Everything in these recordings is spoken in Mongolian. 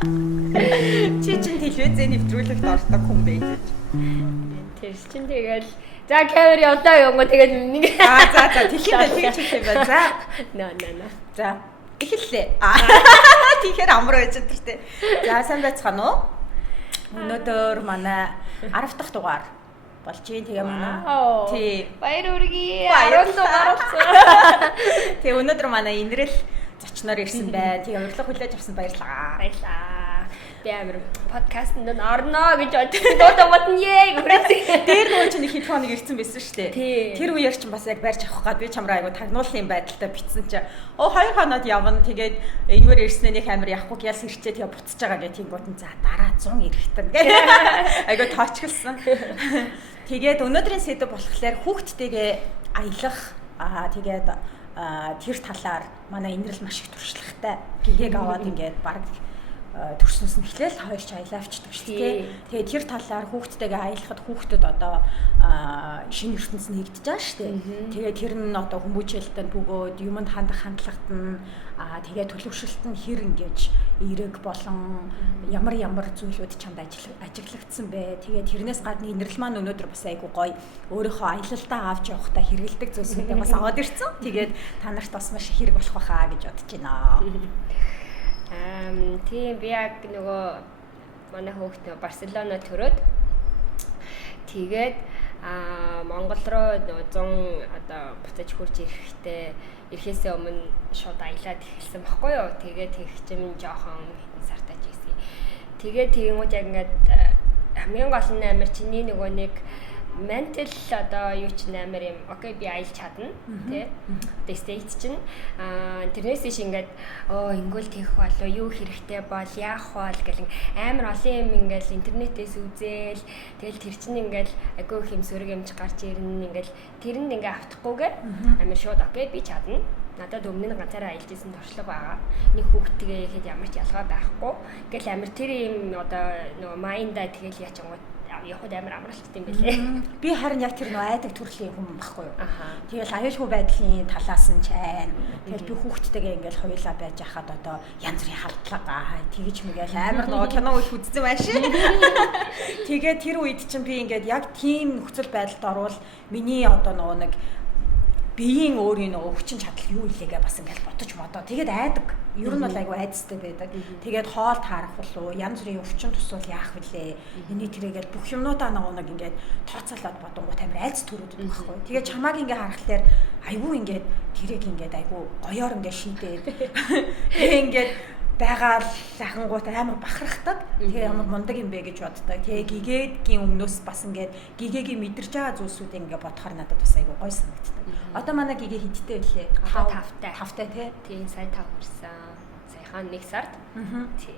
Чи чин телевизээ нэвтрүүлэгт ордог хүн байж гэж. Тэр чин тэгэл за камер явдаа юм уу тэгэл нэг За тэгэхээр тэгж юм байна. За. На. За. Эхэллээ. Тэгэхээр амар байж өдөртэй. За сайн байцгаана уу? Өнөөдөр манай 10 дахь дугаар болж байна. Тэгээ манай. Тий. Баяр үргээ 10 дугаар болсон. Тэгээ өнөөдөр манай инрэл зочноор ирсэн байна. Тэгээ урилга хүлээж авсан баярлалаа. Баярлалаа. Тэгээ амир подкастт орно гэж бодсон бодно гэх. Дээр нөгөө чинь хитфоныг ирсэн байсан шүү дээ. Тэр үеэр чинь бас яг барьж авах гад би чамраа айгу тагнуулын байдалтай битсэн чинь. 2 хоноод явна. Тэгээд энэгээр ирснээр нэг амир явахгүй ял сэрчээ тэгээ буцаж байгаа гэх тийм гутан за дараа 100 ирэхтэн гэх. Айгу тоочглсан. Тэгээд өнөөдрийн сэдв болохоор хүүхдтэйгээ аялах тэгээд тэр талаар манай инрэл маш их туршлагатай гэгээг аваад ингээд баг төрснөөс нь эхлээл хоёр ч аялаа авчдаг шүү дээ. Тэгээд тэр талаар хүүхдтэйгээ аялахад хүүхдүүд одоо шинэ ертөнцид нэгдэж байгаа шүү дээ. Тэгээд тэр нь одоо хүмүүжлэлтэд бөгөөд юмд хандах хандлагт нь тэгээд төлөвшөлт нь хэр ингэж эерэг болон ямар зүйлүүд чамд ажиглагдсан бэ. Тэгээд тэрнээс гадна инрэл маань өнөөдөр бас айгу гоё өөрийнхөө аялалтаа авч явахдаа хэрэгэлдэг зүйлсүүдээ бас аваад ирсэн. Тэгээд та нарт бас маш их хэрэг болох байхаа гэж бодож байна. Тийм би яг нөгөө манай хүүхд Барселона төрөөд тэгээд Монгол руу нөгөө 100 одоо буцаж хурж ирэхээсээ өмнө шууд аялаад эхэлсэн баггүй юу. Тэгээд тэгчэм жоохон хэдэн сартаач ийсэн. Тэгээд тэгэнгүүт яг ингээд хамгийн гол нь амир чиний нөгөө нэг ментал одоо юу ч нээр юм окей би аялж чадна тий the state чинь тэрнээс иш ингээд ингүүл тийх болоо юу хэрэгтэй бол яах бол гэл амар олон юм ингээд интернетээс үзээл тэгэл тэр чинь ингээд агай их юм сөрөг юмч гарч ирнэ ингээд тэрэнд ингээд автахгүйгээр амар шууд окей би чадна надад өмнө нь ганцаараа аялж исэн туршлага байгаа. Нэг хүүхдтэйгээ ихэд ямар ч ялгаа байхгүй. Ингээл амар тэр юм одоо нөгөө майндаа тэгэл яачангууд явахд амар амралттай юм байлээ. Би харин яг тэр нөгөө айдаг төрлийн хүн байхгүй юу. Тэгэл аюулгүй байдлын талаас нь ч байна. Тэгэл би хүүхдтэйгээ ингээл хоёулаа байж хахад одоо янз бүрийн халдлага тэгэж мэгэл амар нөгөө кино их үзсэн байш. Тэгээд тэр үед чинь би ингээд яг тийм нөхцөл байдалд орвол миний одоо нөгөө нэг биеийн өөрийн нөгөө хүчин чадал юу илээгээ бас ингээл бодож модоо. Тэгээд айдаг. Ер нь бол айгу айдастай байдаг. Тэгээд хоол таарах болов янз бүрийн өвчин тусвал яах вүлээ. Эний тэрийгээл бүх юмнуудаа нэг ингээд тооцоолоод бодонгууд амар айц төрөд байхгүй. Тэгээд чамааг ингээд харахаар айгу ингээд тэрийг ингээд айгу гоёор ингээд шийдээд тэгээ ингээд байгаа лахангууд амар бахархдаг. Тэгээ ямар мундаг юм бэ гэж боддог. Тэгээ гигээгийн өмнөөс бас ингээд гигээгийн мэдэрч байгаа зүйлсүүдийг ингээд бодохоор надад бас айгу гоё санагддаг. Одоо манай гигээ хидтэй байлээ. 5-тай тий. Тийм сая 5 хүрсэн. Саяхан 1 сард. Тий.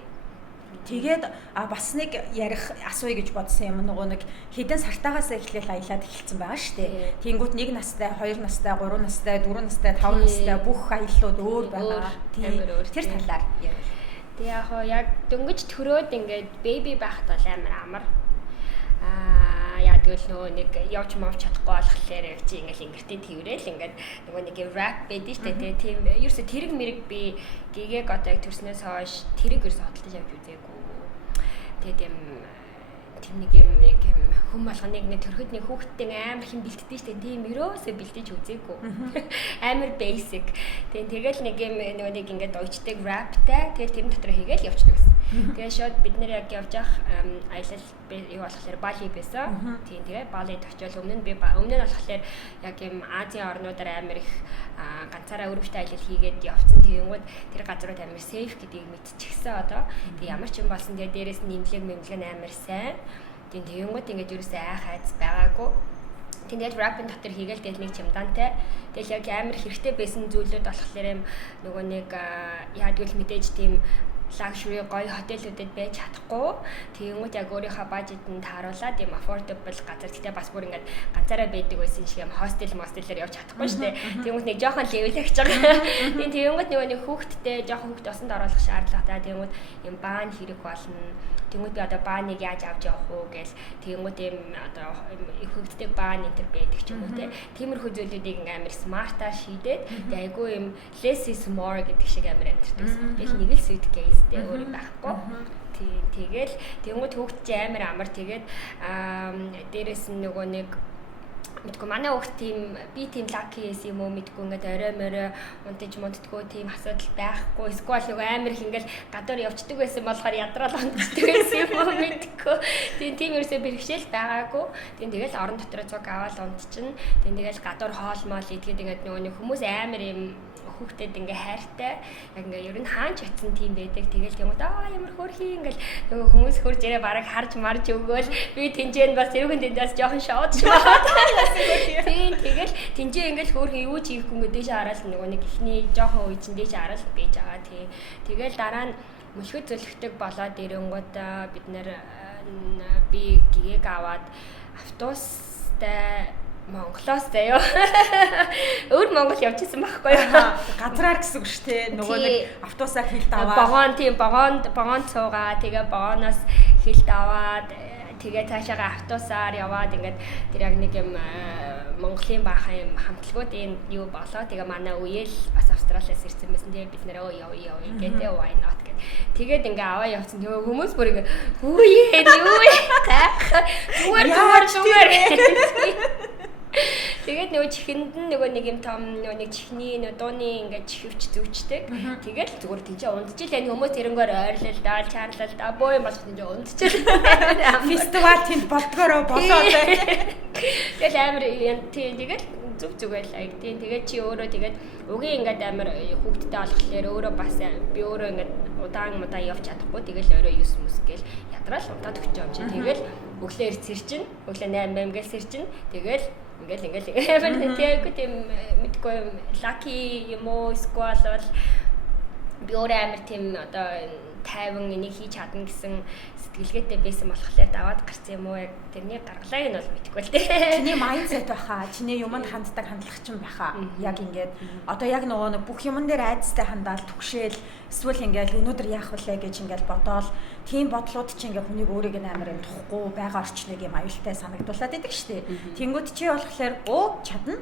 Тэгээд бас нэг ярих асууя гэж бодсон юм нөгөө нэг хэдэн сартаагаас эхлээл аялаад эхэлсэн байгаа шүү дээ. Тэнгүүт 1 настай, 2 настай, 3 настай, 4 настай, 5 настай бүх аяллууд өөр байгаа. Тийм. Тэр талаар ярил. Тэгээ яг дөнгөж төрөөд ингээд беби байхад бол амар яа тэгэл нөгөө нэг явж мовч чадахгүй болохоор чи ингээл ингэртээ тэрэл ингээд нөгөө нэг rap байдаг шүү дээ. Тэгээ тийм ерөөсө тэрэг мэрэг би гэгээг одоо яг төрснөөс хойш тэрэг ерөөсө хөдөлж явж үзээгүй. Тэгээ тийм нэг юм хүм болгоныг нэг төрөхөд нэг хүүхдтэй амар хин бэлддэг шүү дээ. Тийм ерөөсөө бэлдэж үзээгүй. Амар basic. Тэгэл нэг юм нөгөө нэг ингээд уйчдаг rapтай тэгэл тэр дотор хийгээл явчихдаг гэсэн. Тэгээ шууд бид нэр яг явж явах аялал юу болохоор Бали байсан. Тийм тэгээ Балид очивол өмнө нь болохоор яг юм Азийн орнуудаар амар их ганцаараа өрөвчтэй аялал хийгээд явцсан. Тэгэнгүүт тэр газрууд амар safe гэдгийг мэдчихсэн одоо. Тэг ямар ч юм болсон тэгээ дээрээс нь нэмлэг амар сайн. Тэгэнгүүт ингээд ерөөсөө айц байгаагүй. Тэгээд rapin дотор хийгээл тэгэл нэг чемдантай. Тэгэл яг амар хэрэгтэй байсан зүйлүүд болохоор юм нөгөө нэг яадгүй мэдээж тийм luxury гоё хотелүүдэд байж чадахгүй. Тэгэнгүүт яг өөрийнхөө бажетэнд тааруулаад юм affordable газар гэхдээ бас бүр ингээд ганцаараа байдаг байсан шиг юм хостелээр явж чадахгүй шүү дээ. Тэгэнгүүт нэг жоохон level агч байгаа. Тэгэнгүүт нөгөө нэг хүүхдтэй жоохон хүүхд осонд оруулах шаардлагатай. Тэгэнгүүт юм баан хэрэг болно. Тэнгүүд би одоо бааныг яаж авч явах уу гээл тэгэнгүүт юм одоо хөгддөг баан энэ төр байдаг ч юм уу тиймэрхүү зүйлүүдийг ингээм амар смартаа шийдээд тэгээ айгүй юм less is more гэдэг шиг амар амтэрдэг. Тэгэл нэг л sweet case дээ өөр юм байхгүй. Тэгэл тэнгууд хүүхд чи амар амар тэгээд дээрэс нь нөгөө нэг мэдгүй манай хүүхд тийм би тийм лаки юм уу мэдгүй ингээд орой морой унтаж мунтдаггүй тийм асуудал байхгүй эсвэл нөгөө амар их ингээд гадуур явцдаг байсан болохоор ядраал унтдаг байсан юм уу мэдгүй тийм ерөөсөө бэрхшээл байгаагүй тэгэл орон дотроо цуг аваад унтчихна тэгэл гадуур хоол моол идэхэд ингээд нөгөө нэг хүмүүс амар юм хүүхдэд ингээ хайртай яг ингээ ер нь хаач очсон тийм байдаг тэгэл юм ямар хөөрхий ингээл нөгөө хүмүүс хурж ирээ бараг харж марж өгөөл би тэнцэн бас эргэн тэндээс жоохон шоуд тийм тэгэл тэнцэн ингээл хөөрхий юу ч хийхгүй ингээ дээш хараад нөгөө нэг ихний жоохон үе чинь дээш хараад бийж байгаа тий тэгэл дараа нь мөшгөд зөлөгдөг болоод ирэнгууд бид нэр би гээг аваад автобустай Монголоос заяа. Өөр Монгол явчихсан байхгүй юу? Газраар гэсэн үг шүү дээ. Нөгөө нэг автобусаар хилд аваад. Богоон цуугаа тэгээ богоноос хилд аваад тэгээ цаашаа автобусаар яваад ингээд тэр яг нэг юм Монголын баахан юм хамтлагуудын юу болоо тэгээ манай үеэл бас Австралиас ирсэн байсан. Тэгээ бид нэр явъя гэдэг why not гэдэг. Тэгээд ингээ аваа явцсан. Тэгээ хүмүүс бүр ингээ үе юу зүгээр. Тэгээд нөгөө чихэнд нөгөө нэг юм том нөгөө нэг чихний нөгөө дууны ингээд чихвч зүвчдэг. Тэгээд зүгээр тийч ундчихл энэ хүмүүс тэрнгөөр ойрлол даал чаарлал да боо юм болох тийч ундчихл. Фестивал тэнд болдгороо болоод бай. Тэгээд амар тэгээд зүг зүгээл аяг тийм тэгээд чи өөрөө тэгээд өгийн ингээд амар хүүхдтэй болохоор өөрөө бас би өөрөө ингээд удаан явж чадахгүй тэгэл өөрөө юус мүс гээл ядраал удаад өгч юм чи тэгэл өглөө ирцэр чин өглөө 8 гээл сэр чин тэгэл ингээл тэгээд тийм мэдгүй лаки юм уу эсвэл бол би өөрөө амар тийм одоо тайван энийг хийж чадна гэсэн сэтгэлгээтэй байсан болохоор даваад гарсан юм уу яг тэрний гаргалааг нь бол мэдэхгүй л дээ. Чиний майндсет байхаа, чиний юмд ханддаг хандлага чинь байхаа. Яг ингээд одоо яг нөгөө нэг бүх юмн дээр айдастай хандаал түгшээл эсвэл ингээд өнөөдөр яах вэ гэж ингээд бодоол тийм бодлууд чинь ингээд хүнийг өөрийг нь амар юм тухгүй байгаа орчныг юм аюултай санагдуулаад идэг штеп. Тэнгүүд чи болохоор чадна.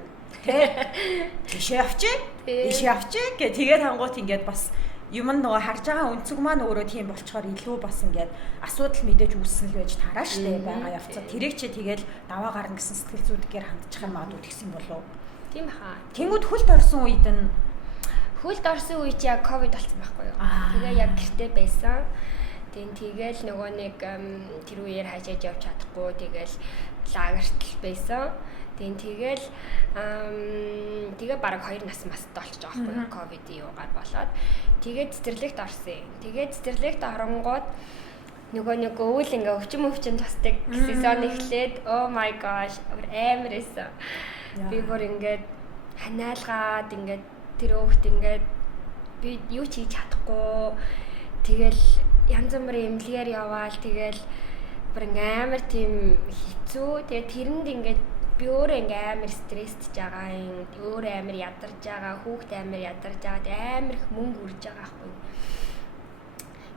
Тийшээ явчих гэх тэгээд хангуут ингээд бас юм нөгөө харж байгаа өнцөг маань өөрөө тийм болчоор илүү бас ингээд асуудал мэдээж үүснэл байж тараа штэ байгаа явцад тэрийг чи тэгэл даваа гарна гэсэн сэтгэл зүйдгээр хандчих юм аа тэгсэн болов. Тийм хаа. Тэнгүүд хөлд орсон үед нь чи яг ковид болсон байхгүй юу? Тэгээ яг гэртээ байсан. Тэгэл нөгөө нэг тэр үеэр хажээж явж чадахгүй тэгэл лагерт байсан. Тэгээ бараг 2 нас мастай болчих жоох байхгүй ковид юугаар болоод тэгээд цэцэрлэгт орсон. Тэгээд цэцэрлэгт оронгууд нөгөө нэг өвөл ингээ өвчин тусдаг сезон эхлээд oh my gosh амар эсэн. Би бүр ингээд ханаалгаад ингээд тэр өөхт ингээд би юу ч хийж чадахгүй. Тэгэл янз бүрийн эмнэлгээр яваал тэгэл бүр амар тийм хэцүү. Тэгээд тэрэнд ингээд би өөрөө ингээ амар стресстэй байгаа юм. Өөрөө амар ядарч байгаа, хүүхдээ амар ядарч байгаа, амар их мөнгө үрж байгаа аахгүй.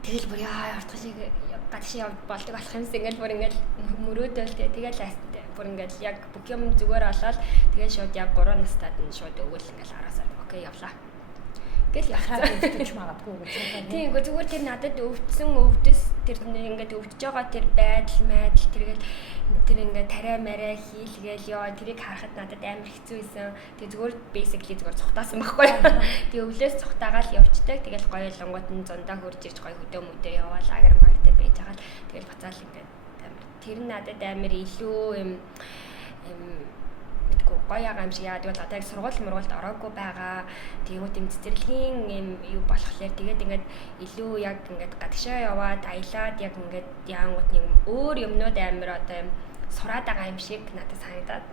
Тэгэл бүр ортгошиг гадши явд болдог болох юмс ингээл бүр ингээл мөрөөдөл тэгэл бүр ингээл яг бүх юм зүгээр болоод тэгэл шууд яг 3 настайд нь шууд өгөөл ингээл араасаа окей явлаа. Гэл яхаад өвдөж магадгүй гэж байна. Тийм үгүй зүгээр тэр надад өвдөс тэр ингээд өвдөж байгаа тэр байдал тэр ингээд тариа мараа хийлгээл ёо тэрийг харахад надад амар хэцүү байсан. Тэгээ зүгээр basically зүгээр цухтаасан байхгүй. Тэгээ өвлөөс цухтаагаал явцдаг. Тэгэл гоё лонгот нь зундаа хурж ирж гоё хөдөө мөдөө яваал агар магтай байж байгаа л тэгэл буцаал ингээд амар тэр надад амар илүү юм гоё юм шиг яа тэгвэл одоо яг сургууль ороогүй байгаа. Тэгвэл юм цэцэрлэгийн юм юу болохоор тэгээд ингээд илүү яг ингээд гадагшаа яваад аялаад яг ингээд яангууд нэг өөр юмнууд амар одоо юм сураад байгаа юм шиг надад санагдаад.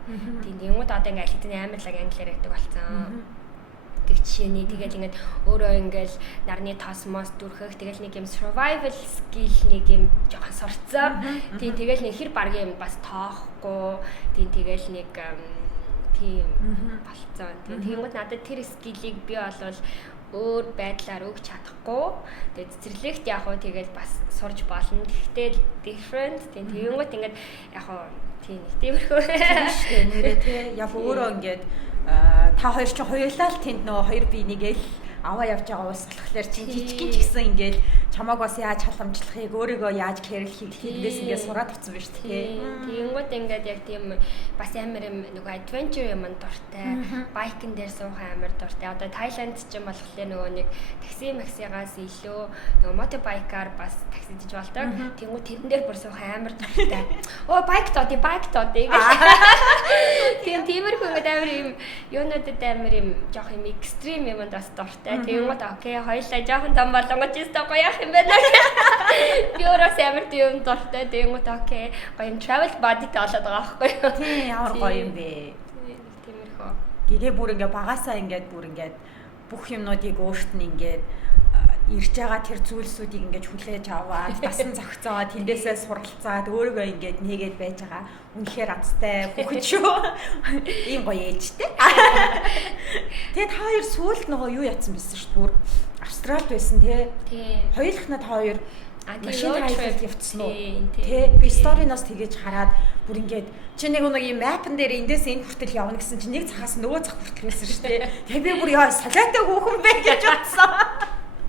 Тийм юмуд одоо ингээд аль хэдийн амар лаг англиар ярьдаг болсон. Тэг жишээний тэгэл ингээд өөрөө ингээд нарны тосмос дүрхэх тэгэл нэг юм survival skill нэг юм жоохон сурцсан. Тийм тэгэл нэг хэр баргийн юм бас тоохгүй. Тийм тэгэл нэг тийм болцсон. Тэгээд надад тэр скиллийг би болвол өөр байдлаар өгч чадахгүй. Тэгээд цэцэрлэгт яг хөө тэгээд бас сурж болно. Гэхдээ different. Тэгээд ингээд яг хөө тийм нэг тиймэрхүү нэрээ тий яг өөрөө ингээд та хоёр ч хоёулаа л тэнд нөгөө хоёр бие нэгээл аваа явж байгаа уус болохоор чинь жижигэн ч гэсэн ингээд чамааг бас яаж халамжлахыг өөрийгөө яаж кэрлэхийг тэндээс ингээд сураад авсан биз дээ. Тэгэнгүүт ингээд яг тийм бас амар юм нөгөө adventure юм дуртай. Байкн дээр суух амар дуртай. Одоо Тайланд ч юм болохоор нөгөө нэг такси максигаас илүү нөгөө мотобайкаар бас таксижиж болдог. Тэнгүү тэрэн дээр бүр суух амар дуртай. Оо байк тоо гэж. Тиймэрхүү ингээд амар юм юунуудад амар юм жоох юм экстрим юмд бас дуртай. Тэнгүүд окей хоёлаа жоохон том болонгоч өстө гоё яах юм бэ? Би өөрөө амар тийм дуртай. Тэнгүүд окей гоё юм travel buddy болоод байгаа байхгүй юу? Тийм ямар гоё юм бэ? Тиймэрхүү. Гээ бүр ингээд багасаа ингээд бүр ингээд бүх юмнуудыг өөрт нь ингээд ирж байгаа тэр зүйлсүүдийг ингээд хүлээж аваад басан зохицоод тэндээсээ суралцаад өөрийгөө ингээд нэгээд байж байгаа үнэхээр азтай бүхэн шүү. Ийм гоё ээлжтэй. Тэгээд та хоёр сүүлд нөгөө юу ятсан байсан шүү дээ. Бүр Австралид байсан тий. Хоёулахнад хоёр машин хайрлалд явцсан уу? Тий. Би сториноос тэгэж хараад бүр ингээд чи нэг юм мапн дээр эндээс энэ хүртэл явна гэсэн чи нэг цахаас нөгөө цах хүртэл байсан шүү дээ. Тэгээд би бүр яа солиотой хөөхөн бэ гэж бодсон.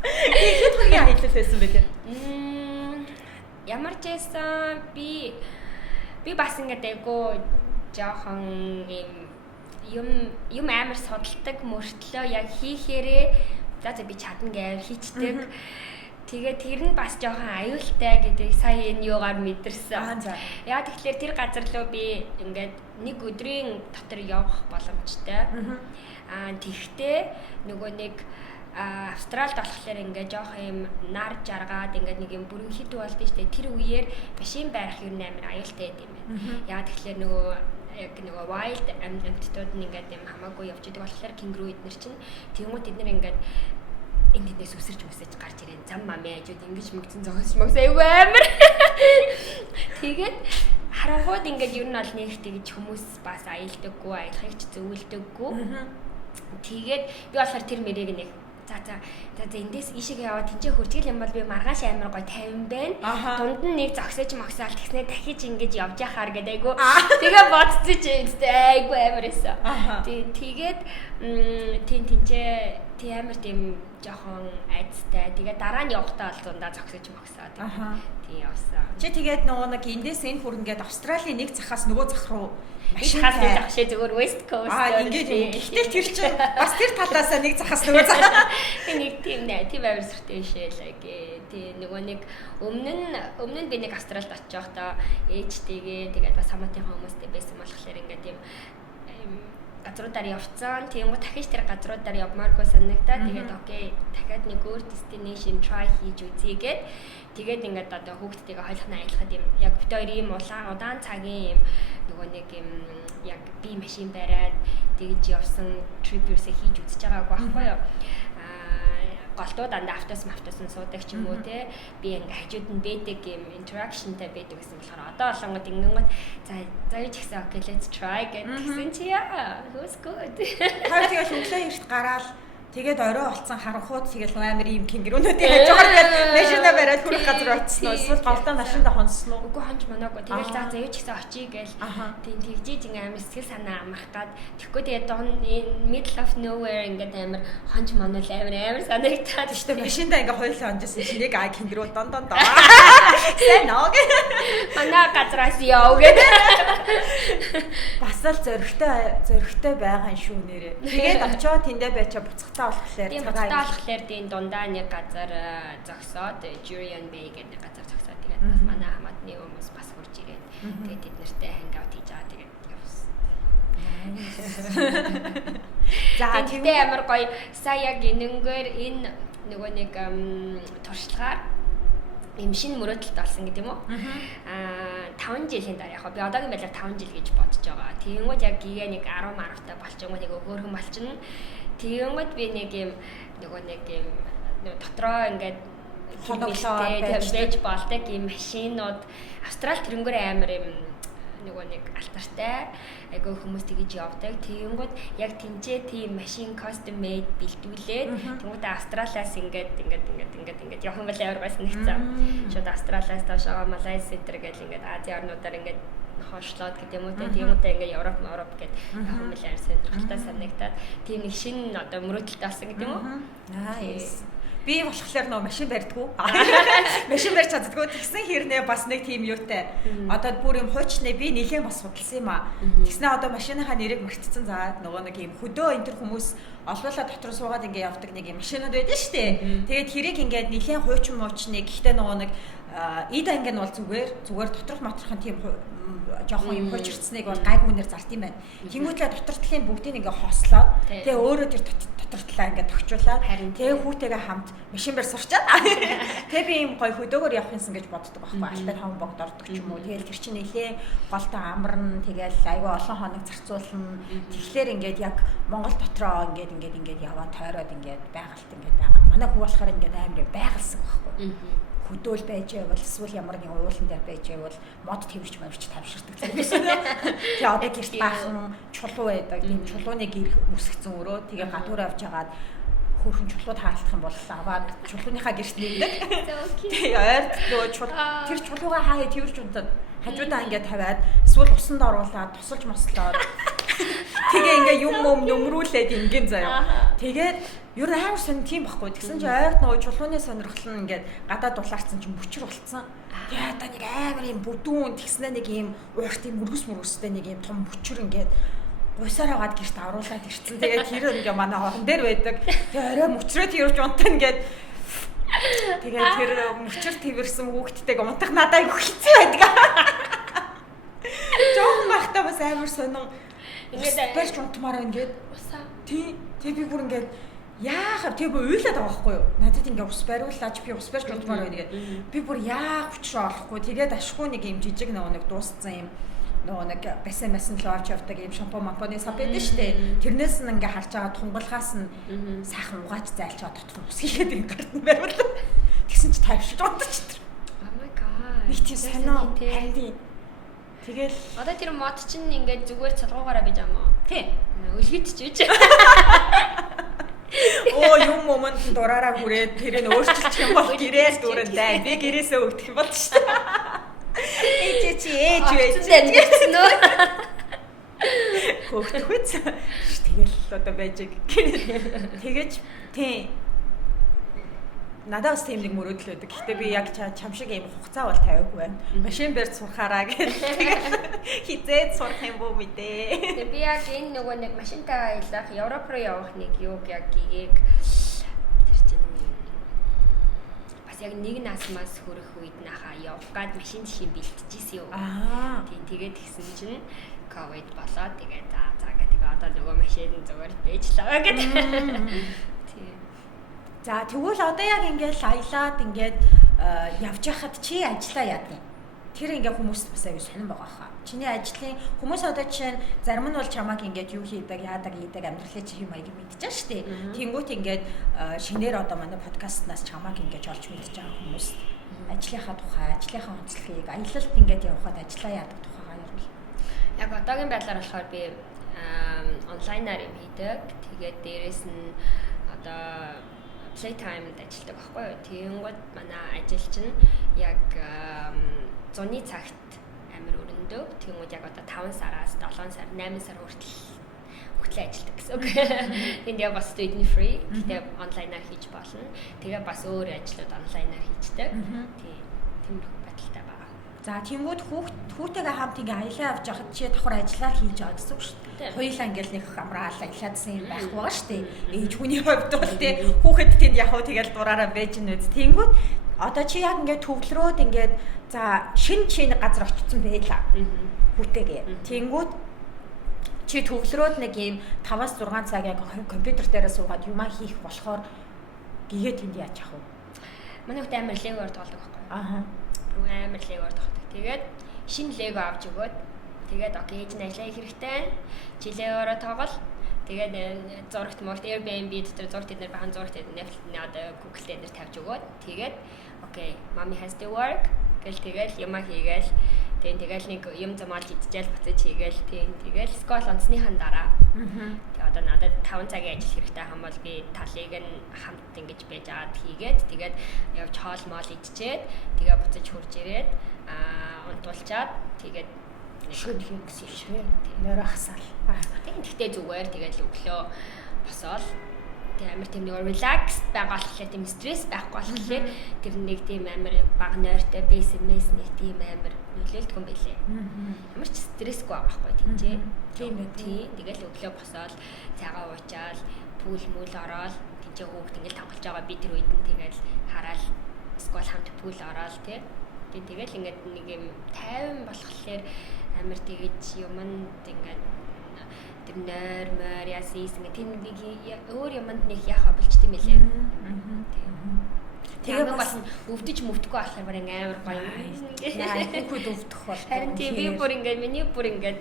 Хэд хоногийн аялал байсан бэ те? Ямар ч байсан би бас ингээд айгу жоохон юм амар судалдаг мөртлөө яг хийхээрээ за би чадна гэж хийчдэг. Тэгээд тэр нь бас жоохон аюултай гэдэг сая энэ юугаар мэдэрсэн. Яа тэгэхээр тэр газар руу би ингээд нэг өдрийн дотор явах боломжтой. Тэгтээ нөгөө нэг Австралид болохоор ингээд жоох юм нар жаргаад ингээд нэг юм бүрэн хит болдсон шүү дээ. Тэр үеэр машин барих юм амар аюултай байд юм байна. Яа тэгэхээр нөгөө wild амьтдууд нь ингээд юм хамаагүй явж идэг болохоор кенгуру эднэр чинь тэгмүүд эднэр ингээд эндээс үсэрч гарч ирэн зам мамаа ажууд ингэж мэгцэн зогсож айгүй амар. Тэгээд харангууд ингээд ер нь бол нэг тэгж хүмүүс бас аялдаггүй, аялахыг ч зөвлөдөггүй. Тэгээд би болохоор тэр мэрийг нэг за эндээс ишиг яваад тэнцээ хурцгил юм бол би маргааш амар гоё 50 байна. Дунд нь нэг зогсож моксаал тэгснэ дахиж ингэж явж яхаар гэдэг айгу. Тэгээ бодцоо ч айгу амар эсэ. Тэгээд тэнцээ амар тийм жоохон айцтай. Тэгээ дараа нь явахдаа бол дундаа зогсож моксаад. Тийм явсан. Чи тэгээд нөгөө нэг эндээс энэ хүрнгээд Австралийн нэг захаас нөгөө зах руу машинаас зогшээ зүгээр West Coast ингээд гэтэл тэр чинь бас тэр талаасаа нэг захаас нөгөө зах. Нэг тийм амар сүртэй шээ гээ. Тий нөгөө нэг өмнө нь би нэг Австралид очиж байхдаа ээжтэйгээ тэгээд бас хамаатынхаа хүмүүстэй байсан болохоор ингээд тийм газруудаар явцсан. Тийм гоо дахиж тэр газруудаар явмааргүй санагдаа. Тэгээд окей дахиад нэг өөр destination try хийж үзье тэгээд ингээд одоо хүүхдтэйгээ хойлохна аялахад юм яг бит хоёр ийм удаан цагийн юм нөгөө нэг юм яг би машин бариад тэгж явсан trip юусаа хийж үзэж байгаагүй байхгүй юу. Голтуу дандаа автосан суудаг ч юм уу те би ингээ хажууд нь бэдэг юм interactionтай байдаг гэсэн болохоор одоо олонгод ингэнгүүт за яж ихсэн окей let's try гэсэн чи яа who's good. Хоёр тэгээд өглөө эрт гараад тэгээд орой олцсон харанхууд тэгэл амар ийм кенгурунуудын хажуугаар тэгээд машина бариад хүрэх газар очсон уу эсвэл голдоо машинда хонсон уу? Үгүй хонч манаагүй. Тэгэл за яж ихсэн очие гээл тийм тэгжиж ингээ амар сэтгэл санаа амрах гад тэгхгүй тэгээд middle of nowhere ингээд амар хонч манал амар санагдаад шүү дээ. Машинда ингээ хойлоо онжсэн чинь нэг кенгуруу дон сайн ног манаа газраас яв гэдэг бас л зөрөгтэй байгаа шүү нэрээ. Тэгээд очиод тэндээ байчаа буцахтаа болохоор тийм дундаа нэг газар зогсоод Jurian Bay гэдэг нэг газар зогсоод тэгээд бас манай хамаатны хүмүүс бас хурж ирээд тэгээд тэд нартай hangout хийж байгаа тэгээд явсан. За тэгтээ амар гоё сая яг энэнгээр энэ нөгөө нэг туршлагаар юм шинэ мөрөөдөлт болсон гэдэг юм уу? 5 жилийн дараа яг би одоогийн байдлаар 5 жил гэж бодож байгаа. Тэгэнгүүт яг гээ нэг 10 марвтай болчихгоо нэг хөөрхөн болчихно. Тэгэнгүүт би нэг юм нөгөө нэг юм дотроо ингээд хоноглоод байж болдог юм машинууд Австрали тэрнгүүр амар юм нөгөө нэг алтартай айгүй хүмүүс тэгж явдаг. Тэгэнгүүт яг тэнцээ тийм машин custom made бэлдүүлээд тэгмүүд Австралиас ингээд явах юм бол амар байсан нэгцээ. Шууд Австралиас доошоо Малайз центр гэл ингээд Азийн орнуудаар ингээд хойшлоод гэдэг юм уу тиймүүдээ ингээ Европ гэдэг хүмүүлээр сонирхолтой санагдаад тийм нэг шинэ одоо мөрөөдөлтэй болсон гэдэг юм уу? Nice. Би болохоор нөө машин барьдгүй. Машин барьж чаддгүй. Тэгсэн хэрнээ бас нэг тийм юутай. Одоо бүр юм хуучны би нэлээд бас судалсан юм аа. Тэгснэ одоо машиныхаа нэрийг мартцсан заа нөгөө нэг юм хөдөө энэ төр хүмүүс олуулаа дотор суугаад ингээ явдаг нэг юм машинууд байдаг шүү дээ. Тэгээд хэрэг ингээд нэлээд хуучин муучны гэхдээ нөгөө нэг ида ингээ бол зүгээр доторх моторхон тийм жоохон юм хуучирцсныг бол гайгүйнээр зарт юм байна. Тэнгүүтлээ дотор талын бүгдийг ингээ хослоод тэгээ өөрөө тэр дотор талаа ингээ тогтчуулаад тэгээ хүүтэйгээ хамт машин барь сурчаад тэгээ би юм гоё хөдөөгөр явах юмсан гэж боддог байхгүй. Альтай таван богд ордог ч юм уу. Тэгээл тэр чинь нэлээ голтой амарна. Тэгээл айгүй олон хоног зарцуулна. Тэгэхээр ингээд яг Монгол дотроо ингээд яваа тойроод ингээд байгальт ингээд байгаа. Манай хүү болохоор ингээд амар байгалсан байхгүй. Хөдөөл байж байвал эсвэл ямар нэг уулан дээр байж байвал мод твэрч тавширдаг гэсэн. Тэгээ одоо гэрт баахан чулуу байдаг. Тийм чулууны гэр үсгцэн өрөө тэгээ гадуур авч ягаад хөөрхөн чулууд хаалтах юм бол аваад чулууныхаа гэрт нэгдэг. Тэгээ ойрд нөгөө тэр чулуугаа хаяа твэрч унтаад хажуудаа ингээд тавиад эсвэл усанд оруулаад тусалж мослоод тэгээ ингээ юм нөмрүүлээд ингийн заяа. Тэгээд ер нь амар сонь тийм байхгүй. Тэгсэн чинь ойрд нөгөө чулууны сонирхол нь ингээд гадаад дулаарсан чинь мөчр болцсон. Тэгээ одоо нэг амар юм бүдүүн тэгснэ нэг юм уурт юм мөргөстэй нэг юм том мөчр ингээд гуйсаар аваад гэрт оруулаад ирсэн. Тэгээ тэр ингээ манай орон дээр байдаг. Тэгээ орой мөчрөө тэрж унтана ингээд тэгээ тэр мөчр твэрсэн хүүхдтэйг унтах надад айгүй хэцүү байдаг. Жохон махтаа бас амар сонин ингээд барьж унтмаар ингээд усаа. Тэг би бүр ингээд яахав тэг би уйлаад байгаа байхгүй юу? Надад ингээ ус бариулаач би ус барьж унтмаар байна гэдэг. Би бүр яах учраа олохгүй. Тэгээд ашгүй нэг юм жижиг нэг дууссан юм нөгөө нэг басан л авч явдаг юм шампуны сав байдаг шүү дээ. Тэрнээс нь ингээ харж байгаа тунгалгаас нь сайхан угаач зайлчаад дотор ус хийгээд ингээ гарт нь бариулсан. Тэгсэн чи тавьж унтчих. Oh my god. Нэг тийм санаа хайди. Тэгэл одоо тэр мод чинь ингээ зүгээр цалгуугаараа бийж байгаа мó. Тий. Үлгийт ч үуч. Оо юм момент дураараа хүрээд тэрийг өөрчилчих юм бол гэрээс дүүрэндээ би гэрээсээ өгдөх юм бол шүү дээ. Ээж тэгсэн үү? Хөөхтөхөц. Тэгэл одоо байж тэгэж тий. Надад бас тийм нэг мөрөөдөл байдаг. Гэхдээ би яг чам шиг юм хугацаа бол тавиагүй байна. Машин барьж сурахаараа гэх. Хизээд сурах юм бүү мэдээ. Тэгээ би яг энэ нөгөө нэг машинтайгаа аялах, Европ руу явах нэг юуг яг гигээг тэр чинь бас яг нэг насмаас хүрэх үед нахаа явах гад машин шин бэлтжижсэн юу. Тийм тэгээд тэгсэн чинь ковид болоод тэгээд за гэдэг одоо нөгөө машин зүгээр байж лаа гэдэг. За тэгвэл одоо яг ингээд аялаад ингээд явж байхад чи ажиллаа яадаг юм. Тэр ингээд хүмүүст бас аягүй сонирн байгаа хаа. Чиний ажлын хүмүүс одоо чинь зарим нь бол чамааг ингээд юу хийдэг, яадаг, амьдралаа чи юм аягүй мэдчихэж штэ. Тэнгүүт ингээд шинээр одоо манай подкастнаас чамааг ингээд олж мэдчихэж байгаа хүмүүс ажлынхаа тухай, ажлынхаа онцлогийг аялалд ингээд явхад ажиллаа яадаг тухайгаа ярил. Яг одоогийн байдлаар болохоор би онлайнаар юм хийдэг. Тэгээд дээрэс нь одоо Playtime-д ажилладаг байхгүй юу? Тэгэнгүүт манай ажил чинь яг зуны цагт амар өрөндөө. Тэгэнгүүт яг одоо 5 сараас 7 сар, 8 сар хүртэл ажилладаг гэсэн үг. Энд яг бас student free. Тэгээд онлайнаар хийж болно. Тэгээ бас өөр ажлууд онлайнаар хийждэг. Тиймэрхүү байдалтай байгаа. За тэнгууд хүүтэйгээ хамт ингээ аялаа авч явахад чи давхар ажиллаа хийж байгаа гэсэн үг шүү дээ. Хоёулаа ингээл нэг амраал аялаадсан юм байхгүй байгаа шүү дээ. Ээж хүний хувьд бол тий хүүхэд тэнд явах тэгэл дураараа байж нүз. Тэнгууд одоо чи яг ингээ төвлөрөөд ингээд за шинэ газар очсон байлаа. Хүүтэйгээ. Тэнгууд чи төвлөрөөд нэг юм 5-6 цаг яг компьютер дээрээ суугаад юмаа хийх болохоор гээгээд тэнд яаж явах вэ? Манай хүүхд амар легоор тоглодог байхгүй. Амар легоор тоглодог. Тэгээд шинэ лего авч өгөөд тэгээд окей ээж нь ажиллаа хэрэгтэй. Чи легоороо тоглол. Тэгээд зурагт мөрт Airbnb дотор зурагт дээр бахан зурагт Netflix одоо Google дээр тавьж өгөөд тэгээд окей mommy has to work тэгэл юмаа хийгээл тэгэл нэг юм замаар хийчихэл буцаж хийгээл тэгэл скол онцныхан дараа тэгээд одоо надад 5 цагийн ажил хэрэгтэй хам бол би талыг нь хамт ингэж байж аваад хийгээд тэгээд явж хоол моол идчихэд тэгээ буцаж хурж ирээд унтуулчаад тэгээд шүлхий гэсэн шүү дээ. Нойроо хасаал. Тэгтээ зүгээр тэгэл өглөө босоод амар тийм нэг relaxed байгаа болохоор тийм стресс байхгүй болохоор тэр нэг тийм амар бага нойртой SMS нэг тийм амар нөлөөлдөг юм байлээ. Ямар ч стрессгүй байгаа байхгүй тийм. Тийм үү. Тэгэл өглөө босоод цагаа уучаал, пүүл мүл ороод тийч хүүхд ингээл тоглож байгаа би тэр үед нь тэгэл хараал сквал хамт пүүл ороод тийм. Тэгэл ингээд нэг юм тайван болохоор амар тэгэж юмд ингээд тэр нойр мойр ясис ингээд тэр нэг өөр юмд нэг яхаа болчт юм байлээ. Тэгээ бас өвдөж мөвдөхгүй болохоор бүр амар гоё. Яа, хүүхэд өвдөх бол. Харин тийм би бүр ингээд миний бүр ингээд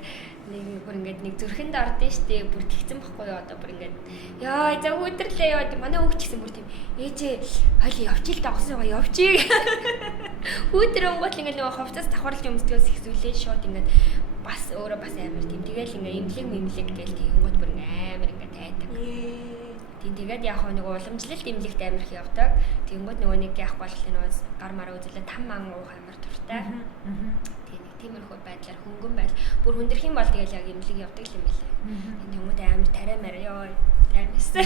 нэг зүрхэнд ордон штэ бүр тэгсэн байхгүй юу одоо бүр ингээд яа за өдөрлөө яа манай хүүхд ч гэсэн бүр тийм ээжээ хойлоо явчих л дагсан байгаа явчих. Өдөр өнгөт ингээд нөгөө ховцоос давхарлаж өмсдгөөс их зүйлээ шууд ингээд бас өөрөө бас амар тийм тэгэл ингээд имлэг гээл тэгэнгүүт бүр амар ингээд тайдаг. Тэгээд яг нөгөө уламжлалт имлэгт амар их явдаг. Тэгэнгүүт нөгөө нэг яах болох нөгөө гар мараа үзүүлээ там ман уух амар туртай. Тиймэрхүү байдлаар хөнгөн байдал. Бүр хүндэрх юм бол тэгэл яг имлэг явдаг юм байлээ. Энэ хүмүүс амар тариа мараа ёо таймсан.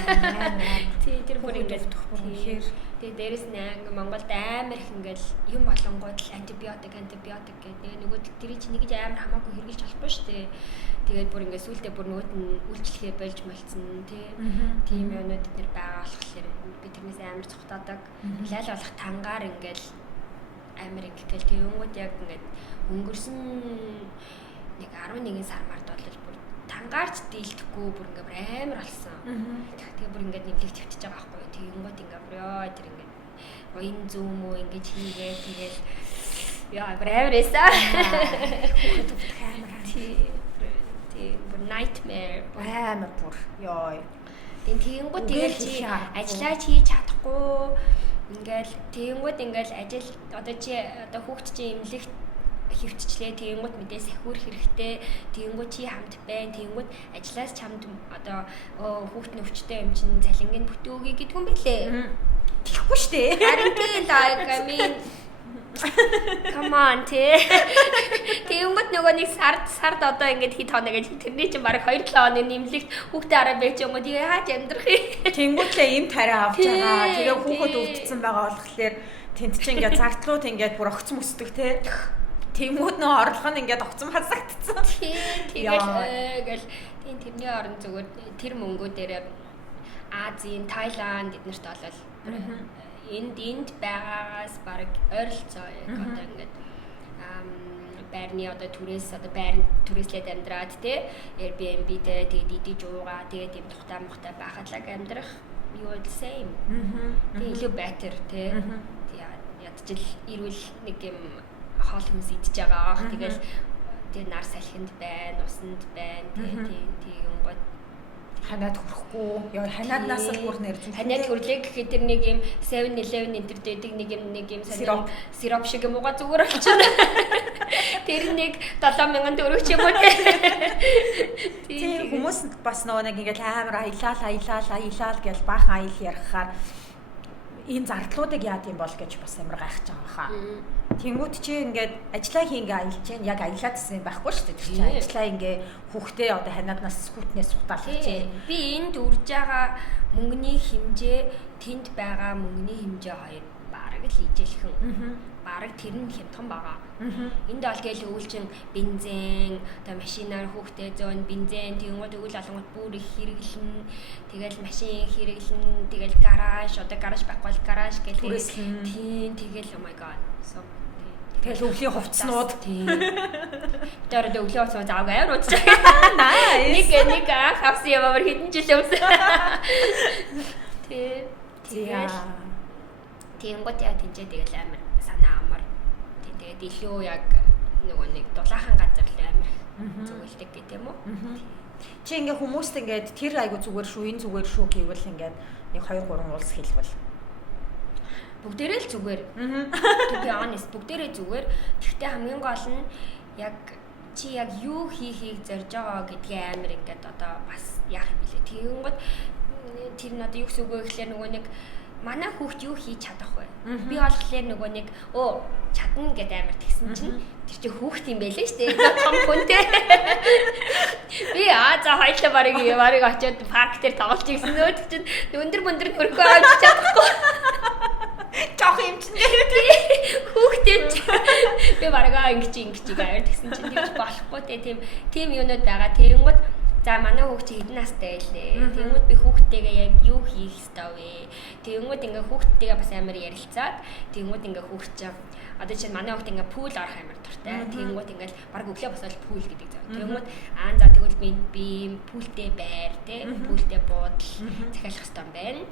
Тий тэр бүр ингээд тэгэхээр тэгээ дээрэс нь Монголд амар их ингээл юм болонгууд л антибиотик гэдэг нөгөө тэр чинь нэг амар хамаагүй хэрэгжилж болохгүй шүү дээ. Тэгээд бүр ингээд сүултээ бүр нөгөөд нь үйлчлэхээ болж малцсан тий. Тийм юмнууд эдгээр байгаа болохоор би тэрнээс амар цухтаадаг. Лайл болох тангаар ингээл амар ингээл тэгэнгүүт яг ингээд өнгөрсөн нэг 11 сар март бол бүр тангаарч дийлдэхгүй бүр ингээд амар болсон. Тэгээ бүр ингээд нэмлэг твтэж байгаа байхгүй. Тэгэнгүүт ингээд бүр ёо тэр ингээд воин зүүм үү ингээд хийгээ тэгэл яа амар эсаа. Тийм бүр nightmare амар бүр ёо. Тэгэнгүүт тэгэл чи ажиллаж хийж чадахгүй ингээл тэгэнгүүт ингээл ажил одоо чи одоо хүүхд чи имлэгт хөвтчлээ тэгэнгүүт мэдээ сахиур хэрэгтэй тэгэнгүүт чи хамт байна тэгэнгүүт ажиллаас чамд одоо хүүхд нөвчтэй юм чин цалингийн бүтөөгүй гэдг юм бэлээ. Тэгэхгүй шүү дээ. Харин тийм I mean come on тэгэнгүүт нөгөө нэг сард одоо ингээд хит хоног гэж тэрний чинь баг 2-7 хоног нэмлэгт хүүхдээ араа байж юм уу тэгээ хаач амьдрах юм. Тэнгүүтлээ им тариа авч байгаа. Тэгээ хүүхэд өвдсөн байгаа болохоор тэнд чинь ингээд загтлууд ингээд бүр огцом өсдөг те. Тэнгүүд нөө орлого нь ингээд огцом хасагдсан. Тэгэл тэрний орон зүгээр тэр мөнгүүдээр Азийн, Таиланд эднэрт болол энд байгаагаас баг ойролцоо яг одоо ингээд байрны одоо түрээслээд амьдраад те Airbnb дээр тэгээд идэж уугаа тэгээд юм тухтай мохтой байхадлаг амьдрах юу л same. Тэгээд илүү better те. Ядчил ирүүл нэг юм хоол хүмүүс идэж байгаа. Тэгэл тэр нар салхинд байна, усанд байна. Тийм гот ханаад хүрэхгүй. Яа ханааднаас л бүр нэр зүг. Ханаад хүрлээ гэхэд тэр нэг юм 7-11 энэ төр дэдэг нэг юм сироп шиг юм угаа зүгээр болчихно. Тэр нэг 7000 төгрөг ч юм уу. Тийм хүмүүс бас нөгөө нэг ингээл амар аялал гэж баахан аял ярихаар энэ зардлуудыг яа гэм бол гэж бас амар гайхаж байгаа хаа. Тэнгүүт чи ингээд ажиллаа хийнгээ аялж чинь яг аялаадсэн юм байхгүй шүү дээ. Тэр чинь ажиллаа ингээ хүүхдээ одоо ханааднаас хүүтнээс сутаалж чинь. Би энд үрж байгаа мөнгөний хэмжээ тэнд байгаа мөнгөний хэмжээ хоёр бараг л ижээлхэн. Бараг тэр нь хямдхан байгаа. Энд бол тэгэл өвлчин бензин, одоо машинаар хүүхдээ зөөн бензин тэгэнгүүт өвөл алангууд бүр их хэрэглэн. Тэгэл машин хэрэглэн, тэгэл гараж байхгүй бол гараж гэх тийм тэгэл oh my god. So тэгэл өвлийн хувцснууд тийм. Тэр өвлийн хувцснууд зааг амар удаж байгаа. Нэг анх авсан юм амар хэдэн жил өмсөн. Тэгэнгүүт яа тэнцээ тэгэл амар санаа амар. Тэгээд илүү яг нөгөө нэг дулаахан газар л амар зүгэлдэг гэдэг юм уу? Чи ингээ хүмүүст ингээд тэр айгу зүгээр шүү, энэ зүгээр шүү гэвэл ингээд нэг 2-3 уулс хэлбэл бүгдээрээ л зүгээр. To be honest бүгдээрээ зүгээр. Гэхдээ хамгийн гол нь яг чи яг юу хийхийг зорж байгаа гэдгийг амар ингээд одоо бас яах юм бэлээ. Тэгэнгүүт тэр нь одоо юу гэсэн үг вэ гэхээр нөгөө нэг манай хүүхд юу хийж чадах вэ? Би болохоор нөгөө нэг чадна гэдэг амар тэгсэн чинь тэр чинь хүүхд юм байлээ шүү дээ. Том хүнтэй. Би за хоёлаа барыг очиод парк дээр тоглож ирсэн нөөд чинь өндөр хөргөө авч чадахгүй. Жох юм чинь хүүхдээ би баргаа ингэж аваад тэгсэн чинь юу ч болохгүй те тийм юунууд байгаа. Тэгэнгүүт за манай хүүхд чи хэдэн настай байлээ. Тэгэнгүүт би хүүхдтэйгээ яг юу хийх ёстой вэ? Тэгэнгүүт ингээ хүүхдтэйгээ бас амар ярилцаад тэгэнгүүт ингээ хүүхд чи одоо чинь манай хүүхд ингээ пул орох амар дуртай. Тэгэнгүүт ингээл баг өглөө босоод пул гэдэг зав. Тэгэнгүүт за тэгвэл би пултэй байр те пултэй буудал захиалах ёстой юм байна.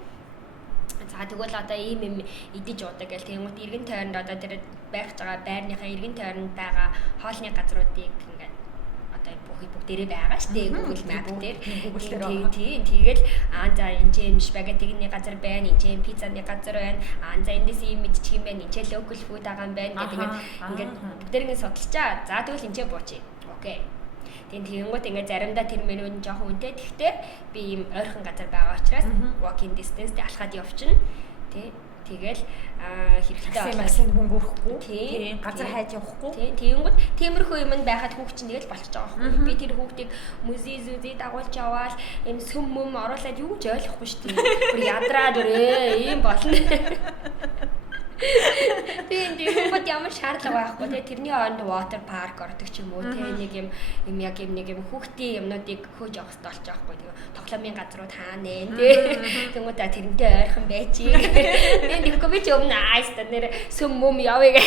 За тэгвэл одоо ийм идэж уудаг гэл тэгэнгүүт эргэн тойронд одоо тэр байх байгаа байрныхаа эргэн тойронд байгаа хоолны газруудыг ингээ одоо бүгдээрээ байгаа шүү дээ Google Map дээр. Тэгэл за энэ спагеттиний газар байна, энэ пиццаны газар байна. За эндээс ийм мэдчих юм байна, энэ local food байгаа юм байна гэдэг ингээд бүгдээрээ судалчаа. За тэгвэл энэ буучи. Окей. Тэгэнгүүт ингээ заримдаа тэр меню нь жоохон үнэтэй. Тэгтээ би ийм ойрхон газар байгаа учраас walking distance дээр алхаад явчихна. Тэгэл хэрэгтэй байсан хөнгөрөхгүй. Тийм. Газар хайж явахгүй. Тэгэнгүүт тиймэрхүү юм байхад хүүхд чинь тэгэл болчих жоох байхгүй. Би тэр хүүхдийг музей дагуулж аваад юм сүм оруулаад юу ч ойлгохгүй шүү дээ. Бүр ядраад өрөө ийм болно. Тэгээд ямар шаардлага байхгүй те тэрний оронд water park ордог ч юм уу те нэг юм хүүхдийн юмнуудыг хөөж явах хэрэгтэй болж байгаа байхгүй. Тэгээ тоглоомын газрууд хаана нэ те тэгмүүд тэрнтэй ойрхон байчи. Тэгээд нэггүй би ч өмнө айста нэр сүм явъя гэ.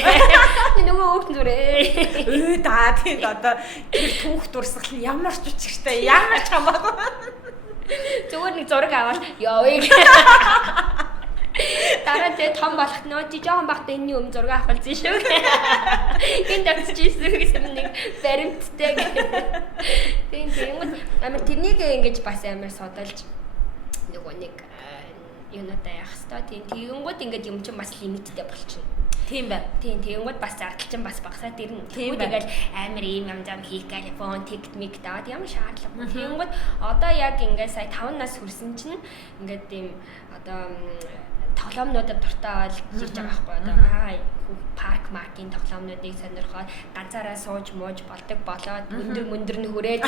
Нөгөө хүүхд зүрээ. Тийм одоо тэр түүх дурсгал нь ямар ч үчигтэй ямар ч хамаагүй. Зүгээр нэг зураг аваад явъя гэ. Дараа тэ том болох нөө чи жоохон багтаа энэ юм зураг авах болсон шүү. Энд очижсэн гэсэн нэг баримттай. Тийм амар тэрнийг ингэж бас амар судалж нөгөө нэг юунуудаа яах хэвээр тэгэнгүүт ингэж юм чинь бас лимиттэй болчихно. Тийм байна. Тэгэнгүүт бас зардал чинь бас багасаад ирнэ. Тэгэл амар ийм юм зам хийх телефон тикмик даваад ямар шаардлага. Тэгэнгүүт одоо яг ингээд сая 5 нас хүрсэн чинь ингээд ийм одоо тоглоомнуудад дуртай болж байгаа байхгүй одоо парк маркийн тоглоомнуудыг сонирхоод ганцаараа сууж мууж болдог болоод өндөр нь хүрээд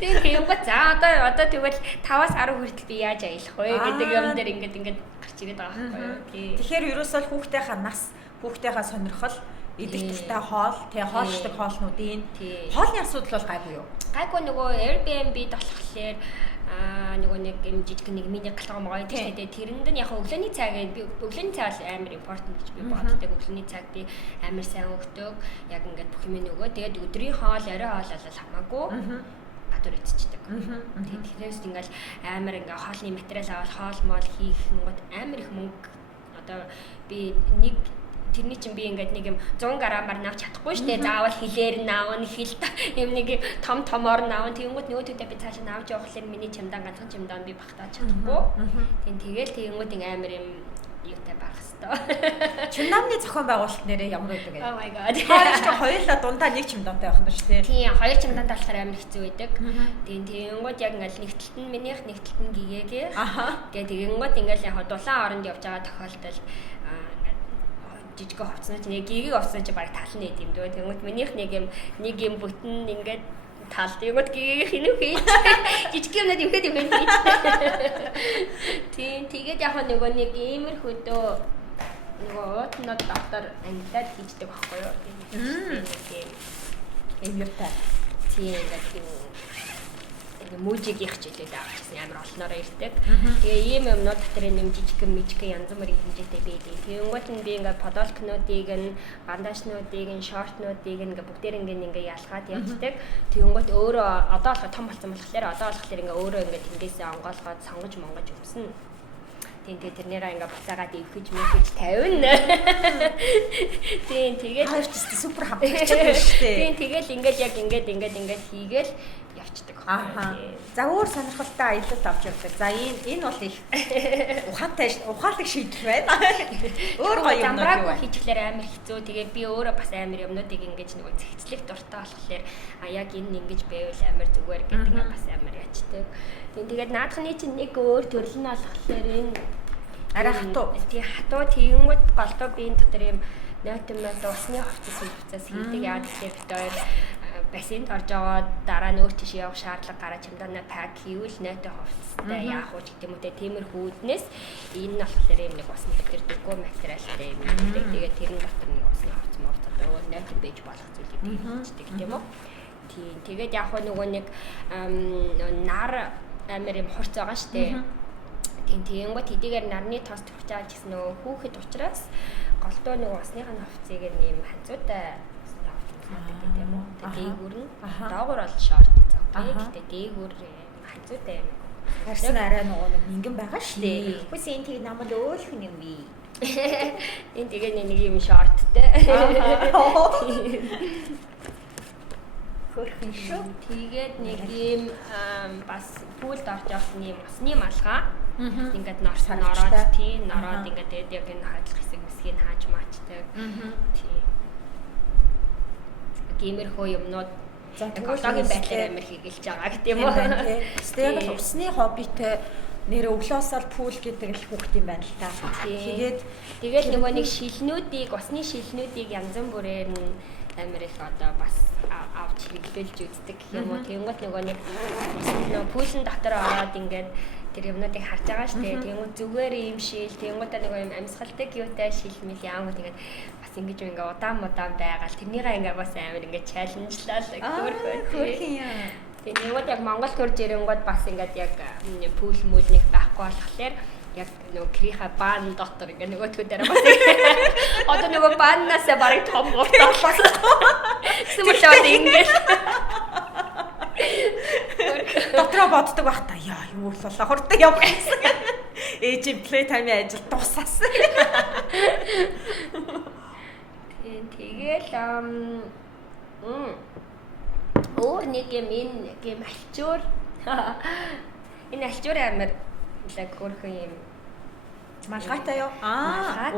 тийм за одоо тэгвэл 5-аас 10 хүртэл би яаж аялах вэ гэдэг юм дээр ингээд гарч ирээд байгаа байхгүй. Тэгэхээр ерөөсөө хүүхдийнхаа нас хүүхдийнхаа сонирхол идэх дуртай хоол хоолшдог хоолнуудын хоолны асуудал бол гайгүй юу? Гайгүй нөгөө Airbnb-д болохоор нөгөө нэг юм жижиг нэг мини галгам гоё тийм тэрэнд нь яг өглөөний цаг амар important гэж би боддог. Өглөөний цаг би амар сайн өгдөг. Яг ингээд бүх юм нөгөө тэгээд өдрийн хоол орой хоол бол хамаагүй гадуур идчихдэг. Тэгэхээр ингээл амар ингээ хоолны материал аваад хоол моол хийх гот амар их мөнгө одоо би нэг тэрний чинь би ингээд нэг юм 100 грамаар навч чадахгүй штэ. Заавал хилээр наавна хил юм нэг томор наавна. Тэгэнгүүт нөгөөдөө би цаашаа навж явахлаар миний чамдан ганцхан чамдан би багтааж чадахгүй. Тэгэнгүүт амар юм юутай байх хэвээр. Чимдамны зохион байгуулалт нэрээ ямар байдаг вэ? Oh my god. Хоёулаа дундаа нэг чимдамтай байх юм шүү дээ. Тийм, хоёр чимдамтай болохоор амар хэцүү байдаг. Тэгэнгүүт яг ингээл нэгтэлт нь минийх нэгтэлт нь гигээгээ. Тэгэнгүүт ингээл яг дулаан оронд явж байгаа тохиолдолд жижиг хувцснаа чи нэг гигийг овцсон чи баг тал нь идэв юм дөө. Тэгмэд минийх нэг юм бүтэн ингээд тал тэгмэд гигийг хинүү хийж жижиг юмнууд имхэд хийж. Тийм тэгээд яг нөгөө нэг иймэрхүүдөө нөгөө уутнууд доктор ангидаад хийждэг байхгүй юу? Тийм юутай. Тийм ингээд мужиг их жилээд авчихсан амар олноороо ирдэг. Тэгээ ийм юмнууд дотор нэм жижиг янз бүрийн хэмжээтэй байдаг. Тэгэнгүүт нь би ингээд подолкнуудыг нь, бандажнуудыг нь, шортнуудыг нь ингээд бүгдээр ингээд ялгаад явцдаг. Тэгэнгүүт өөрөө одоо болохоор том болсон болохоор ингээд өөрөө ингээд тэндээсээ онгоолгоод сонгож монгож өмснө. Тэгээд тэрнээрээ ингээд буцаагаад ивхэж тавина. Тийм тэгээд хайрчтай супер хавтагч байна шүү дээ. Тийм тэгээд ингээд хийгээл явцдаг. За өөр сонирхолтой аялалд авч явдаг. За энэ бол их ухаалаг шийдэл байна. Өөр гоё юмнууд юу вэ? Хийчихлээр амар хэцүү. Тэгээ би өөрөө бас амар юмнуудыг ингэж нэг зэгцлэх дуртай болохоор яг энэ ингэж байвал амар зүгээр гэдэг нь бас амар ячдаг. Тэгээд наадхны чинь нэг өөр төрөл нь болохоор энэ Арай хатуу. Тий хатуу тэгэнгүүт голдоо биеийн дотор юм нойтмоос усны хувцас хувцас хийдэг. Яа тэгэхээр бид хоёр бассейнд орж байгаа дараа нь өөр тийш явах шаардлага гараад чамдаа пак хийвэл нойтой хувцастай яах вэ гэдэг юм уу те тиймэрхүү үднээс энэ нь болохоор юм нэг усны хэвтэрдэггүй материалтай юм. Тэгээд тэрэн дотор нэг усны хувцас мовцод өөр нойтой байж болох зүйлийг хийдэг тийм үү. Тийм тэгээд яг нөгөө нэг нар амир юм хурц байгаа шүү дээ. Тэгэнгүүт хэдийгээр нарны тоос төрж байгаа гэсэн нөгөө хүүхэд учраас голдоо нөгөө усныхаа хувцсыг нэм ханцуутай гэдэг юм уу. Дээгүүр нь доогуур бол шорт зогтой. Гэтэ дээгүүр ханцуутай юм. Харсан арай нөгөө нэг ингэн байгаа шүү дээ. Хүс энэ тэг намайг өөлөх юм би. Энэ тэгээ нэг юм шорттэй. Хөрхөн шүү. Тэгээд нэг юм бас пүүлд орж явсан юм усны малгай. Ингээд норсон ороод тий нороод ингээд тэгээд яг энэ хаадлах хэсэг мэсгийг хааж маачдаг. Тий. Гэмэрхүү юмнууд одоогийн байдлаар амир хийгэлж байгаа гэдэг юм уу. Тэгээд яг усны хоббитэй нэр өглөөсөө пүүл гэдэг л хүүхд юм байна л та. Тэгээд нөгөө нэг шилнүүдийг усны шилнүүдийг янз бүрээр нь амир их одоо бас авч хэрэглүүлж үздэг гэх юм уу. Тэнгуут нөгөө нэг пүүлэн дотор ороод ингээд тэр юмнуудыг харж байгаа шүү дээ. Тэнгуут зүгээр юм шил, тэнгуутаа нөгөө юм амьсгалтай юутай шилмэл яам уу тэгээд бас ингэж ингээ удаан байгаал тэрнийгээ ингээ бас амир ингээ чаленжлал хөөрхөн юм. Тэнгуут яг Монгол төрж ирэнгүүт бас ингээд яг пүүл мүл нэг байхгүй болохоор яг нөгөө криха баан дотор ингээ нөгөөтгөө дараа бас одоо нөгөө бааннасаа барыг том гуртаа сүмэлээд ингээ дотроо боддог байх та яа юу болоо хурдан яв гэсэн. Ээжийн плейтайм ажил дууссан. Тэгэл өөр нэг юм энэ гэм алчуур энэ алчуур амир лаг хөрхөн юм малгайтай юу?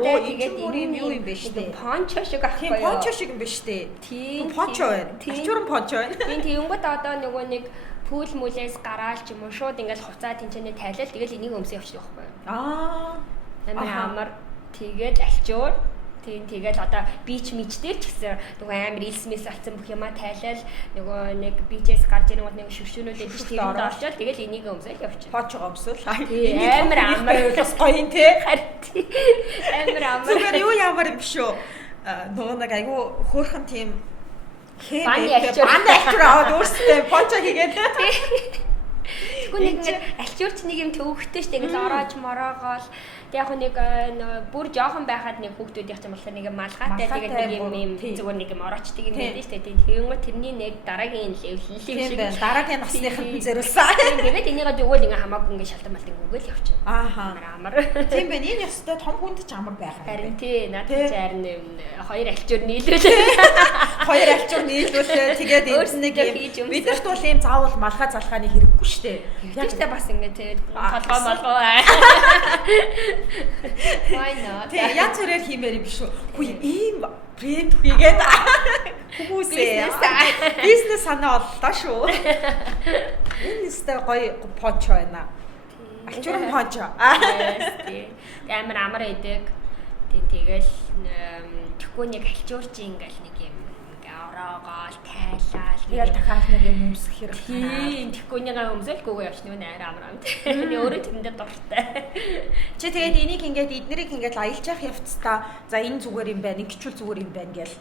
Тэгээд энэ юу юм бэ штэ? Пончо шиг ахгүй юу? Пончо шиг юм бэ штэ? Тийм. Пончо байна. Алчуур пончо байна. Тийм тэгэнгүүт одоо нөгөө нэг пүүл мүлээс гараал ч юм уу шууд ингээл хувцаа тэнцэнэ тайлал тэгэл энийг өмсөй явчих байхгүй юу? Амар тэгээд алчуур тэгэл одоо бич мич дээр ч гэсэн нөгөө амар илсмэс алцсан бүх юма тайлал нөгөө нэг бичээс гарч ирэн нэг шүршүүнүүдээ биш тэрэнд орчвол тэгэл энийг өмсөөл явчих. Почоо өмсөөл. Амар бас гоё юм те. Амар. Зүгээр юу ямар юм шүү. Нөгөө нэг айгу хөөрхөн тийм баны алчуур аваад өөрсдөө почоо хийгээд. Тэгвэл нэг алчуурч нэг юм төвөгтэй штэ ингээл ороож мороогоол яг нэг бүр жоохон байхад нэг хүүхдүүд яг юм болохоор нэг малгайтай тэгээд нэг юм зүгээр нэг юм ороочдаг юм байдаг штэ тэгэнгүүт тэрний нэг дараагийн левел шиг дараагийн насныханд зориулсан. Тэгээд энийгээ өгөөл ингээ хамаагүй ингээ шалтан малтан өгөөл явчих. Амар. Тийм байна. Энэ ёстой том хүнд ч амар байх. Харин тий надад ч харин хоёр алчуур нийлүүлээ. Хоёр алчуур нийлүүлээ. Тэгээд энэ нэг юм бидэрт бол ийм заавал малгай залхааны хэрэггүй штэ. Ягтай бас ингээ тий толгой малгой. Why not? Тэг яа зэрэг хиймээр юм шүү. Хүй ийм брэнд хийгээд хүмүүсээ бизнес санаа оллоо шүү. Энэ нэстэ гоё пончо байна. Алчуурын пончо. Амар идэг. Тэгэл тэгэхгүй нэг алчуурч ингээл нэг юм ороогоол тайлал тэгэл дахиад нэг юм өмсөх хэрэг. Тийм тэгэхгүй нэг өмсөлгүйгээ явчихна нэ амар. Тэгээ өөрөө тэрэндээ дуртай. Чи тэгээд энийг ингээд эднэрийг ингээд аялж явах явцдаа за энэ зүгээр юм байна, ингэчүүл зүгээр юм байна гээл.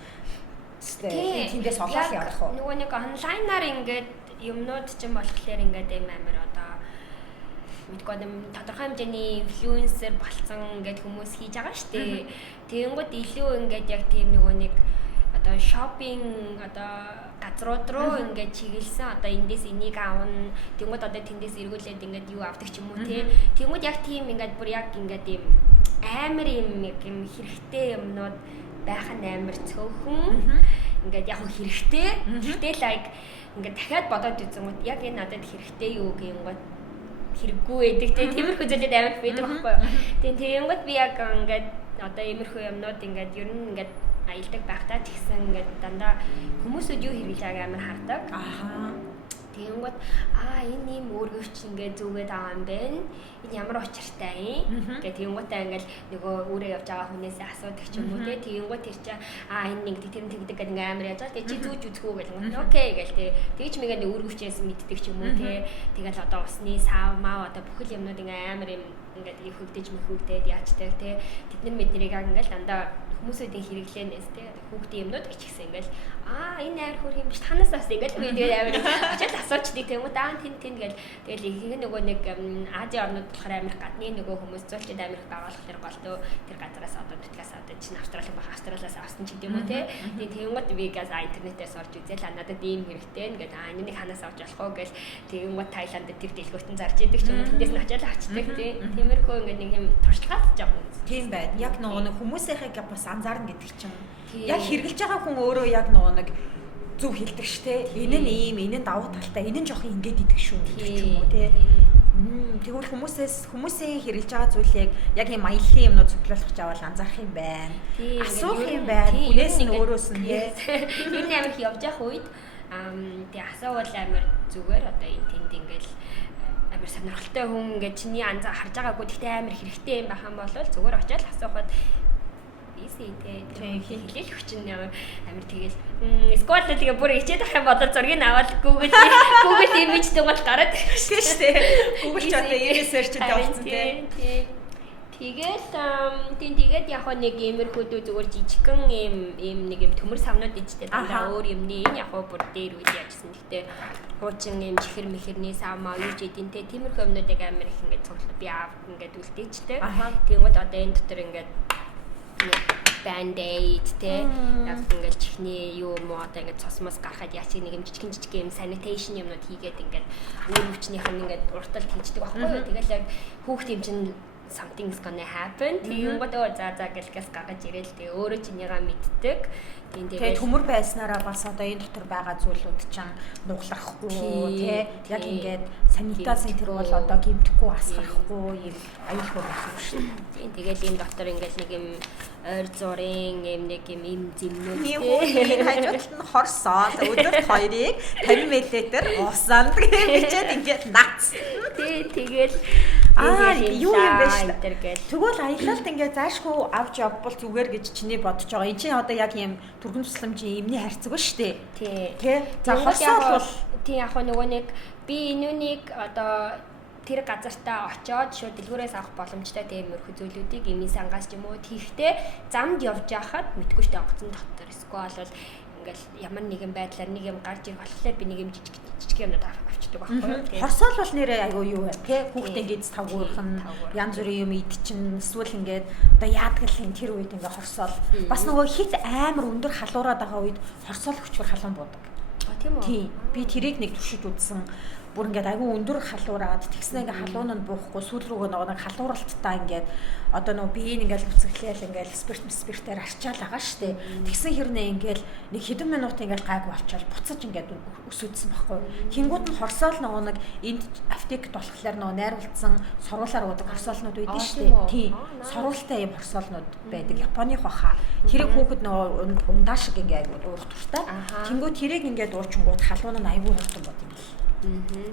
Тэндээс олоод явах уу? Нөгөө нэг онлайнаар ингээд юмнууд ч юм болохоор ингээд юм амар одоо мэдгүй тодорхой хэмжээний инфлюенсер болцсон ингээд хүмүүс хийж байгаа шүү дээ. Тэгэнгүүт илүү ингээд яг тийм нөгөө нэг одоо шопинг одоо газрууд руу ингээд чиглэсэн одоо эндээс энийг аавна тэгмэд одоо тэндээс эргүүлээд ингээд юу авдаг ч юм уу тий тэгмэд яг тийм ингээд бүр яг ингээд юм амар юм хэрэгтэй юмнууд байх нь амар цөөхөн ингээд яг хэрэгтэй лайк ингээд дахиад бодоод үзэнгүүт яг энэ надад хэрэгтэй юу гэмгот хэрэггүй байдаг тий тиймэрхүү зүйлүүд амар байдаг байхгүй юу тэгэнгүүт би яг ингээд одоо иймэрхүү юмнууд ингээд ер нь ингээд аялдаг байхдаа ч гэсэн ингээд дандаа хүмүүсүүд юу хэрэглэж байгааг амар хардаг. Тэгэнгүүт энэ юм өөргөвч ингээд зүгээд байгаа юм байна. Энэ ямар учиртай юм? Гэх тэгэнгүүтээ ингээд нөгөө өөрөө явж байгаа хүнээс асуудаг ч юм уу те. Тэгэнгүүт тэр чинь энэ нэг тэр тэгдэг гэдэг ингээд амар яаж байгаа. Тэгээ чи зүүж үзэхүү гэх юм. Окей гэл те. Тэгж мэгээ нэг өөргөвчээс мэддэг ч юм уу те. Тэгэл одоо усны сав маа одоо бүх юм ингээд амар юм ингээд хөвдөж мөхөвдөд яачтай те. Тэд нар мэднийг ингээд дандаа хүмүүсүүдийн хэрэглэнээс те хүүхдийн юмнууд ичгсэн ингээл энэ амар хөр юм биш танаас бас ингээл тэгээд амар очиад асуучдыг тийм үү тэн гэл тэгэл их нөгөө нэг Азийн орнууд болохоор Америк гадны нөгөө хүмүүс зөөлчд Америк байгаа болохоор голдөө тэр газараас одоо нутгаас одоо чинь Австрали бах Австралиас авсан ч гэдэм үү те тэгэнгүүт би газ интернетээс орж үзэл надад ийм хэрэгтэй ингээд энийг ханаас авч болох уу гэл тэгэнгүүт Таиланд тэр дэлгүүртэн зарж идэг ч юм уу тэндээс нь очиад авчдаг тиймэрхүү ингээд нэг юм туршлагаас жаахан тийм байд яг нөгөө хүмүүсийнхээ бас анзаарна гэдэг чинь яг хэрглэж байгаа хүн өөрөө яг нөгөө нэг зөв хэлдэг штэ энэ нь ийм энэ нь давуу талтай энэ нь жоох ингэж идэг шүү гэдэг ч юм уу те тэгвэл хүмүүсийн хэрэглэж байгаа зүйлийг яг ийм аяллаа юмнууд цуглуулах жавал анзаарах юм байна асуух юм байна хүнээс нь өөрөөс нь энэ амар их явж явах үед тэг асуувал амар зүгээр одоо энэ тэнд ингээл амар сонирхолтой хүн ингээд чиний харж байгаагүй гэхдээ амар хэрэгтэй юм байх юм бол зүгээр очиад асуухад easy тэгээ хэлэл хүчин амар тэгэл сквад тэгээ бүр ичээд ах юм бол зургийг аваад Google image тэгвэл гараад шүү дээ. Google ч одоо имиж search-д явуулсан тий. Тэгээд яг нэг иймэрхүү зүгээр жижигхэн ийм нэг юм төмөр савнууд ичтэй дандаа өөр юмний энэ яг бүр дээр үед яжсан. Гэхдээ хуучин ийм чихэр мэхэрний сав маа юу ч эдинтэй тиймэрхүү юмнуудыг амар их ингээд цуглаа би ингээд үлдээчтэй. Тэгмэд одоо энэ дотор ингээд band-aid те яг ингээд чихний юу муу одоо ингээд цосмос гарахад яачиг нэг юм жижигэн юм sanitation юмнууд хийгээд ингээд өөр хүчнийх нь ингээд урталт хийждэг байхгүй юу. Тэгэл яг хүүхд юм чинь something's gonna happen. Тэгэнгүүт за гэлгээс гаргаж ирээл тэгээ өөрөө чинийгаа мэддэг. Тэгээ төмөр байснараа бас одоо энэ дотор байгаа зүйлүүд чинь нуглахгүй тий яг ингээд санитасын тэр бол одоо гэмтэхгүй асгарахгүй юм аюулгүй байх юм шүү дээ. Тэгэл энэ дотор ингээд нэг юм ойр зургийн нэг юм зэмнүүд тий хажууд нь хорсоо өдөрт 2-ыг 50 мл усанд бичээд ингээд нац тий тэгэл юу юм бэ шүү дээ. Тэгвэл аялалд ингээд заашгүй авч явбал зүгээр гэж чиний бодож байгаа. Энд чинь одоо яг юм түргэн тусламжийн эмний хайрцаг ба шүү дээ. Тий. За хосоо бол тий яг нөгөө нэг би энүүнийг одоо тэр газартаа очиод шууд дэлгүүрээс авах боломжтой тиймэрхүү зүйлүүдийг эмийн сангаас ч юм уу тийхтэй замд явж байхад мэдгүй штэ онгоцон дотор эсвэл бол ингээл ямар нэгэн байдлаар нэг юм гарч ирэх болохоор би нэг юм жижиг юмнууд авчдаг байхгүй юу. Хорсоол бол нэрээ айгу юу вэ тий хүүхдээ ингээд тавгуурхан янз бүрийн юм идчин эсвэл ингээд одоо яадгалын тэр үед ингээд хорсоол бас нөгөө хит амар өндөр халуураад байгаа үед хорсоол хүчээр халуун буудаг. Тийм үү. Тий би тэрийг нэг туршиж үзсэн. Бүр ингээд айгүй өндөр халуураад тэгснэ ингээд халуун нь буухгүй сүүл рүүгээ нэг халууралттай ингээд одоо нөгөө биеийг ингээд үцгэлээл ингээд спиртээр арчаал байгаа штэ. Тэгсэн хэрнээ ингээд нэг хэдэн минут ингээд гайгүй болчоод буцаж ингээд өсөдсөн байхгүй. Тэнгүүд нь хорсоол нөгөө нэг энд аптект болохоор нөгөө найруулсан сургуулаар уудаг хорсоолнууд үүдэн штэ. Тий. Сургуультай юм хорсоолнууд байдаг. Японых баха. Тэрийг хүүхэд нөгөө ундаа шиг ингээд уух туртай. Тэнгүүд тэрийг ингээд уучингууд халуун нь айгүй хурдан бод юм бэл.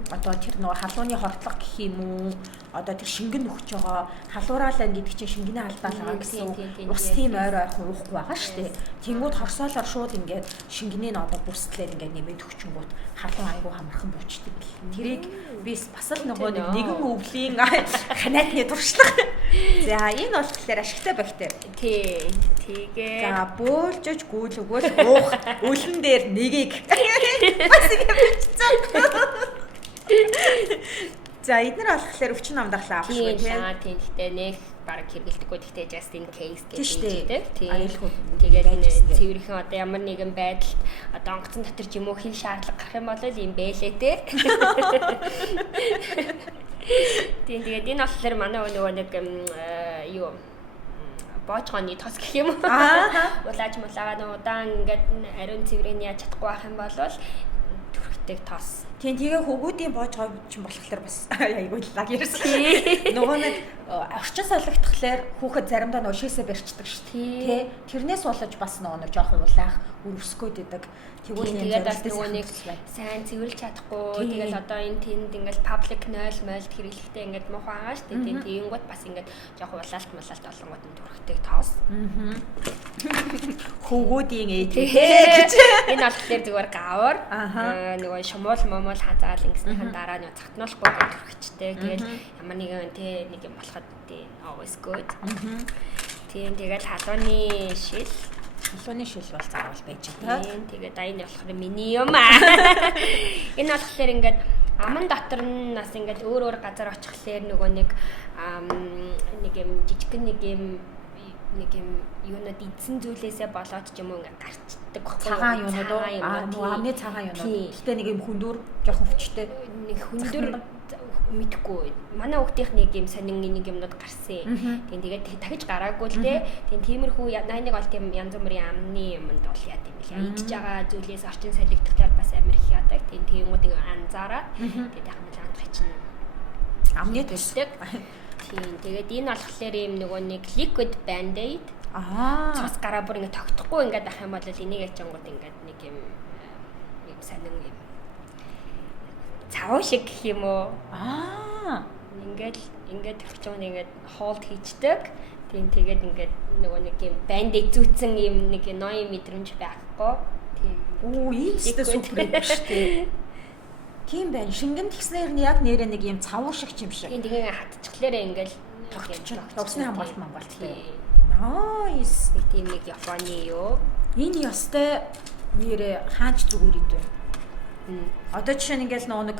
Одоо тэр нөгөө халууны хортлого гэх юм уу одоо тэр шингэн нөхж байгаа халуураалаа гэдэг чинь шингэний алдаалгаа гэсэн ус тийм ойр ойрхон уухгүй байгаа шүү дээ. Тэнгүүд хорсоолоор шууд ингээд шингэний нь одоо бүстлээд ингээд нэмээд өгчөнгүүт халуун айгуу хамархан буучдаг. Тэрийг би бас л нөгөө нэгэн өвлийн ханиатны туршлага. За энэ бол тэгэхээр ашигтай бактери. Тий. Тэгээ. За бөөлжөж гүйлгөөл уух өлөн дээр нэгийг бас ингэ бичсэн. За эдгээр болохоор өвчин амдаглаа авах шүү тийм. Тийм гэхдээ нэг баг хэрэгэлдэггүй гэхдээ just in case гэдэг тийм. Аюулгүй. Тэгээд цэвэрхэн одоо ямар нэгэн байдалд одоо онгоцон дотор ч юм уу хин шаардлага гарах юм бол юм бэлээ те. Тийм тэгээд энэ болохоор манай нөгөө нэг юу боочгоны тос гэх юм уу. Улааж мулаагаа удаан ингээд ариун цэврийн яаж чадахгүй байх юм бол төрхтэй тос. Тийм тэгээ хөгүүдийн боож гой ч болохоор бас айгүй лаг ярьсан. Нөгөө нэг орчин солигдохлоор хүүхэд заримдаа нөгөө шээсээ барьцдаг шүү дээ. Тэрнээс болж бас нөгөө жоохон улаах өрөвсгөөд идэг. Тэгээд бас нөгөө нэг сайн цэвэрлж чадахгүй. Тэгэл одоо энэ тэнд ингээл public noise mold хэрэглэхдээ ингээд муухай байгаа шүү дээ. Тэгэнгүүт бас ингээд жоохон улаалт олонгууд нь төрхтэй тоос. Хөгүүдийн ээж. Энэ болохоор зүгээр гавар. Нөгөө шумуул момол хазаал ингэснийхэн дараа нь цахтнуулахгүй төрхчтэй. Тэгэл ямар нэгэн нэг юм болоход тий always good. Тийм тэгэл халууны шил. Халууны шил бол заавал байж байгаа. Тийм тэгээд энэ болохоор миний юм аа. Энэ болохоор ингээд аман дотор нь бас ингээд өөр газар очихлаар нөгөө нэг юм жижигхэн нэг юм юунод эзэн зүйлээсээ болоод ч юм уу ингээд гарчдаг. Цагаан юунод нөгөө амны цагаан юунод. Гэтэ нэг юм хүндүр жоохон өвчтэй. Нэг хүндүр мэдгүй. Манай хүүхдийнх нэг юм сонин нэг юмнууд гарсан. Тэгээд дахиж гараагүй л дээ. Тиймэрхүү 81 ол тийм янз бүрийн амны юмд бол яа гэм бэлээ. Идж байгаа зүйлээс орчин солигдохлоор бас амар их яадаг. Тиймүүд анзаараад тэгээд яг нь ландах чинь амны төстэй. Тийм. Тэгээд энэ болохоор юм нөгөө нэг liquid band-aid. Цус гараа бүр ингэ тогтохгүй ингээд ах юм бол энийг ячангууд ингээд нэг юм сонин юм цав шиг гэх юм уу? Ингээд тэгч юм ингээд hold хийчдэг. Тийм тэгээд ингээд нөгөө нэг юм бандыг зүүцэн юм нэг ноён мэдрэмж байхгүй. Тийм. Иймстэй супер юм шүү дээ. Тийм байна. Шингэн тэгснээр нь яг нэрээ нэг юм цав шиг юм шиг. Тийм тэгээ хатчихлаарэ ингээд тогтчихно. Усны хамгаалт мангал. Тийм. Nice. Тийм нэг Японы юу? Энэ ёстой нэрээ хаач зүгээр идвэ. Одоо жишээ нь ингээл нөгөө нэг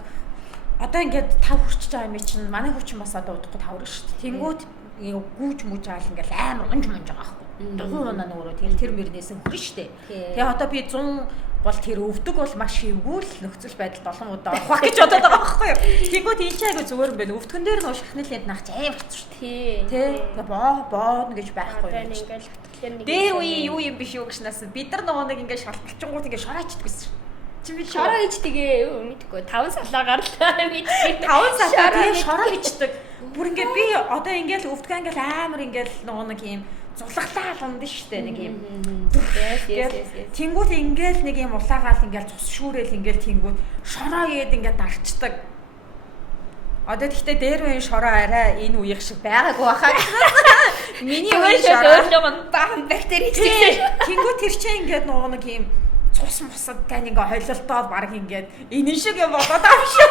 одоо ингээд 5 хүрчиж байгаа юм чинь манай хүчин бас одоо удахгүй 5 хүрнэ шүү дээ. Тэнгүүд гүүж мүж аал ингээл амар унж байгаа байхгүй. Дугуй унаа нөгөө тэгэл тэр мөрнээс хүрнэ шүү дээ. Тэгээ одоо би 100 бол тэр өвдөг бол маш эвгүй л нөхцөл байдалд олон удаа орох гэж бодоод байгаа байхгүй юу. Тэнгүүд энэ ч айгүй зүгээр юм байна. Өвдгөн дээр нөгөө шахны лэнд наач аим хэцүү шүү дээ. Тэгээ боо гэж байхгүй юм. Ингээл хатгалаар нэг дээр үе юу юм биш үү гэснээс бид нар нөгөө нэг ингээд шалтгалчингууд ингээд шораачдаг гэсэн. Чи би шороо гэж тэгээ мэдгүй 5 салаагаар л мэдээ 5 салаа тэгээ шороо гэждэг. Бүр ингээд би одоо ингээд өвдгөө ингээд амар ингээд нөгөө нэг юм зулглаа лунд штэ нэг юм. Тэнгүүт ингээд нэг юм улаагаал ингээд цус шүүрэл ингээд тэнгүүт шороо гээд ингээд дарчдаг. Одоо тэгтээ дээр үеийн шороо арай энэ үеих шиг байгаагүй байхаа. Миний үеийн шороо өөрлөгөө баахан бактери хийсэн. Тэнгүүт тэр чинь ингээд нөгөө нэг юм цус мусад тань ингээ хойлолтоод баг ингээд энэ шиг юм болоод байгаа шүү.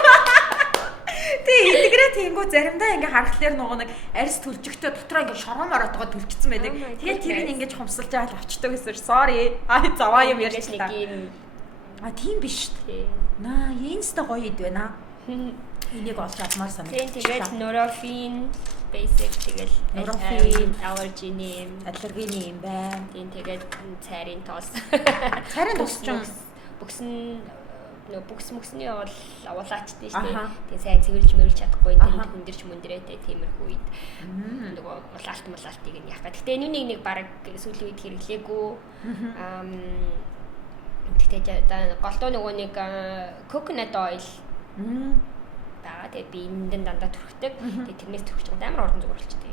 Тэгээ эдгэрээ тэнгүү заримдаа ингээ харахаар нөгөө нэг арьс төлжөгтэй дотроо ингээ шороо мороотгоо төлчихсөн байдаг. Тэгээд тэрийг ингээ хумсалж аваад авчдаг гэсэн. Sorry. Заваа юм ярьж нэг юм. Тийм биш шүү. Наа, инста гоё ид байна. Энийг олж авмаар санагдаж. Тэгээд норофин basic тэгэл allergy-ний юм байна. Тийм тэгээд цайрын тоос. Цайрын тоос ч бүксэн мөксний бол аваалаачдээ шүү дээ. Тэгээ сайн цэвэрлж мөрөлж чадахгүй энэ хүндэрч мөндөрөөтэй тиймэрхүү үед нөгөө улаалтыг нь яах га. Гэтэ энүүнийг нэг баг сүүлийн үед хэрэглээгүй. Гэтэ голдоо нөгөө нэг coconut oil байгаа. Тэгээ би энд дандаа төрхтэй. Тэгээ тэрнээс төрчих юм амар орон зүгээр болчихтой.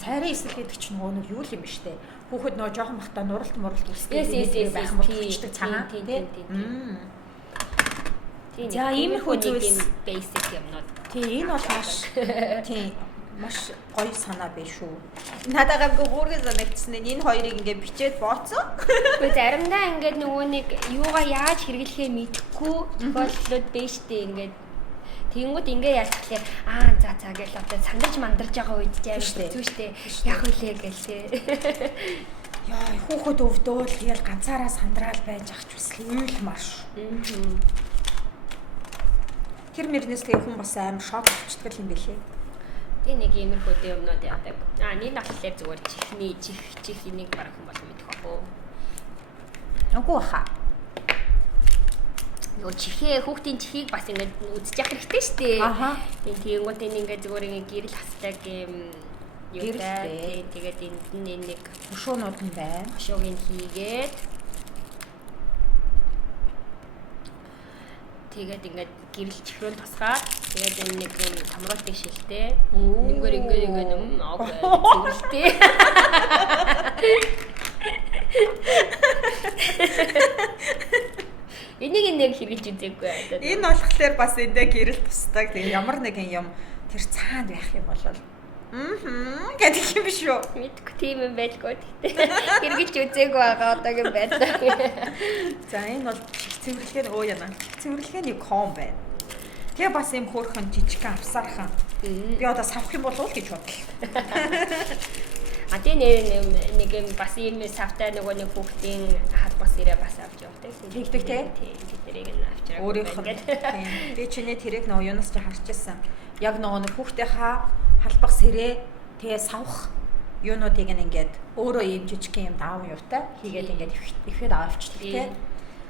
Цайрын эсрэг гэдэг чинь нөгөө нэг юу юм бэ штэ. Хүүхэд нөгөө жоохон бахта нуралт үстэй байх юм болчихдаг цагаан тийм. За иймэрхүү зүйлс basic юмнууд. Тийм энэ бол маш гоё санаа биш шүү. Надад гүргэн санагдсан энэ хоёрыг ингээд бичээд бооцсон. Гэхдээ заримдаа ингээд нөгөө нэг юугаа яаж хэрэглэхээ мэдэхгүй тохиолдлууд биш дээ ингээд. Тэнгүүд ингээ яаж тэгэхээр за гэл одоо сандарч мандарч байгаа үед ч амар хэцүү шттэ. Яг үлээ гэл тээ. Яа хүүхэд өвдөөл тэгэл ганцаараа сандраал байж ах ч бас л марш. Тэр мөрнөөс тэгээ хүн бас амар шок авчдаг юм билээ. Тэгээ нэг иймэрхүү юмнууд яадаг. Нэг болохоор зүгээр чих энийг барах хүн бол мэдэх баху. Үгүй хаа. Нөгөө чихээ хүүхдийн чихийг бас ингэ үзэж явах хэрэгтэй шүү дээ. Тэгэнгүүт энэ ингээ зүгээр ингээ гэрэл хасдаг юм юутай. Тэгээд энд нэг хөшөөнүүд нь байна. Хөшөөгийн хийгээд Тэгээд ингээд гэрэл чихрүүн тусгаад тэгээд энэ нэг юм томруултыг шилтэй. Нэггээр ингээд юм цэвэрлтэй. Энийг нэг хэрэгж үзээгүй аа. Энэ болохоор бас эндээ гэрэл тусдаг. Тэгээ ямар нэгэн юм тэр цаанд байх юм бол гэдэг юм биш үү? Мэдгүй тийм юм байлгүй гэхдээ хэрэгж үзээгүй байгаа одоогийн байдлаа. За энэ бол цэвэрлэгээ яана. Цэвэрлэгээний ком байна. Тэгээ бас юм хөөрхөн жижигхан авсаархан. Би одоо савх юм болов уу гэж бодлоо. А тийм нэг юм бас ийм савтай нөгөө нэг хүүхдийн халбас ирээ бас авч явдаг. Тэгдэг те. Тэрийг нь авчраа. Өөрийнх нь тийм. Би чиний тэрийг нөгөө юунаас ч харж ирсэн. Яг нөгөө хүүхдийнхаа халбах сэрээ тэгээ савх юунуудыг ингээд өөрөө ийм жижиг юм даав юутай хийгээд ингээд ихэд авчдаг те.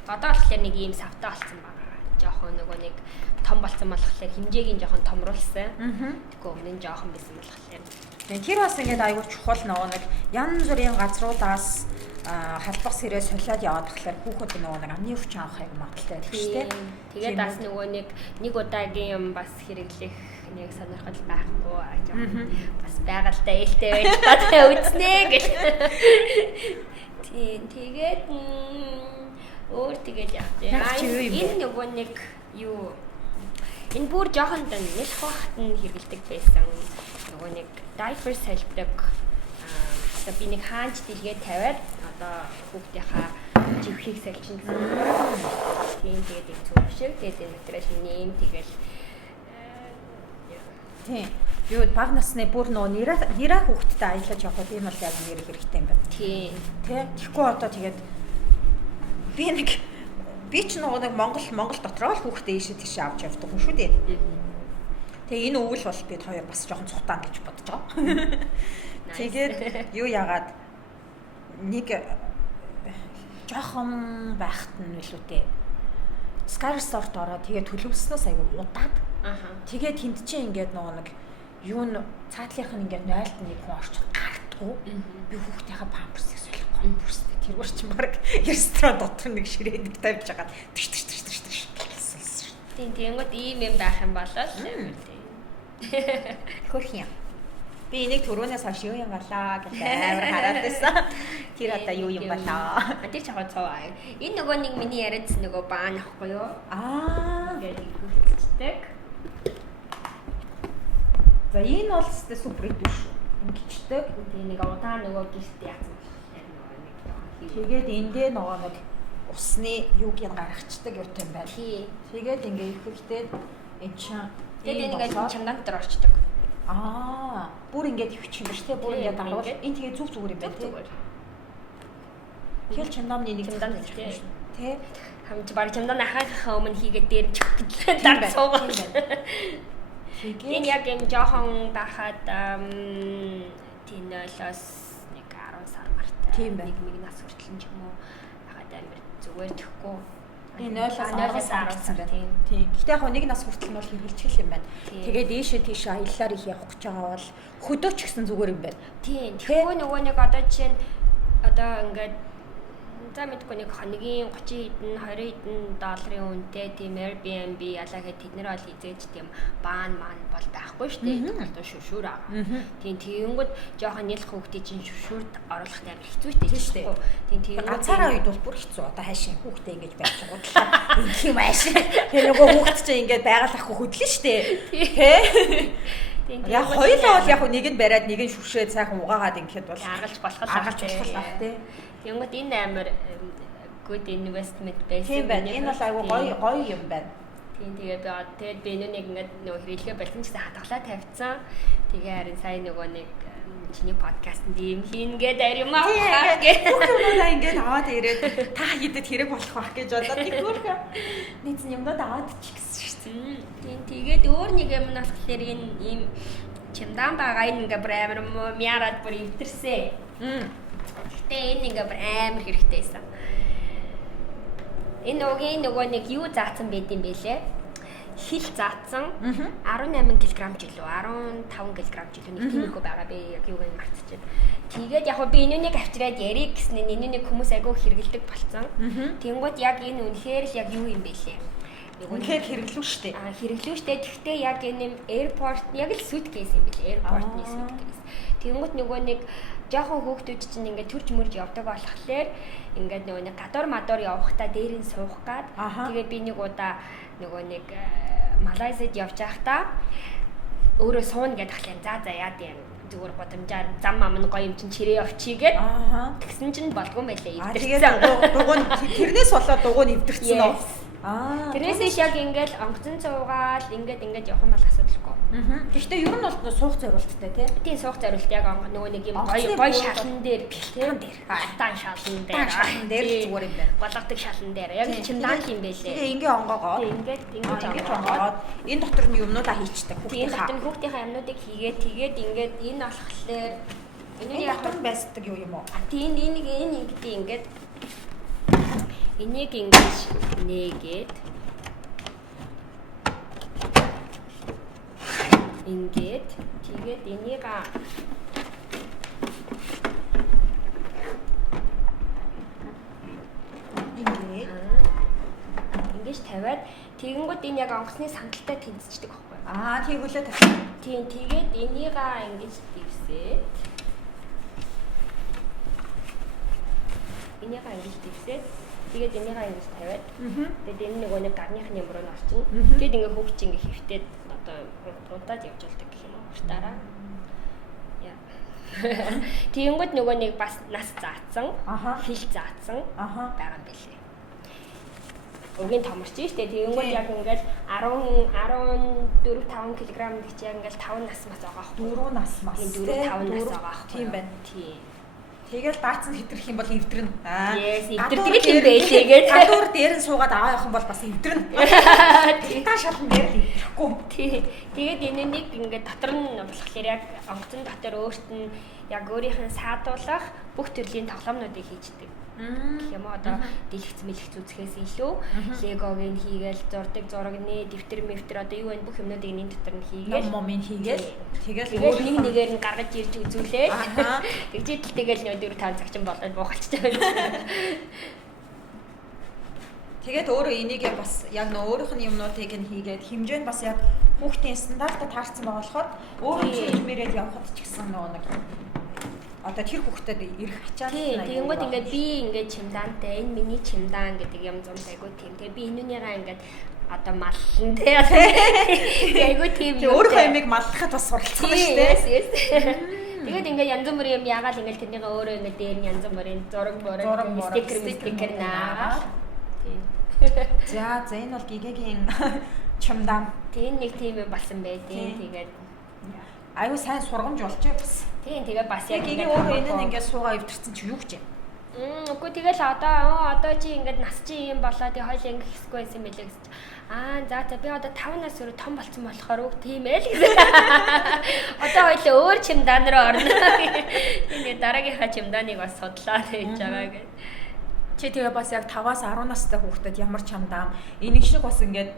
Одоо болохоор нэг ийм савтай болсон байгаа. Жохон нөгөө нэг том болсон болохоор хэмжээг нь жохон томруулсан. Тэгэхгүй өмнө нь жохон байсан болохоор. Тэгээ тэр бас ингээд аюул чухал нөгөө нэг янз бүрийн газруудаас халбах сэрээ солиод яваад болохоор хүүхэд нөгөө нэг амны өвчин авахыг магадaltaй байдаг шүү дээ. Тэгээд бас нөгөө нэг удаагийн юм бас хэрэглэх нэг сонирхол байхгүй аа. Бас байгальтай ээлтэй байж гадаа үзнэ гэх. Тэгээд өөр тэгээд яах вэ? Энэ нөгөө нэг юу энэ бүр жоохон нэлх багт нь хэрэглэдэг байсан. Нөгөө нэг diaper салбдаг. Одоо би нэг хаанч дэлгээд тавиад одоо хүүхдийнхаа живхийг салчин гэсэн. Тийм тэгээд их зүг шиг тэгээд энэ материал нэм тэгэл тийм. Юу баг насны бүр нөө нэраа хүүхдтэй аялаж явах тийм бол яг нэр хэрэгтэй юм байна. Тийм. Тэгэхгүй одоо тэгээд би ч нөгөө нэг Монгол дотроо л хүүхдээ ийшээ тийшээ авч явдаг юм шүү дээ. Тэгээ энэ өвөл бол бид хоёр бас жоохон цухтаан гэж бодож байгаа. Тэгээд юу яагаад нэг жоохон байхад нь үлүүтэй. Скарсорт ороо тэгээ төлөвлснөөс аягүй удаад. Тэгээд тэнд чинь ингээд нөгөө нэг юу н цаатлынх нь ингээд 0-д нэг хүн орчих гардггүй. Би хүүхдийнхаа памперсыг солихгүй бүрстэй. Тэрвэр чинь баг ресторан дотор нэг ширээдэг тавьж байгаа. Тэгш. Тийм тэгэнгүүт ийм юм байх юм болоо. Хөрх юм. Би энийг түрүүнээс хойш юу юм болоо гэж амар хараад байсан. Тэр одоо юу юм болоо. Тэр чахаа цаа. Энэ нөгөө нэг миний яриадс нөгөө баан ахгүй юу? Ингээд хөвчтэй. За энэ бол супер идэв шүү. Ингэчдэг. Тэгээ нэг удаан нөгөө гэрт яасан. Тэгээд эндээ нөгөө нэг усны юуг нь гаргацдаг юу юм байна. Тэгээд ингээд ихэхтэй эн чинь тэгээд ингээд чамдан дээр орчдөг. Бүр ингээд ивч юм биш те. Бүр ингээд дагавал энэ тэгээ зүг зүгээр юм байна те. Хэл чамдамны нэг чамдан дээр те. Хамж баг чамдан ахахаа өмнө хийгээд дээр дард суугаад. Тэгээд яг юм жоохон байхад тинэлос нэг 10 сар мартай. Тийм байна. Нэг нас хүртэл юм уу байгаад амар зүгээр тэхгүй. Энэ 0-аас 10 сар тийм. Гэхдээ яг нэг нас хүртэл нь бол хэрэгжилчих юм байна. Тэгээд ийшээ тийшээ аяллаар их явах гэж байгаа бол хөдөө ч гэсэн зүгээр юм байна. Тийм. Тэгэхгүй нөгөө нэг одоо жишээ нь одоо ингээд за мэдгүй нэг хоногийн 30 хэдэн 20 хэдэн долларын үнэтэй тийм Airbnb ялаагээд тэд нэр бол хизээж тийм баан бол байхгүй шүү дээ. Одоо шүшүүр аа. Тийм тэгэнгүүт жоохон нэлх хүүхдээ чинь шүшүүрд оруулах амар хэцүүтэй шүү дээ. Тийм тэгэнгүүт ганцаараа үед бол бүр хэцүү. Одоо хайшин хүүхдээ ингэж байж байгаа бодлоо. Инх юм ааш. Тэр нөгөө хүүхд чинь ингэж байгалахгүй хөдлөн шүү дээ. Тэ? Яг хоёулаа бол яг нэг нь бариад нэг нь шүршээд сайхан угаагаад ингэхэд бол аргалж болох байх тий. Тэгэнгүүт энэ амар good investment байсан. Тийм байна. Энэ бол айгүй гоё юм байна. Тийм тэгээд би нэг ингээд нөгөө хэрэглэгээ болон ч гэсэн хатгалаа тавьсан. Тэгээ харин сайн нөгөө нэг чиний подкастт ийм хийнгээд аримаа гэх. Бүгдээ ингээд аваад ирээд та хийдэд хэрэг болох байх гэж бодоод нэг хөөрхөн нийцэн юмнууд аваад ч гэсэн шүү дээ. Тийм тэгээд өөр нэг юм нь болохоор энэ ийм чимдан байгаа энэ ингээд амар мяарад бүр өвдөрсөн. Гэтэ энэ ингээд амар хэрэгтэйсэн. Энэ огийн нөгөө нэг юу заасан байд юм бэлээ? Хил заасан 18 кг жилүү 15 кг жилүү нэг тиймэрхүү байгаа би яг юуг нь мартчихад. Тэгээд яг би энүүнийг авчираад ярих гэсэн энүүнийг хүмүүс айгүй хэрэгэлдэг болцсон. Тэнгууд яг энэ үнэхээр л яг юу юм бэлээ? үнэхээр хэрэглүү штэ. Хэрэглүү штэ. Гэхдээ яг энэ airport яг л suitcase юм бэл airport-ны suitcase. Тэнгүүт нөгөө нэг жоохон хүүхдүүд чинь ингээд төрж мөрж явдаг болохоор ингээд нөгөө нэг гадуур мадуур явахдаа дээр нь суух гад. Тэгээд би нэг удаа нөгөө нэг Малайзад явж байхдаа өөрөө суuna гэдэг ахлаа. За яа тийм зүгээр годамжаар зам амн гоё юм чинь чирээ овчий гэд. Тэгсэн чинь болгүй мэлээ ивдэрсэн. Дугуй тэрнээс болоод дугуй ивдэрсэн үү? Тэрээс яг ингээд онгоцон цуугаал ингээд явах юм бол асуудалгүй. Гэхдээ ер нь бол суух зориулттай тий. Тийм суух зориулт яг нөгөө нэг юм гоё шалан дээр бэлтэн дээр. Алтан шалан дээр зүгээр юм байна. Болгодог шалан дээр. Яг чимдаан юм байлээ. Тэгээ ингээ онгоогоо. Ингээд онгоогоод энэ дотор нь юмнуудаа хийчихдэг. Тийм дотор нь хүүхдийнхээ юмнуудыг хийгээд ингээд энэ болохоор энэ дотор нь байсдаг юм уу? Тийм энийг ингээд энийг ингэж нээгээд ингээд тэгээд энийг ингэж тавиад тэгэнгүүт энэ яг онгоцны сандалтай тэнцчихдэг байхгүй. Тэгвэл тавь. Тийм тэгээд энийг ингэж дэвсээд энийг ингэж дэвсээд тэгээд энийг ингэж тавиад тэгээд энэ нөгөө нэг гарных нь юмруу орчин. Тэгээд ингээ хүүхд чинь ингээ хөвтээд одоо унтаад явж болдог гэх юм уу уртаараа. Яа. Тэгэнгүүт нөгөө нэг бас нас заацсан, хил заацсан байгаа юм билээ. Өгийн томорч штэ тэгэнгүүт яг ингээл 14-5 кг гэх чинь ингээл 5 нас мас байгаа ах. 4 нас мас. 4-5 нас байгаа ах. Тийм байна. Тийм. Тэгэл даацсан хэтрэх юм бол эвдэрнэ. Эвдэрдэг юм байлээ гэж. Гадуур дээр нь суугаад аваа явах юм бол бас эвдэрнэ. Та шалан дээр л эвдэхгүй. Тий. Тэгээд энэнийг ингээд дотор нь болохоор яг онгоцон дотор өөрт нь яг өөрийнх нь саадуулах бүх төрлийн тоглоомнуудыг хийждэг. Гэх юм одоо дэлгэц мэлгэц үзэхээс илүү легогийн хийгээл зурагны дэвтэр мэвтэр одоо юу вэ бүх юмнуудыг энэ дотор нь хийгээл момын хийгээл тэгэл нэг нэгээр нь гаргаж ирж үзүүлээ. Тэгжээтэл тэгэл 4-5 цаг чинь болоод буухалчтай байна. Тэгээд өөрөө энийг бас яг нөө өөрийнх нь юмнуудыг нь хийгээд хэмжээ нь бас яг хүүхдийн стандартад таарсан байгаа болохоор өөрөө хэмээрээд явхад ч гэсэн нөгөө нэг одоо тэр хүүхдэд ирэх ачаал нь. Тэгэнгүүт ингээд би ингээд чимдаантай энэ миний чимдаан гэдэг юм зам айгуу тийм. Тэгээ би энүүнийгаа ингээд одоо маллан тий. Айгуу тийм. Өөрийнхөө ямиг маллахад бас суралцсан шүү дээ. Тэгээд ингээд янз бүрийн юм яагаад ингээд тэрнийг өөрөө ингээд дээр нь янз бүрийн зураг стикер наагаад. Тийм. За энэ бол гигэгийн чимдаан. Тийм нэг тийм юм болсон бай тийм. Тэгээд аюу сайн сургамж болчихё бас. Тийм тэгээ бас яг ингээд өөрөө энэ нь ингээд суугаа өвдөрсөн чи юу гэж юм? Үгүй тэгэл одоо чи ингээд нас чи юм болоо тэгээ хоёул ингээд хэсгүй байсан мэлээ гэсэн чи за би одоо 5 нас өрөө том болсон болохоор үг тийм ээ л гэсэн. Одоо хоёул өөр чимдаан руу орно. Тэгээ дараагийнхаа чимдааныг бас судлаад хийж байгаа гэх. Чи тэгээ бас яг 5-аас 10 настай хүүхдэд ямар чимдаан энийг шиг бас ингээд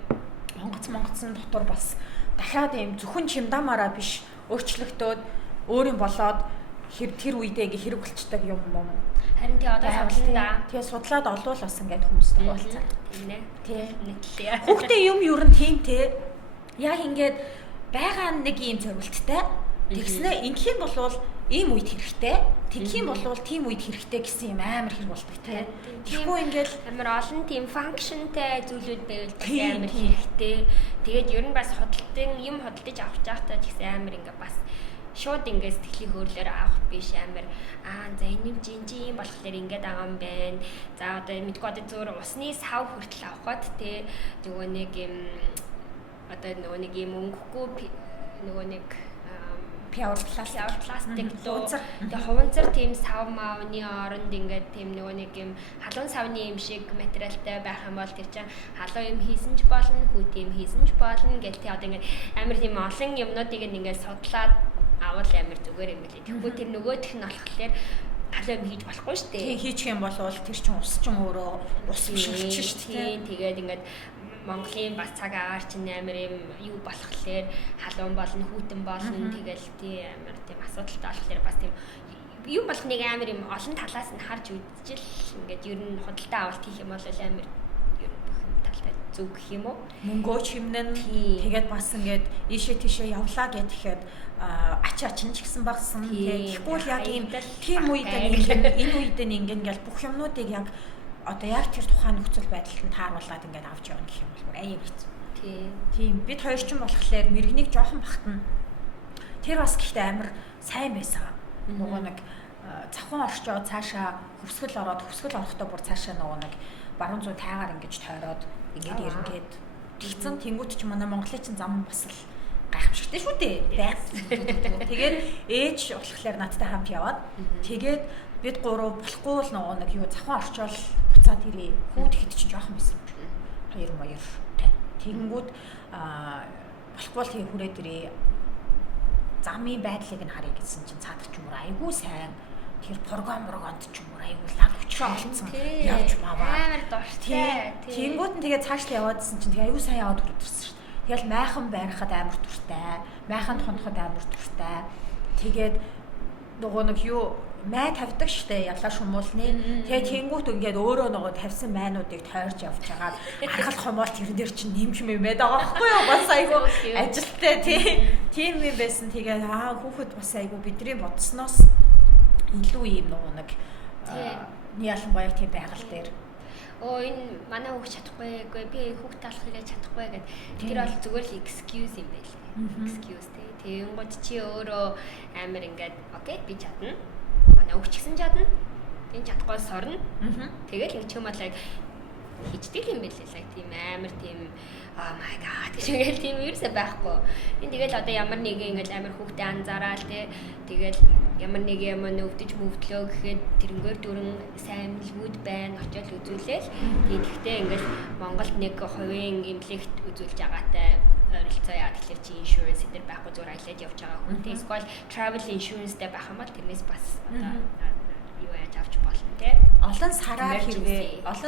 монгоцсон дотор бас дахиад юм зөвхөн чимдаамаараа биш өөрчлөгдөөд өөрийн болоод тэр үедээ ингээ хэрэг болчдаг юм юм. Харин тий одоо судлаа. Тэгээ судлаад олвол бас ингээд хүмүүстэй болцсон. Тийм ээ. Тий. Нийтлээ. Хүүхдээ юм ер нь тийм те. Яг ингээд байгаа нэг юм зорилттой. Тэгснэ ингэх юм болвол ийм үед хэрэгтэй. Тэгэх юм болвол тийм үед хэрэгтэй гэсэн юм амар хэрэг болдог те. Тэгэхгүй ингээд амар олон тийм функшнтэй зүйлүүд байвал амар хэрэгтэй. Тэгээд ер нь бас худалдан юм худалдаж авах чахтаа ч гэсэн амар ингээ бас шууд ингээ сэтгэлийн хөөрлөөр авах биш амар за энэ юм жинжин болохоор ингээд байгаа юм байна. За одоо мэдгүй одоо зөөр усны сав хүртэл авахад те нөгөө нэг юм одоо нөгөө нэг юм өнгөхгүй нөгөө нэг пяур пластик лууцар тэгээ хуванцар тийм сав маавны оронд ингээд тийм нөгөө нэг юм халуун савны юм шиг материалтай байх юм бол тэр чинь халуун юм хийсэн ч болно хүйт юм хийсэн ч болно гэх тий одоо ингээд амар тийм олон юмнуудыг ингээд судлаад авал амар зүгээр юм билээ. Тэгэхгүй тэр нөгөөх нь болохоор халуун юм хийж болохгүй шүү дээ. Тийм хийчих юм бол тэр чинь ус чинь өөрөө ус биш шүү дээ. Тэгээд ингээд Монголын бас цаг агаар чинь амар юм юу болохоор халуун болно, хүүтэн болно тэгэл тий амар тийм асуудалтай болохоор бас тийм юм болох нэг амар юм олон талаас нь харж үзчихэл ингээд ер нь худалдаа авалт хийх юм бол амар ер нь бүх юм сонирхолтой зүг гэх юм уу? Мөнгөө чимнэн тэгээд бас ингээд ийшээ тийшээ явлаа гэхэд ачаач нь ч гэсэн багсан тэгэхгүй л яг ийм тийм үед энэ үед ингээл бүх юмнуудыг яг одоо яг тэр тухайн нөхцөл байдалд нь тааруулаад ингээд авч явна гэх юм бол аяа хэцүү. Тийм бид хоёр ч юм болохоор мэрэгнийг жоохон бахтана. Тэр бас гэхдээ амар сайн байсан. Нөгөө нэг цавхан орчоо цаашаа хөвсгөл орохдоо бүр цаашаа нөгөө нэг баруун зүүн тайгаар ингэж тойроод ингээд эргээд тэгсэн тэнгуут ч манай Монголын чинь зам бас л гайхамшигтай шүү дээ. Тэгээд ээж болохоор надтай хамт яваад тэгээд бид гурав болохгүй л нөгөө нэг юу цавхан орчоол буцаад ирээ. Хүүд хэд ч жоохон байсан. Хоёр моёр тай. Тэнгүүд болохгүй л тэгээ хүрээд ирээ. Замын байдлыг нь харъя гэсэн чинь цаадах ч юм уу айгүй сайн тэр програмд ч юм уу айгүй лаг өчрөө олцсон явж маваа амар дуртай. Тэнгүүд нь тэгээ цаашдаа яваадсэн чинь тэгээ айгүй сайн яваад хүрдэрсэн шүү дээ. Тэгэл майхан байрахад амар дуртай, майханд хоноход амар дуртай. Тэгээд нөгөө нэг юу май тавьдаг штэ ялаа шумуулны. Тэгээ тэнгүүт ингээд өөрөө нөгөө тавьсан майнуудыг тойрч явж байгаа. Аргал хомоол тэрэн дээр чинь нэмж мэмэд байгаа байхгүй юу? Бас айгүй ажилттай тийм юм байсан. Тэгээ хүүхэд бас айгүй бидний бодсноос илүү юм нөгөө нэг яалан баяр тийм байгаль дээр. Энэ манай хүүхд чадахгүй би хүүхд талахыг чадахгүй гэдэг. Тэр бол зүгээр л excuse юм байл. Excuse тийм гот чи өөрөө амар ингээд окей би чадна. Манай хүүхд ч гэсэн чадна. Тийм чадахгүй сорно. Тэгэл ингэ ч юм бол яг хичдэг юм байл л тийм амар тийм oh my god гэж тийм ерөөсөй байхгүй. Энэ тэгэл одоо ямар нэг ингээд амар хүүхдэд анзаараад тэгэл ямар нэг юм өвдөж мөвдлөө гэхэд тэрнгээр дүрэн сайн мэлгүүд байна очиод үзүүлээл. Тэгэхдээ ингээд Монголд нэг хувийн эмнэлэгт үзүүлж байгаатай ойролцоо яа тэгэхээр чи insurance дээр байхгүй зүгээр аялаад явж байгаа хүн. Эсвэл travel insurance дээр байх юм бол тэрнээс бас одоо юу яаж авч болно те. Олон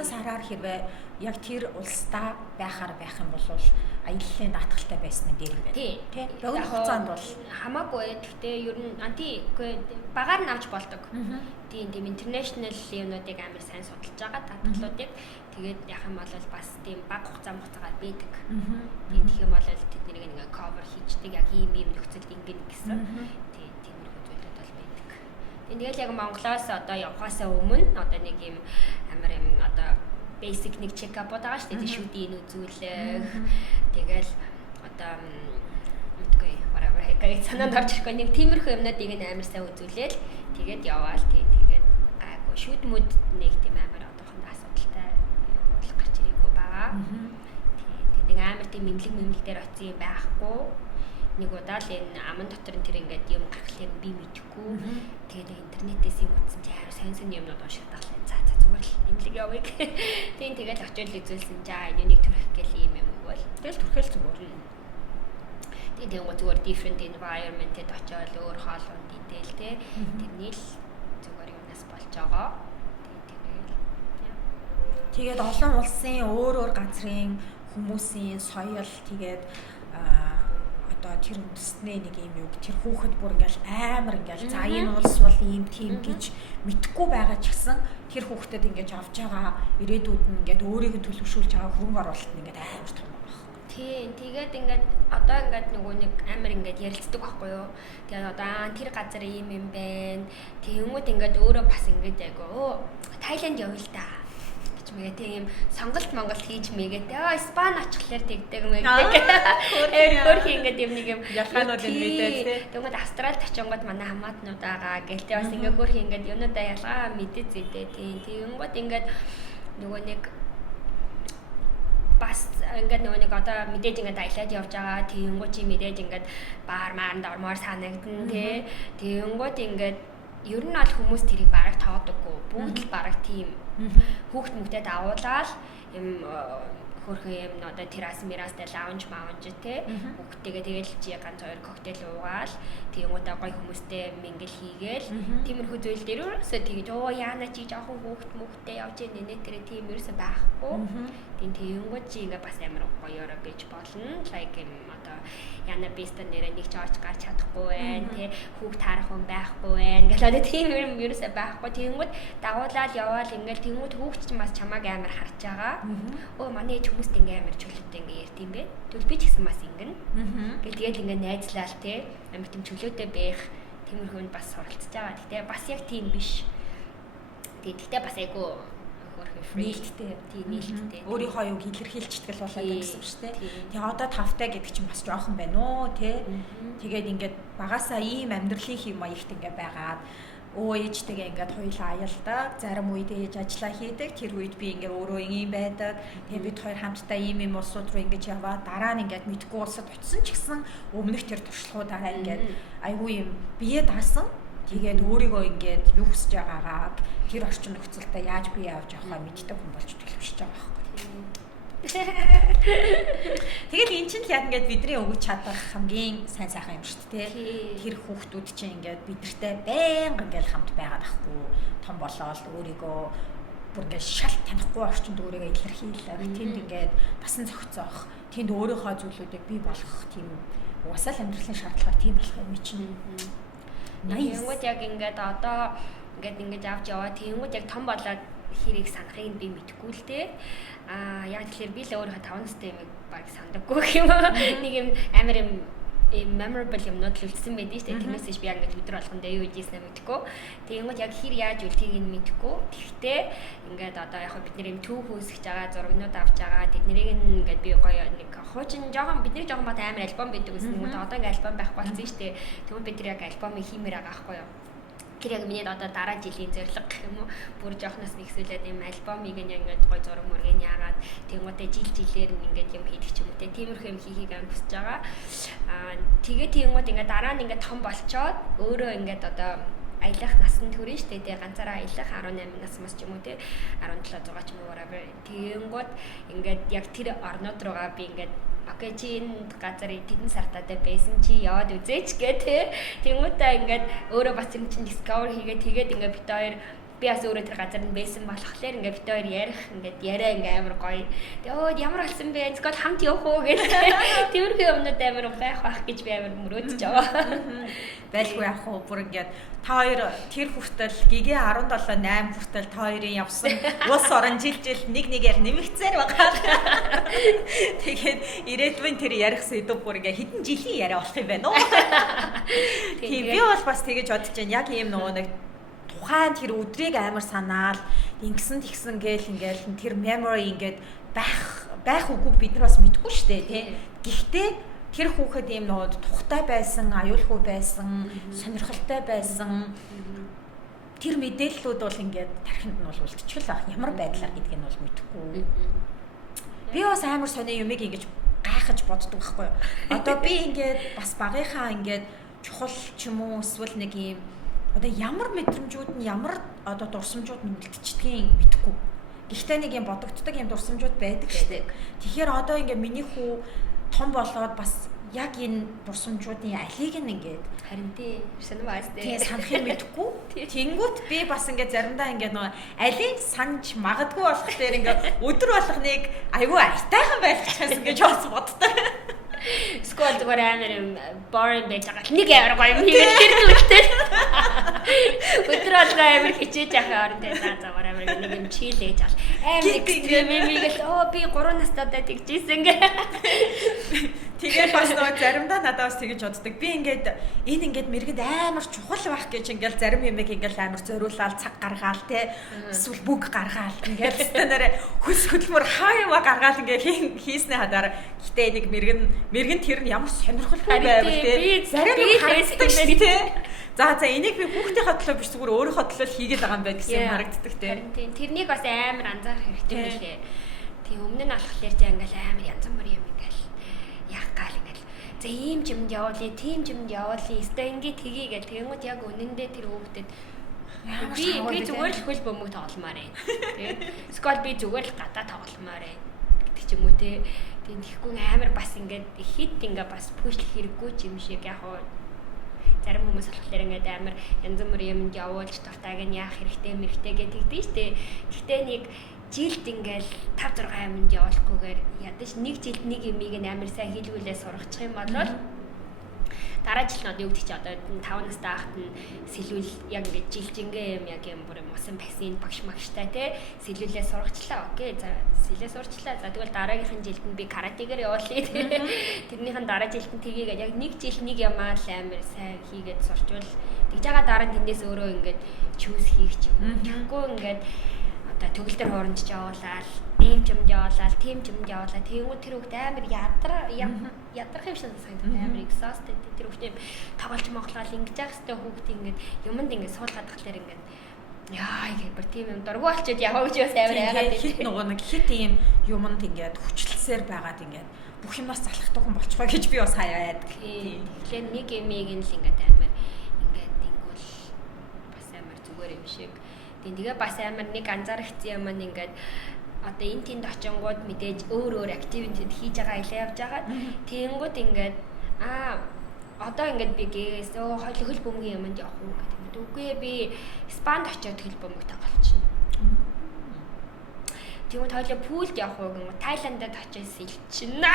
сараар хэрвээ яг тэр улсдаа байхаар байх юм бол аяллаа даатгалтай байсан нь дээр юм байна. Тий. Богино хугацаанд бол хамаагүй. Гэхдээ ер нь багаар нь авч болдог. Тийм international юмнуудыг амар сайн судалж байгаа даатгалуудыг тэгээд яах юм бол бас тийм бага хугацаагаар байдаг. Тийм гэх юм бол тэднийг ингээ cover хийждэг яг ийм нөхцөлд ингэн гэсэн. Тийм зүйлүүд бол байдаг. Тэгэл яг Монголоос одоо явхаасаа өмнө одоо нэг юм амар юм одоо basic нэг check-up байгаа шүү дээ. Шүдийн үзүүлэх. Тэгэл одоо мэдгүй whatever гэж санаанд орж ирэхгүй нэг тиймэрхүү юмнуудыг амар сайн үзүүлээл тэгээд яваал тэгээд айгу шүд мүд нэг тийм амар одоохонд асуудалтай болох гэж ирээгүй байгаа. Тэгээд нэг амар тийм эмнэлэг дээр очив юм байхгүй. Нэг удаа л энэ аман дотор нь тэр ингээд юм гаргалыг би мэдхгүй. Тэгээд интернетээс юм утсан чи хараа сайн юмнууд уншиж таглаа. Зүгээр л эмнэлэг явъя. Тийм тэгээд очиод үзүүлсэн жаа энийг төрөх гэл юм бол тэгэл төрхөл зүгээр. Тэгээд зүгээр different environment-д очиод өөр хоолунд идэл те тэрний л зүгээр юмнаас болж байгаа. Тэгээд олон улсын өөр газрын хүмүүсийн соёл тэгээд одоо тэр үндэснээ нэг юм юу тэр хүүхэд бүр ингээл амар ингээл за энэ улс бол ийм тийм гэж мэдхгүй байгаа ч гэсэн тэр хүүхдэд ингэж авч байгаа ирээдүйд нь ингээд өөрийг нь төлөвшүүлж байгаа хөрөнгө оруулалт нь ингээд амар том байна. Тийм тэгээд ингээд одоо ингээд нөгөө нэг амар ингээд ярилцдаг байхгүй юу. Тэгээд одоо тэр газар ийм юм байна. Тэгэнгүүт ингээд өөрөө бас ингээд яг Тайланд явъя л та. Мэгэ тийм сонголт Монголд хийж мэгээ. Спан очихлаар тэгдэг мэгэ. Өөрхий ингээд юм нэг юм ялгаануудыг мэдээ тий. Тэгвэл Австралид очингод манай хамаатнууд байгаа гэлтэй бас ингээд өөрхий ингээд юунуудаа ялгаа мэдээ зэдээ тий. Тэгэнгүүт ингээд нөгөө нэг бас ингээд нөгөө нэг одоо мэдээж ингээд аялаад явж байгаа. Тэгэнгүүт чи мэдээж ингээд баар маанд ормоор санагдана тий. Тэгэнгүүт ингээд ер нь аль хүмүүс тэрийг бараг тоодоггүй. Бүгд л бараг тийм хүүхд мөгтөд авуулаад юм хөрхөн юм одоо террас мирастай лаунж маунж те хүүхдтэйгээ тэгэл чи ганц хоёр коктейл уугаал тэгэнгүүтээ гоё хүмүүстэй мингэл хийгээл тиймэрхүү зүйл дээр ерөөсөө тэгэж яана чи жоохон хүүхд мөгтөд явж нэ тэрэ тийм ерөөсөө байхгүй тийм тэгэнгүүт чи ингээ бас амар гоёороо бийж болно like юм одоо яна биста нэрэ нэг ч орж гарч чадахгүй байх те хүүхд таарах хүн байхгүй байх гэдэг тийм юм ерөөсөө байхгүй тэгэнгүүт дагуулаад яваал ингээл тэгэнгүүт хүүхд ч бас чамааг амар харж байгаа өө манай ээж хүмүүст ингээ амар чөлөөтэй ингээ ярьд юм бэ. Тэгвэл би ч гэсэн бас ингэн. Тэгэл ингээ найзлал те амар тийм чөлөөтэй байх тиймэрхүүнд бас суралцж байгаа. Гэтэ бас яг тийм биш. Тэгтээ бас айгу нээлттэй. Тийм нээлттэй. Өөрийнхөө юг илэрхийлчихдэг л болоод байна гэсэн үг шүү дээ. Тэгээ одоо тавтай гэдэг чинь бас жоохон байна уу те. Тэгээд ингээд багасаа ийм амьдралын хэм маягт ингээ байгаад ээжтэйгээ ингээд хоёулаа аялдаг. Зарим үед ээж ажиллаа хийдэг. Тэр үед би ингээ өөрөө ийм байдаг. Тэгээ бид хоёр хамтдаа ийм улсууд руу ингэж яваад дараа нь ингээд мэдгүй улсад очисон ч гэсэн өмнөх тэр туршлагуудаараа ингээд айгүй юм бие даасан. Тэгээд өөрийгөө ингээд юу хүсэж байгаагаа тэр орчин нөхцөлтэй яаж бие авч явахаа мэддэг хүн болж төлөвшөж байгаа байхгүй. Тэгээд эн чинь л яг ингээд бидний өгч чадах хамгийн сайн сайхан юм шүү дээ. Тэр хүүхдүүд чинь ингээд бидэртэй байнга ингээд хамт байгаад ахгүй. Том болоод өөрийгөө бүр ингээд шал танихгүй орчинд өөрийгөө илэрхийлэх. Тэнд ингээд басан зохицоох. Тэнд өөрийнхөө зүйлүүдийг бий болгох тийм уусаал амьдралын шаардлагаар тийм болох юм чинь. Тэнгүүд яг ингээд одоо ингээд ингэж авч яваа тэнгүүд яг том болоод хэрийг санахыг би мэдэхгүй л дээ. Яг тэгэхээр би л өөрөө 5 настай юм баг сандаггүй юм. Нэг юм амар юм memorable юмнууд л үлдсэн байдаг шүү дээ. Тэрнээс би яг ингээд өдөр болгондоо юу хийжсэн мэдэхгүй. Тэнгүүд яг хэр яаж үлдгийг нь мэдэхгүй. Тэгэхдээ ингээд одоо яг бидний юм түүх үүсгэж байгаа зургнууд авч байгаа. Тэднийг ингээд би гоё нэг хуучин жоохон бидний жоохон бат амар альбом байдаг гэсэн юм. Одоо ингээд альбом байхгүй болсон шүү дээ. Тэгвэл бид нар яг альбомыг хиймээр байгаа байхгүй юу? Тэр яг миний одоо дараа жилийн зорилго гэх юм уу бүр жоохноос нэгсүүлээд юм альбомыг ингээд гоё зураг мөргэн яагаад тэнгуүтэй жилээр ингээд юм хийдэг ч юм уу те тиймэрхүү юм хийхийг амар хүсэж байгаа. Тэгээ тэнгуүт ингээд дараа нь ингээд том болчоод өөрөө ингээд одоо аялах насанд хүрэн штэ те ганцаараа аялах 18 наснаас ч юм уу те 17 6 ч юм уу whatever тэнгуүт ингээд яг тэр орнууд руугаа би ингээд окей чи энэ газар эдэн сартаатай байсан чи яваад үзээч гэ тэ. Тэнгүүтээ ингээд өөрөө бас юм чин discover хийгээд тэгээд ингээд бит хоёр би бас өөрөө тэр газар нь байсан болохоор ингээд бит хоёр ярих ингээд яриа ингээд амар гоё. Тэгээ ямар болсон бэ? Эсвэл хамт явах уу гэх. Тиймэрхүү юмнууд амар байх гэж би амар мөрөөдөж байгаа. Байлгүй явах уу бүр ингээд та хоёр тэр хүртэл ГГ 17 8 хүртэл та хоёрын явсан улс орон жил нэг нэгээр нэмэгцээр байгаа. Тэгээд ирээдүйн тэр ярих сэдв бүр ингээ хэдэн жилийн яриа болох юм байна уу? Тийм би бол бас тэгэж бодож байна. Яг ийм нөгөө нэг тухайн тэр өдрийг амар санаал ингэсэн тэгсэн гээл ингээл тэр memory ингээд байх үгүй бид нар бас мэдгүй шүү дээ тий. Гэхдээ тэр хүүхэд ийм нөгөө тухтай байсан, аюулгүй байсан, сонирхолтой байсан. Тэр мэдээллүүд бол ингээд тархинд нь бол үлдчихэл баг. Ямар байдлаар гэдгийг нь бол мэдэхгүй. Би бас амар сони юмыг ингэж гайхаж боддог байхгүй юу. Одоо би ингээд бас багийнхаа ингээд чухал ч юм уу эсвэл нэг юм одоо ямар мэдрэмжүүд нь ямар одоо дурсамжууд нь үлдчихдгийг мэдэхгүй. Гэхдээ нэг юм бодогддог юм дурсамжууд байдаг шүү дээ. Тэгэхээр одоо ингээд миний хүү том болоод бас яг энэ дурсамжуудын алийг нь ингээд харин тий санамаастай тий санах юм мэдэхгүй. Тэнгүүт би бас ингээд заримдаа ингээд нөгөө алийг санаж магадгүй болох дээр ингээд өдөр болгоныг айгүй айтайхан байлгачихсан гэж бас боддог. Скол зүгээр амар юм boring байж байгаа. Нэг амар гоё юм хийгээд тэр зүйлтэй. Өдөр алга амар хичээж яхаа орон дээр заагаар амар нэг юм chill хийж ал. Амар экстрем юм ийгэл би 3 настайдаа тэгжсэн гэ. Тэгээд бас нөгөө заримдаа надад бас тэгэж боддог. Би ингээд энэ ингээд мэрэгд амар чухал байх гэж ингээд зарим юмыг ингээд амар зориулаад цаг гаргаал те эсвэл бүгд гаргаал ингээд стандараа хөс хөдөлмөр хаа юма гаргаал ингээд хийснэ хадаар гэтээ нэг мэрэгэн тэр нь ямар сонирхолтой байвал те зарим нь харагддаг шүү те. За энийг би хүүхдийнхээ төлөө биш зүгээр өөрийнхөө төлөө хийгээд байгаа юм байна гэсэн харагддаг те. Тэрнийг бас амар анзаарах хэрэгтэй байлээ. Тийм өмнө нь алхахлаар чи ингээд амар янз бүрийн юм ингээл яг гал ингээл за ийм юмд явуулъя, тийм юмд явуулъя, өстой ингээ тгий гэл тэгэнгүүт яг үнэндээ тэр хүүхдэд би зүгээр л хөл бөмбөг тогломоор ээ. Тийм. Скол би зүгээр л гадаа тогломоор ээ гэдэг ч юм уу те. Тийм тэгэхгүй амар бас ингээд хит ингээ бас пүшлэх хэрэггүй юм шиг яг хоо зарим хүмүүс болохоор ингээд амар янз бүрийн юмд явуулж дуртайг нь яах хэрэгтэй мэрэгтэй гэдэг штэ. Гэхдээ нэг жилд ингээл 5 6 юмд явуулахгүйгээр ядаж нэг жилд нэг юмыг амар сайн хийлгүүлээ сургачих юм бол дараа жил нь одоо юу гэдэг чи одоо 5 настай ахт нь сэлүүл яг ингээд жилжингээ юм яг юм бүр мосон вакцин багш магштай те сэлүүлээ сургачлаа. Окей. За сэлээ сурчлаа. За тэгвэл дараагийнхын жилд нь би каратегээр явуулъя те. Тэрнийхэн дараа жилд нь тгийгээд яг нэг жил нэг ямаа л амар сайн хийгээд сурчвал тэгж байгаа дараа нь тэндээс өөрөө ингээд чүүс хийх ч юм. Тэгэхгүй ингээд одоо төгөл дээр хоорондж явуулаад ийм ч юм явуулаад тийм ч юм явуулаад тэнгуү тэр хүүхд амар ядарх юм шиг санагдав. Амар exhausted тэр хүүхд тоглож моглол ингэж явах хэвээр хүүхд ингээд юмд ингээд суулгаад тахлаар ингээд яа гэх тийм юм дургу болчиход яваа гэж бас амар яагаад хит нөгөө нэг хит ийм юмд ингээд хүчлэлсээр байгаад ингээд бүх юмас залхах хүн болчихоо гэж би бас хаяад. Тэгэхээр нэг эмийг нь л ингээд амар ингээд ингүүл бас амар зүгээр юм шиг. Тэгээ бас амар нэг анзаарчихсан юм маань ингээд одоо энэ тэнд очингууд мэдээж өөр activity хийж байгаа илээ явж байгаа. Тэнгүүд ингээд одоо ингээд би гээс хөл бөмбөгийн юмд явах уу гэдэг. Үгүй би Спанд очиод хөл бөмбөг тоглочихно. Тэгвэл хоёлоо пүүлд явах уу гэнэ Тайландад очиж сэлчихнэ.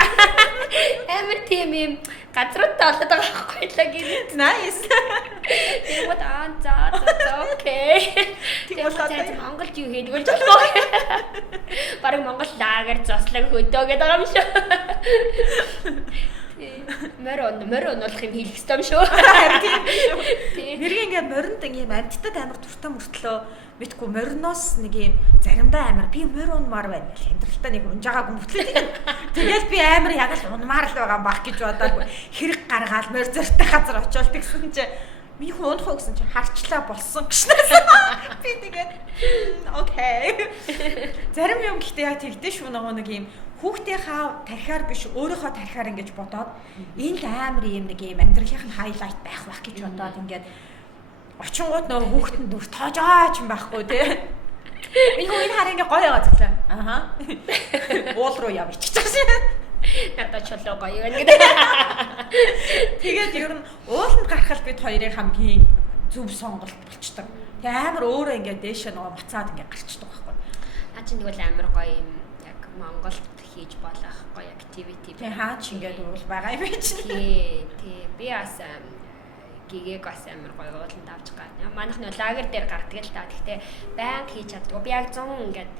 Амар тийм юм газруудтай болоод байгаа байхгүй л гэнэ. Nice. Тэгвэл за окей. Тэгвэл Монголд юу хийдэг вэ болохгүй. Бараг Монгол лагер зослог хөдөө гэдэг байгаа юм шүү. Мөрөн болох юм хийх ёстой юм шүү. Тийм шүү. Нэргийн ингээд моринд ийм амьтдад амар туртаа мөртлөө мэдгүй мориноос нэг ийм заримдаа амар би морь унмаар байна гэх амьдралтаа нэг унж байгаагүй мөртлөө. Тэгэл би амар яг л унмаар л байгаа бах гэж бодоагүй. Хэрэг гаргаал морь зөртэй газар очиод тэгсэн чи миний хүн унах уу гэсэн чи харчлаа болсон гэшнээс. Би тэгээд окей. Зарим юм гэхдээ яг тэгдэж шүү нэг ийм хүүхдийнхаа тархиар биш өөрийнхөө тархиар ингэж бодоод энэ л амар юм нэг юм амьдралынх нь хайлайт байх гэж бодоод ингээд очингууд нөгөө хүүхдэнд дүр тоожооч юм байхгүй тий. Энэ хараа ингээ гоё байгаа зүглээ. Аха. Уул руу яв иччихсэн. Надад чулуу гоё байна гэдэг. Тэгээд ер нь ууланд гарахад бид хоёрын хамгийн зөв сонголт болчдөг. Тэг амар өөрөө ингээ дээшээ нөгөө мацаад ингээ гарчдаг байхгүй. Наа чинь тэгвэл амар гоё юм яг Монголд хийж болох гоё activity. Тэг хаа ч ингээ уул байгаа юм биш. Тий. Би бас гэгээг бас амар гоё ууланд авч гад. Манайх нөө лагер дээр гардаг л та. Гэхдээ баян хийж чаддаг. Би яг 100 ингээд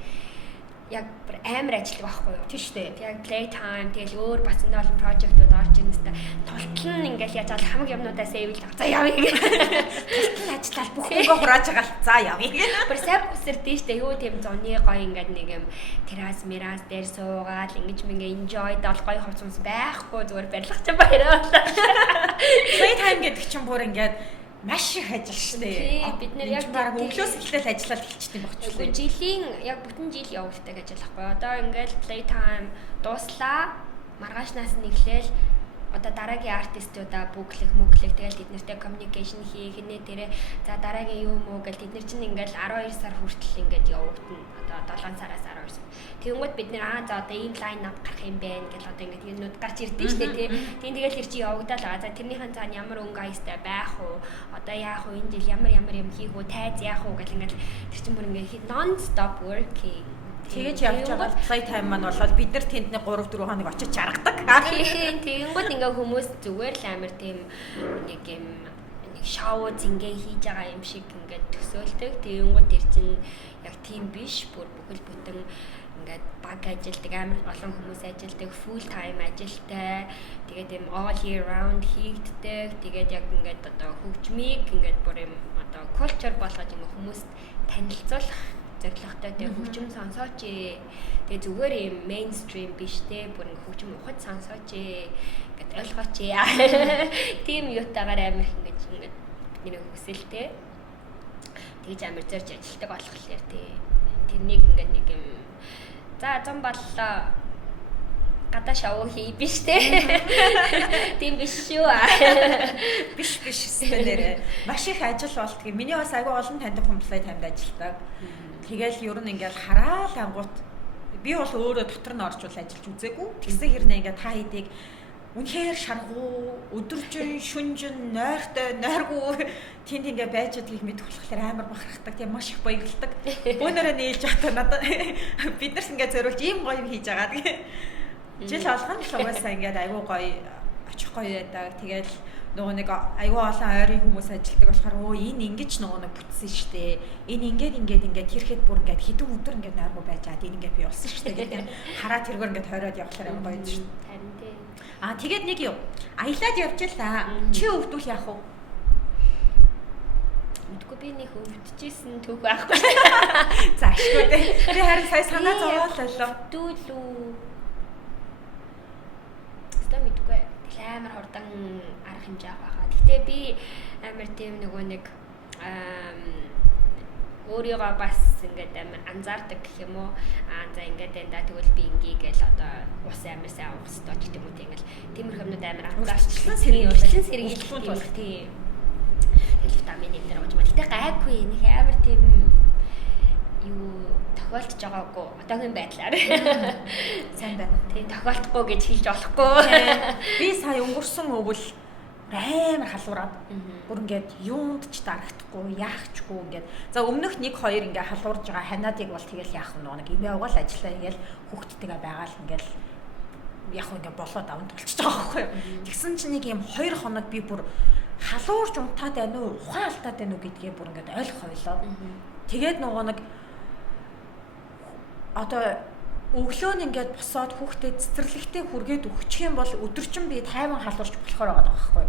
яг амар ажилладаг байхгүй юу? Тийм шүү дээ. Яг playtime тэгэл өөр бацнаа олон project-ууд орж ирнэ хэвээр тултал нь ингээл яаж чад хамаг юмнуудаа сэвэл за явъя гэх. Тултал ажиллаад бүх мөнгө хурааж байгаа л за явъя гэх. Бүр сап үсэрдээ шүү дээ. Юу тийм зуны гоё ингээд нэг юм террас мирас дээр суугаад ингэж мэнгэ enjoy дал гоё хувцас байхгүй зүгээр барилгач баяраа. Playtime гэдэг чинь бүр ингээд маш их ажил шүү дээ. Бид нэр яг баг өглөөс эхлээл ажиллаад хэлчихдэг багчлаа. Жилийн яг бүтэн жил явагддаг ажил байхгүй. Одоо ингээл playtime дууслаа. Маргаашнаас нь эхлээл одоо дараагийн артистуудаа бүглэх тэгэл тэд нартэй communication хийх нэ тэрэ за дараагийн юу муу гэл тэд нар чинь ингээл 12 сар хүртэл ингээд явагдана. Одоо 7 сараас 12 сар. Тэнгүүд бид нэр за одоо ийм лайн ап гарах юм байна гэл одоо ингээд юмнууд гарч ирдэ штэ тий. Тэгэл тэр чи явагдал байгаа. За тэрнийхэн цаана ямар өнгө аястай байх уу? Одоо яах вэ? Энэ жил ямар юм хийх үү? Тайз яах уу гэл ингээд тэр чинь бүр ингээд non stop working. Тэгэж явж байгаа playtime маань болоод бид нар тэнд нэг 3-4 хоног очиж чаргадаг. Тэгэнгүүт ингээ хүмүүс зүгээр л амар тийм нэг юм нэг шоу зингээ хийж байгаа юм шиг ингээ төсөөлдөг. Тэгэнгүүт тэр чинь яг тийм биш. Бүр бүхэл бүтэн ингээд баг ажилдаг амар олон хүмүүс ажилдаг full time ажилтай. Тэгээд юм all year round хийгддэг. Тэгээд яг ингээд одоо хөгжмийг ингээд бүр юм одоо culture болгож ингээ хүмүүст танилцуулах зорилготой тэг хөгжим сонсооч. Тэгээ зүгээр юм mainstream биш те бүр хөгжим ухад сонсооч гэд ойлгооч. Тийм юутаагаар амар ингэж нэг хүсэлтэй. Тэгж амар зорж ажилтдаг болохоор тий. Тэрнийг ингээд нэг юм за зам боллоо гадаа шоу хий биш те. Тийм биш шүү. Биш нэрэ. Маш их ажил болтгийг. Миний бас айгүй олон таньдаг хүмүүс танд ажилладаг. Тэгэл ер нь ингээл хараал ангууд би бол өөрөө дотор нь орчвол ажиллаж үзээгүй. Тэгсэн хэрнээ ингээд та хэдийг үнэхээр шаргуу, өдөржин, шүнжин, нойргүй тэнд ингээ байж чадгийг мэдэх болохоор амар бахархдаг. Тийм маш их баярлагдав. Бөөнөрөө нээлж хата надад бид нарт ингээ зориулж ийм гоё юм хийж байгаа гэх. Жил болгоно л угаасаа ингээд айгүй гоё очих гоё байдаг. Тэгэл нөгөө нэг аюу олон ойрын хүмүүс ажилтдаг болохоор энэ ингэж нөгөө нэг бүтсэн штэ. Энэ ингээд ирэхэд бүр ингээд хэдэн өдөр ингээд нойргоо байжаад энэ ингээд би болсон штэ гэдэг хараа тэргээр ингээд хойроод явахлаар юм гоё шүү. Харин тийм. Тэгээд нэг юм аялаад явж л чи өвдөл яах вэ? Мэдгүй би нэг өвдөжсэн түүх байхгүй. Заашгүй дээ. Би харин сая санаа зовоол боллоо. Дүүлүү. Тэстэ мэдгүй. Амар хурдан арга хэмжээ авахаа. Гэтэ би амар тийм нөгөө нэг өөрийгөө бас ингээд амар анзаардаг гэх юм уу. За ингээд энэ тэгвэл би ингээгээл одоо ус амар сайн авах хэрэгтэй гэх юм уу тийм тиймэрхүү юмнууд амар анзаарчлаа. Сэргийлэлт болох тийм. Витамин энэ гэж байна. Гэтэ гайгүй нэг амар тийм юу тохиолдож байгаагүй одоогийн байдлаар. Сайн байна. Тийм тохиолдохгүй гэж хэлж болохгүй. Би сая өнгөрсөн өвөл амар халуураад бүр ингээд юунд ч дарагдахгүй яахчгүй ингээд за өмнөх 1-2 ингээд халуурж байгаа ханиадыг бол тэгэл яах вэ нэг имээ угаал ажиллаа ингээл хүүхдтэйгээ байгаа л ингээл яг ингээд болоод аван тулчих байгаа байхгүй. Тэгсэн чинь нэг юм 2 хоног би бүр халуурж унтаад байна уу ухаан алдаад байна уу гэдгээ бүр ингээд ойлгох ойлоо. Тэгээд нөгөө нэг одоо өглөө нь ингээд босоод хүүхдэд цэцэрлэгтэй хүргээд өгчих юм бол өдөржин би тайван халуурч болохоор байгаа байхгүй.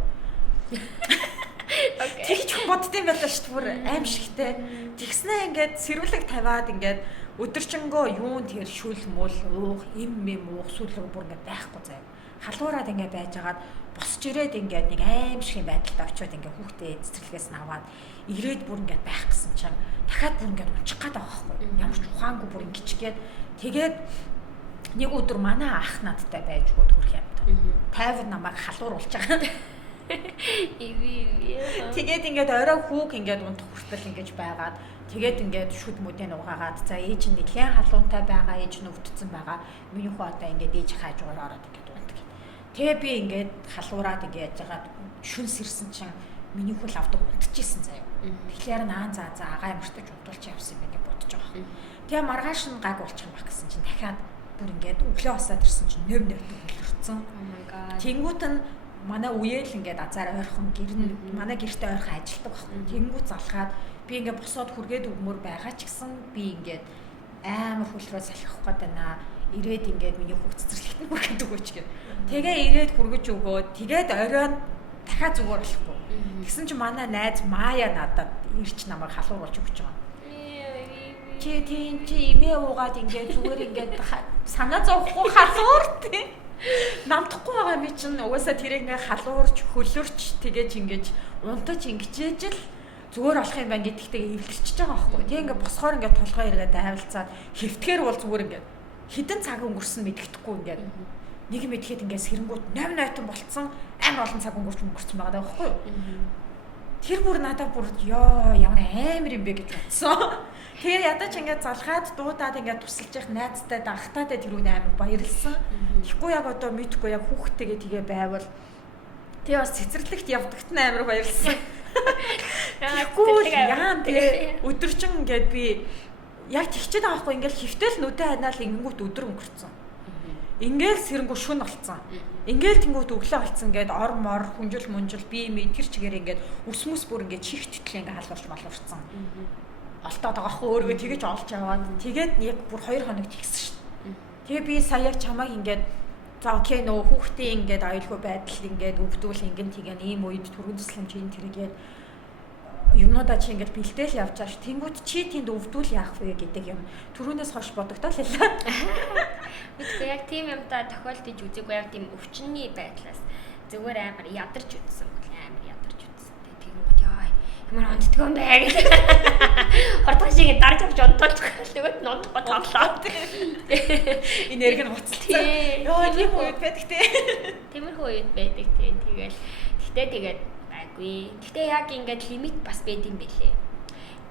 Тэгж боддсон байлаа шүү дээ бүр аимшигтэй. Тэгснээ ингээд сэрвэлэг тавиад ингээд өдөржингөө юун тэр шүл мөл уух им уух сүлэг бүр ингээд байхгүй заяа. Халуураад ингээд байжгаад босч ирээд ингээд нэг аимшиг байдалд очиод ингээд хүүхдээ цэцэрлэгээс нь аваад ирээд бүр ингээд байх гэсэн чинь дахиад бүр ингээд унчих гээд байгаа байхгүй. Ямар ч ухаангүй бүр ингэчгээд тэгээд нэг өдөр манай ах надтай байж гоо төрөх юм. 50 намайг халууруулж байгаа. Тэгээд ингээд орой хүүг ингээд унтах хүртэл ингэж байгаад тэгээд ингээд шүд мүдэн угаагаад за ээж нь нэлээд халуунтай байгаа ээж нь өвдсөн байгаа. Миний хүү одоо ингээд ээж хаажгаар ороод ингээд унтдаг. Тэгээ би ингээд халуураад ингээд яжгаад шүн сэрсэн чинь миний хүү л авдаг унтчихсэн заяа. Тэгэхээр наа за агаа ямартаж унтуулж явсан юм ингээд бодож байгаа. Тэгээ маргааш нь гаг болчих юм баг гэсэн чинь дахиад бүр ингээд өглөө усаад ирсэн чинь нөм хөлөрцөн. Тэнгүүт нь манай үеэл ингээд азар ойрхон манай гэртээ ойрхон ажилтдаг байхгүй. Тэнгүүт залхаад би ингээд босоод хүргээд өгмөр байгаа ч гэсэн би ингээд амар хөлрөө салхах гээд байна. Ирээд ингээд миний хөх цэцэрлэгт нь хүргээд өгөөч гэх. Тэгээ ирээд хүргэж өгөөд тэгээд оройн дахиад зүгээр болохгүй. Тэгсэн чинь манай найз Мая надад ирч намайг халууруулж өгч байгаа. Чи имээ уугаад ингээд зүгээр ингээд санаа зовхгүй халуурт намтахгүй байгаа ми чинь угаасаа тэр ингээ халуурч хөлөрч тэгэж ингэж унтаж ингэжээж л зүгээр болох юм байна гэдэгтээ эвлэрчж байгаа байхгүй. Тэг ингээ босхоор ингээ толгой иргээд айвалцаад хэвтгэр бол зүгээр ингээ хідэн цаг өнгөрсөн мэддэхгүй ингээ нэг юм идэхэд ингээ сэрэнгүүд 8 8 болцсон амар олон цаг өнгөрсөн байгаа байхгүй юу. Тэр бүр надад бүр ёо ямар амар юм бэ гэж бодсон. Тэгээ ядаж ингээд залхаад дуудаад ингээд тусалж явах найзтай дагтаатай тэр үн амар баярлсан. Тэгэхгүй яг одоо мэдхгүй яг хүүхдтэйгээ тэгээ байвал тэгээ бас цэцэрлэгт явдагт нь амар баярлсан. Тэгэхгүй яам тэгээ өдөржин ингээд би яг тэгчээд байгаа хгүй ингээд хөвтөл нүдэ ханаал ингэнгүүт өдөр өнгөрцөн. Ингээл сэрэнгүү шүн болцсон. Ингээл тэнгүүт өглөө болцсон гээд ор мор хүнжил мунжил би тэр чигээр ингээд өсмөс бүр ингээд чих төтлөө ингээд халуурч малуурцсан. Олтоод байгаа хгүй өөргөө тэгэж олж аваад тэгээд яг бүр 2 хоног тэгсэн шүү дээ. Тэгээ би сая яг чамайг ингээд за окей нөө хүүхдээ ингээд аюулгүй байдал ингээд өвдвөл ингэн тэгэн ийм үед түргэн төслөмж энэ тэргээд юмнуудаа чи ингээд бэлдээл явж байгаа ш. Тэнгүүд чи тэнд өвдвөл яах вэ гэдэг юм. Түрүүнээс хойш бодогдол хэлээ. Мэдгүй яг тийм юм та тохиолдож үзээгүй яг тийм өвчнөний байдлаас зүгээр амар ядарч үзсэн. Амар ядарч үзсэн. Тэгэнгүүт яа ямар ондтгоо юм бэ гэж. Хортон шиг дарж авч онтолж тэгээд нондохгүй тоглоо. Энерги нь буцалсан. Йоо тийм үед байдаг те. Тиймэрхүү үед байдаг тийм. Тэгээд байггүй. Гэтэ яг ингээд лимит бас байд юм бэлээ.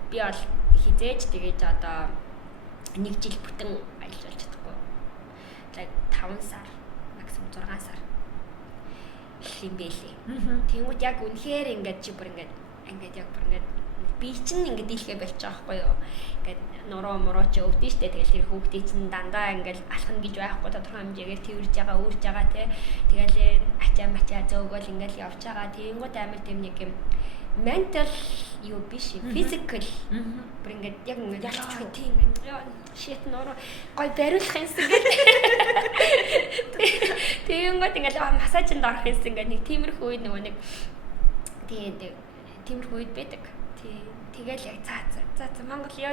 Би бол хизээж тэгэж одоо 1 жил бүтэн ажиллаж чадахгүй. За 5 сар, максимум 6 сар. юм бэлээ. Тэнгүүд яг үнэхээр ингээд чи бүр ингээд яг бүр ингээд би чинь ингээд дийлхэ болж байгаа байхгүй юу. Ингээд нуруу муруу чи өвдөн штэ тэгэл тэр хүүхдийн чинь дандаа ингээд алхна гэж байхгүй тодорхой хэмжээгээр тэрж байгаа, өөрж байгаа тий. Тэгэл ачаа зөөгөл ингээл явж байгаа. Тэгэнгүүт амар тийм нэг юм mental юу биш physical бүр ингээд яг ингээд ялч үгүй тийм shit нөр гой бариулах юмсан гэдэг. Тэгэнгүүт ингээд массажинд орох юмсан ингээд нэг тиймэрхүү үед нөгөө нэг тиймэрхүү үед байдаг. Тэгэл яг цаа Монгол ёо.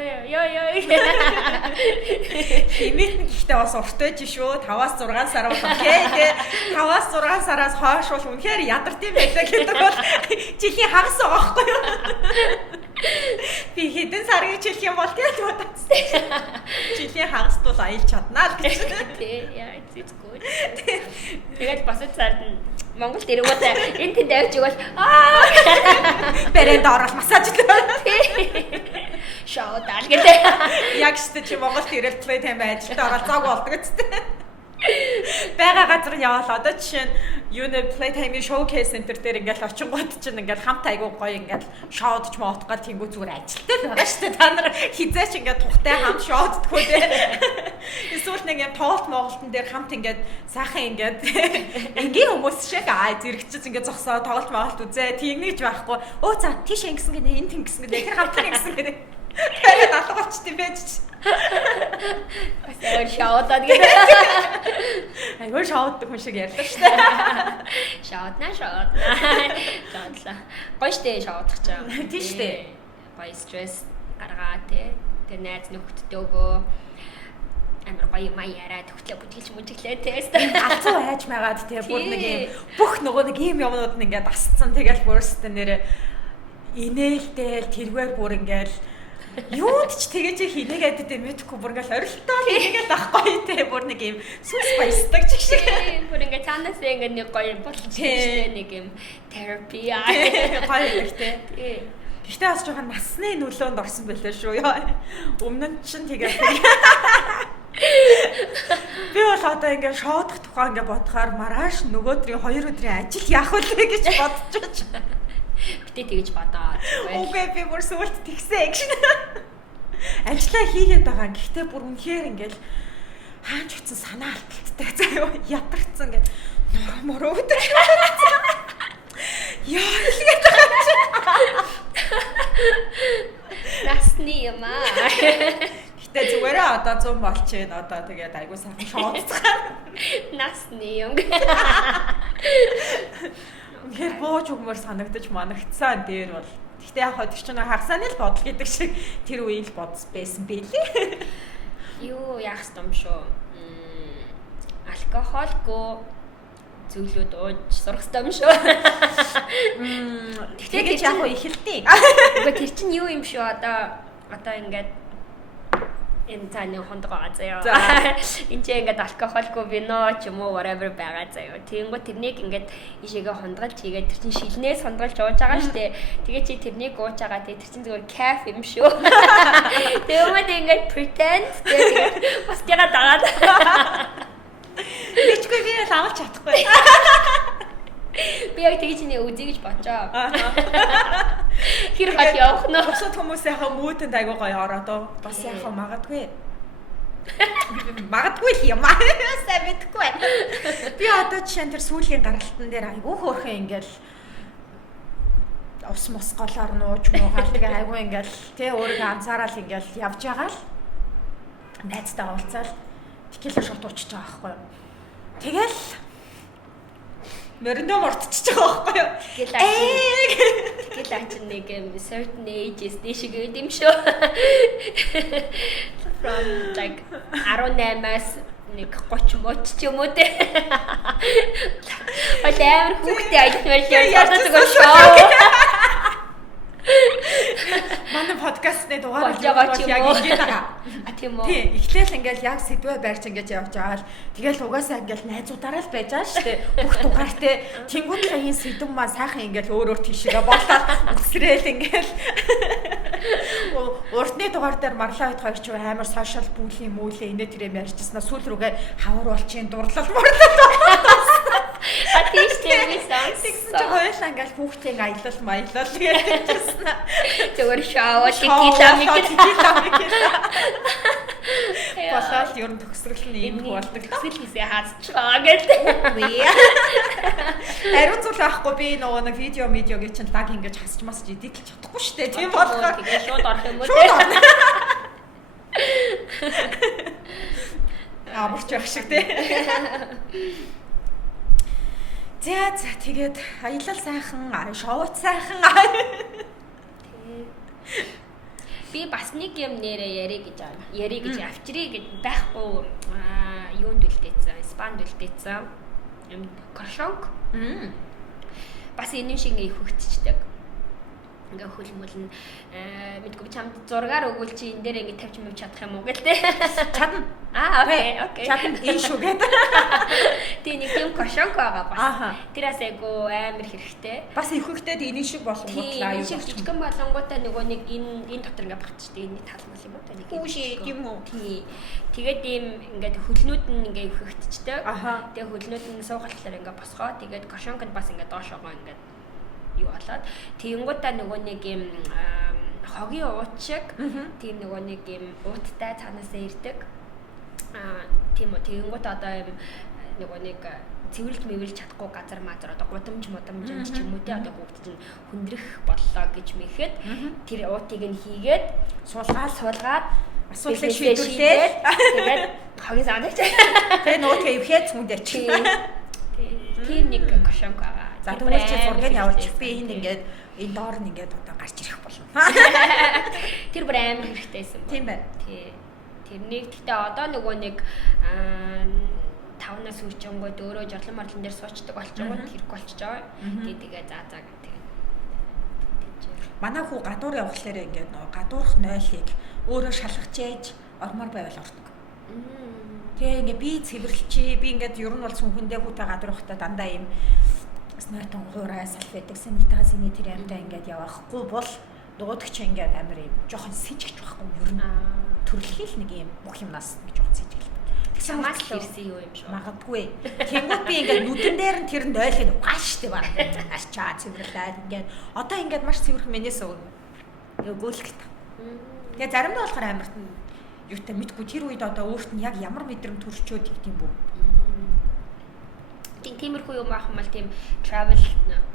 Имэт гэхдээ бас урт байж шүү. 5-6 сар бол окей. Тэгээ 5-6 сараас хойш бол үнэхээр ядарт юм байлаа гэдэг бол жилийн хагас байгаа байхгүй юу? Би хэдэн сарын жилх юм бол тэгээд бодсон. Жилийн хагаст бол аялж чаднаа л гэж. Тий, яа, it's good. Тэгээд бас цаад Монгол дэрэгүүд энэ тэнд авч игэл бэрэнд орол массажлаа. Шоу даал гэдэг. Яг ч чи Монголд ирэл Playtime ажилд оролцоог болдог үстэй. Бага газар нь яваал одоо жишээ нь юуны Playtime-ийн showcase center дээр ингээл очингууд чинь ингээл хамт айгуу гоё ингээл шоудч моотгоод тэнгүү зүгээр ажилттай л байгаа шүү дээ. Та нар хизээч ингээд тухтай хамт шоудтгүй дээ. Эсвэл нэг юм тоглолт моголтон дээр хамт ингээд сайхан ингээд энгийн хүмүүс шиг зэрэгчж ингээд зогсоо тоглолт моголт үзээ. Тэгнэж байхгүй. Өө за тийш ингэсэн гэнэ энэ тэнгсэн гэнэ ихэр хамт ингэсэн гэнэ. Тэгээд алгуулчт юм байж. Бас яг шоудаад гэдэг. Айгуу шоуддаг хүн шиг ярьлаа шүү дээ. Шоуднаа. Жаадлаа. Гоё штэ шоудах чаа. Тийм штэ. Гоё стресс гаргаа тэ. Тэр найз нөхдөд өгөө. Амар гоё маа яриад хөтлөө бүтгэлж мүжиглээ тест. Алцуу хайж магаад тэ бүр нэг юм бүх нөгөө нэг юм юмнууд нь ингээд асцсан. Тэгэл бүрстэй нэрэ инээлтэл тэрвэр бүр ингээд юунд ч тэгэж хийнэгээд дээ мэдхгүй бүр ингээл орилтоо хийгээд байхгүй те бүр нэг юм сүс баясдаг ч шиг бүр ингээд цаанаас ингээд нэг гоё болчихсон нэг юм терапи гоё их те. Гэхдээ бас жоохон насны нөлөөнд орсон байлаа шүү ёо. Өмнө нь чинь тэгээд би бол одоо ингээд шоодох тухай ингээд бодохоор маргааш нөгөөдрийн 2 өдрийн ажил яах вэ гэж бодож байна. Битээ тэгэж бодоо. Үгүй би бүр сүлт тэгсэн 액шн. Ажлаа хийгээд байгаа. Гэхдээ бүр үнэхээр ингээл хаанч утсан санаа алдалттай заяа ядарсан ингээд нормор өгдөг. Яа хэлгээд байгаа чи. Насны юм аа. Гэтэ зүгээрээ одоо 100 болчихно. Одоо тэгээд айгуу сайхан шоодцгаа. Насны юм. Үнэхээр бууж өгмөр санагдаж манагцсан дээр бол. Гэхдээ яг хоо тэр чинь хагасааны л бодол гэдэг шиг тэр үеийн л бодс байсан бэлээ. Юу яах юм шүү. Алкоголгүй зүйлүүд ууж сурах юм шүү. Тэгэхээр яг хоо ихэлтэй. Үгүй тэр чинь юу юм шүү одоо ингээд энэ таны хондгоо заяа. Энд чинь ингээд алкоголгүй вино ч юм уу whatever байгаа заяа. Тэгэнгүүт тэрнийг ингээд ишээгээ хондгалж хийгээд тэр чинь шилнээс хондгалж ууж байгаа штэ. Тэгээ чи тэрнийг ууж байгаа тэр чинь зүгээр кайф юм шүү. Тэгмэд ингээд pretend тэгээд бас яга дагаад. Бичгүй би л амлах чадахгүй. Би яг тэгж нэг үзье гэж бодчоо. Хэр хат явах нь бусад хүмүүс яхаа муутэнд айгуу гоё ороод бас яхаа магадгүй. Магадгүй л юм аа. Сайн мэдгүй. Би одоо жишээ нь тэр сүүлийн гаралтан дээр айгуу хөөрхөн ингээл ус мос голоор нууж муугаал тэгээ айгуу ингээл тэ өөрийгөө анзаараад ингээл явж байгаа л найзтай уулзаал текила шот уучиж байгаа байхгүй юу. Тэгэл мөрөндөө мортчих байгаа байхгүй юу. Тэгэл ач нэг certain ages дэшиг үед юм шүү. From like 18-аас нэг 30 моч ч юм уу те. Олеар хүүхдээ аялмаар яваад байгаа. Манай подкастны дугаар яг ингэж байгаа. Тийм үү. Тийм, эхлээл ингээл яг сэдвээ барьж ингэж явж байгаа л тэгэл угаасаа ингээл найзуудаараа л байж байгаа шүү дээ. Бүх дугаартай тэнгуүтлээ энэ сэдв маа сайхан ингээл өөр тийшээ болоод үсрээл ингээл урдны дугаар дээр марлаа хоёр ч амар сошиал бүлийн мүүлээ инээ тэрэ ярьжсанаа сүүл рүүгээ хавар болчихын дурлал морлол. Атиш тэрсэн. Тэгсэн чи хоёулаа ингээл хүүхдийн аялал маялал гэж зүгээр шоу текила. болоод ер нь төгсрөл нь ийм болдог. Төгсрөл хийсээ хаасчихаа гэдэг. Ариун зүйл байхгүй би нөгөө нэг видеогийн чинь лаг ингэж хасч масч идэлж чадахгүй шүү дээ. Тийм болохоор тэгээ шууд орох юм уу те. Амарч байх шиг те. За тэгээд аялал сайхан, шоуд сайхан. Би бас нэг юм нэрээ яри гэж авчирий гэж байхгүй юунд үлдээсэн, Испанд үлдээсэн. Коршонк. Бас энэ шиг ингээ хөгтчдэг. Ингээ хөлмөл нь мэдгүй чамд зургаар өгвөл чи энэ дээр ингээ тавьж мөв чадах юм уу гэлтэй. Чадна. Окей. Чадна энэ шүү гэдэг. Тий нэг юм коршонк байгаа бас. Тэрээс айгу амар хэрэгтэй. Бас их хөгтөд энэ шиг болонготлаа юу. Тий жижигхэн болонготой нөгөө нэг энэ дотор ингээ багчдаг энэ талмал юм уу та нэг. Хүүшээ юм уу? Тий. Тэгээд ийм ингээд хөлнүүд нь ингээ хөгтчдэг. Тэгээ хөлнүүд нь суугалтлаар ингээ босгоо. Тэгээд коршонкд бас ингээ доошоогоо ингээ юу болоод тэгэнгүүтээ нөгөө нэг юм хогийн ууч шиг тийм нөгөө нэг юм ууттай цаанаасаа ирдэг. Тийм үү тэгэнгүүт одоо юм нөгөө нэг цэвэрлж мэвэрлж чадахгүй газар мазар одоо гудамж ч юм уу те одоо бүгд чинь хүндрэх боллоо гэж мэхэд тэр уутыг нь хийгээд суулгаад асуудлыг шийдвэрлээд тэгээд хогийн саанаач тэгээ нуутгээ өвхөөд сүмдээ чи тийм нэг коршонк байгаа. За тэгвэл чи зургийг явуулчих би энд ингээд энэ доор нь ингээд одоо гарч ирэх болно. Тэр бүр амар хэрэгтэйсэн байна. Тийм байна. Тий. Тэрнийг гэхдээ одоо нөгөө нэг 5-наас үржингод өөрөө жорлон морлон дээр суучдаг болчихгоо хэрэг болчихж байгаа. Тэгээ за гэдэг. Манай хүү гадуур явхлаэр ингээд нөгөө гадуурх нойлыг өөрөө шалгаж ээж ормоор байвал ордог. Тэгээ ингээд би цэвэрлэчи би ингээд ер нь бол сүнхэндээ хүүтэй гадуур явахдаа дандаа юм снайтон хуурай салфетик санитаз энэ тэр амтаа ингээд явахгүй бол дуудагч ингээд амар юм жоохон сэжигч байхгүй ер нь төрөлхийл нэг юм бүх юмнаас нэг жоохон сэжиглээ. Тэгсэн мас ирсэн юу юм шүү. Магадгүй. Тэнгүүд би ингээд нүдэн дээр нь тэр нь дойлох нь угааштай баг. Арчаа цэвэрлээд ингээд одоо ингээд маш цэвэрх мэнэс өгөөлөхт. Тэгээ заримдаа болохоор амар юутай мэдгүй тэр үед одоо өөрт нь яг ямар мэдрэмж төрчөөд тийм бүү. Тиймэрхүү юм аах юм бол тийм travel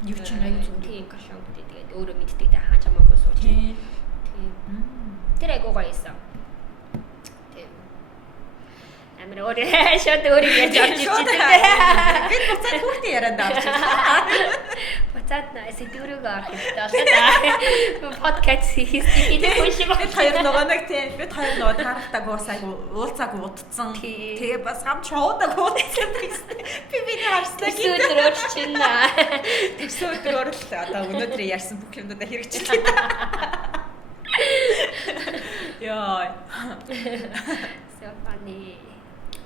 юу ч аюу зүг тийм коршонк тэгээд өөрөө мэддэг та хаа чамаагүй сууч. Тийм. Тэр айгуу гоёсэн. Тийм. Амар өөрөө шууд өөрөө ярьж орж ирчихсэн. Би буцаад хүүхдээ яриад авчихсан. Буцаад сэдвэрэг орох хэрэгтэй. Подкаст хийх шиг бид хоёр нөгөө нэг тийм бид хоёр нөгөө таарахтаг уусаагүй уулзаагүй утцсан. Тэгээ бас гам шоудаг уулзсан гэсэн. Би харснаа өдрөөр чинь тэгсэн өдрөөр л одоо өнөөдөр ярьсан бүх юмудаа хэрэгжүүлээ. Яа. So funny.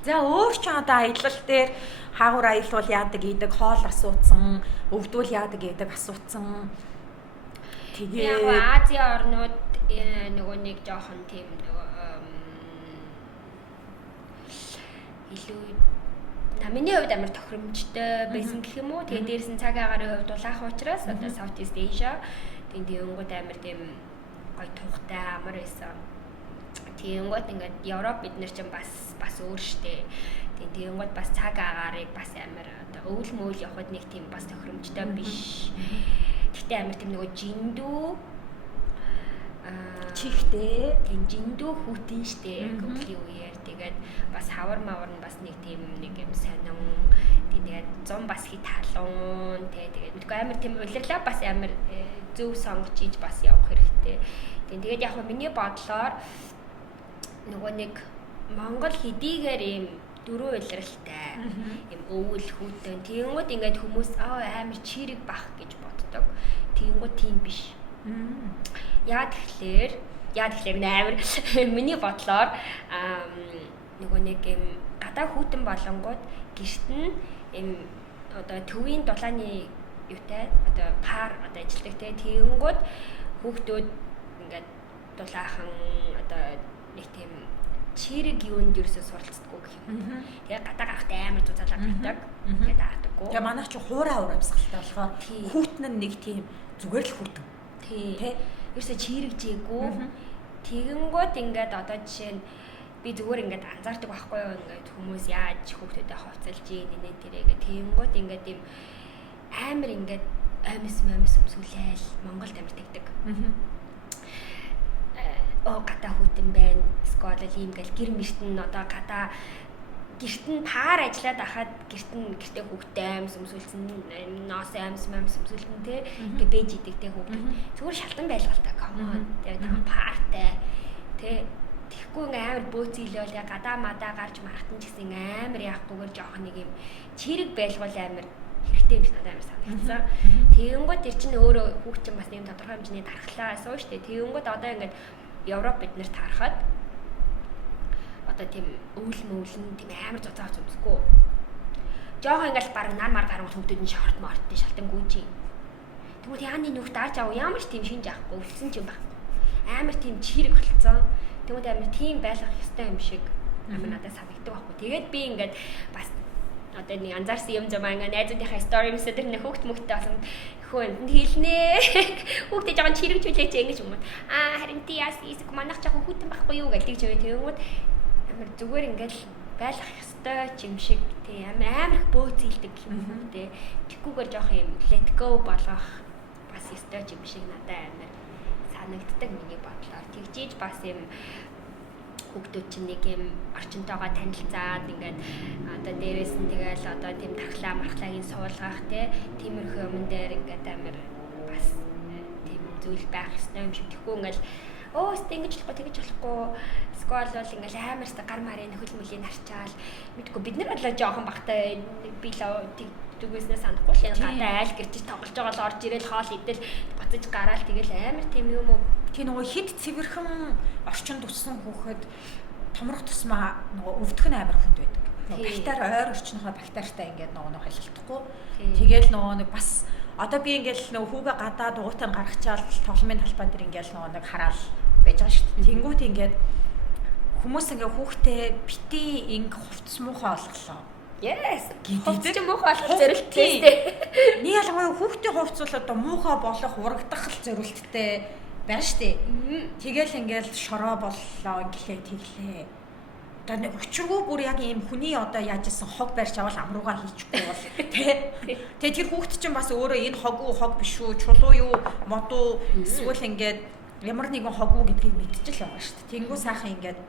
За өөр ч одоо аялал дээр хаагур аялал яадаг идэг хоол асууцсан, өвдвөл яадаг идэг асууцсан. Тэгээ яг Ази орнууд нөгөө нэг жоохон тийм илүү миний хувьд амар тохиромжтой байсан гэх юм уу. Тэгээ дээрс нь цаг агарын хувьд улаах учраас одоо Southeast Asia тийм өнгөд амар тийм гой тухтай амар байсан. Тэгэнгүүт ингээд Европ бид нар чинь бас өөр штэ. Тэгэнгүүт бас цаг агаарыг бас амар одоо өвөл мөөл явахад нэг тийм бас тохиромжтой биш. Гэхдээ амар тийм нөгөө жиндүү чихтэй тийм жиндүү хүүтэн штэ гүглийн үеэр тэгээд бас хавар мавар нь бас нэг тийм нэг юм сонин тэгээд зам бас хит халуун тэгээд мэдгүй амар тийм улирлаа бас амар зөв сонгож иж бас явах хэрэгтэй. Тэгээд яг миний бодлоор нөгөө нэг Монгол хэдийгээр ийм дөрөв улиралтай ийм өвөл хүүтэн тэгэнгүүт ингээд хүмүүс амар чирэг бах гэж боддог. Тэгэнгүүт тийм биш. Яа тэгэхээр амар миний бодлоор нөгөө нэг ийм гадаа хүүтэн болонгууд гэрт нь ийм одоо төвийн дулааны юутай одоо пар одоо ажилладаг те тэгэнгүүт хүүхдүүд ингээд дулаахан одоо нэг тийм чирэг юунд ерөөсө суралцдаггүй гэх юм. Тэгээ гадаа гарахтаа амар зузаалаа гардаг. Тэгээ даадаггүй. Тэгээ манайх ч хуурай урамсгалтай болохоор хүүтэн нь нэг тийм зүгээр л хүүтэн. Тий. Ерөөсө чирэг жийгүү. Тэгэнгүүт ингээд одоо жишээ нь би зүгээр ингээд анзаардаг байхгүй юу ингээд хүмүүс яаж хүүхдүүдэд хувцалж ийн нэ тэрэг тэгэнгүүт ингээд юм амар ингээд амис өмсүүлээл Монголд амар тэгдэг. Гадаа хүүтэн байна. Скол ийм гэл гэр мэрт нь одоо гадаа гэрт нь паар ажиллаад ахад гэртээ хүүхдээ амс өмсүүлсэн ноос амс өмсүүлсэн те ингээ бэж идэг те хүүхдээ зүгээр шалтан байлгалтай комон тэгээ паартай те тэгэхгүй ингээ амар бөөцөөлөөл гадаа мадаа гарч мархтан ч гэсэн амар яахгүйгээр жоох нэг юм чирэг байлгуул амар хэрэгтэй юм шиг надад амар санагдсан. Тэгэнгүүт тэр чинь өөрөө хүүхд чинь бас нэг тодорхой хэмжээний тархлаа суу штэ. Тэгэнгүүт одоо ингээд Европ бид нарт харахад одоо тийм өвлөн тийм амар цуцаавч өмсөхгүй. Жохон ингээл баг нар гаргуул хүүхдүүд нь шорт мортын шалтан гүйжий. Тэгвэл яаны нүхт дааж аваа ямар ч тийм шинж авахгүй өвлсөн ч юм байхгүй. Амар тийм чирэг болцсон. Тэгвэл амар тийм байлгах ёстой юм шиг амар надад санагддаг байхгүй. Тэгээд би ингээд бас одоо нэг анзаарсан юм жамаа ингээ найзуудынхаа стори юмсаа тэр нэг хүүхд мөхтэй болсон хөөнд хэлнэ. Хүүхдээ жоохон чирэгжүүлээч ингэж юм уу. Харин тийас ийсэг манайх жоохон хүүтэн байхгүй юу гэдэг ч юм. Тэгвэл амар зүгээр ингээл байлгах ёстой юм шиг тий амар их бөөцөлдөг юм тий. Тэггүйгээр жоох юм let go болгох бас ёстой юм шиг надад амар санагддаг миний бодлоор. Тэгжиж бас юм хүүхдүүд чинь нэг юм орчинтойгоо танилцаад ингээд одоо дээрээс нь тэгэл одоо тийм тархлаа мархлагын суулгах тиймэрхүү юм дээр ингээд амар бас тийм зүйл байх ёстой юм шиг тэгэхгүй ингээд ингэж болохгүй скол бол ингээд амарста гар марын нөхөл мөлийн харчаал мэдгүй бид нар болоо жоохон бахтай би л дүгнэснээ санахгүй л гадаа айл гэрчиж тоглож байгаа л орж ирэл хоол идэл гоцож гараал тэгэл амар тийм юм уу. Тий нөгөө хит цэвэрхэн орчинд өссөн хүүхэд томрох тусмаа нөгөө өвдөх нь амар хүнд байдаг. Бактери ойр орчныхоо бактеритай ингээд нөгөө хайлтахгүй. Тэгэл нөгөө нэг бас одоо би ингээд нөгөө хүүгээ гадаа дугуйтан гаргачаал тогломын талбай дээр ингээд нөгөө нэг хараал байж байгаа шүү дээ. Тэнгүүт ингээд хүмүүс ингээд хүүхдээ бити инг хувцс муухай олголоо. Yes. Хувцс муухай олох зорилттой. Нэг ялангуяа хүүхдийн хувцс бол одоо муухай болох урагдах зорилттой байна штэ. Тэгэл ингээл шороо боллоо гэлээ тэглээ. Одоо нэг өчргөө бүр яг ийм хүний одоо яаж исэн хог барьж авал амруугаа хийчихгүй бол тэгээ тэр хүүхд чинь бас өөрөө энэ хог уу хог биш үү чулуу юу мод уу эсвэл ингээд ямар нэгэн хог уу гэдгийг мэдчихэл байгаа штэ. Тэнгүү сайхан ингээд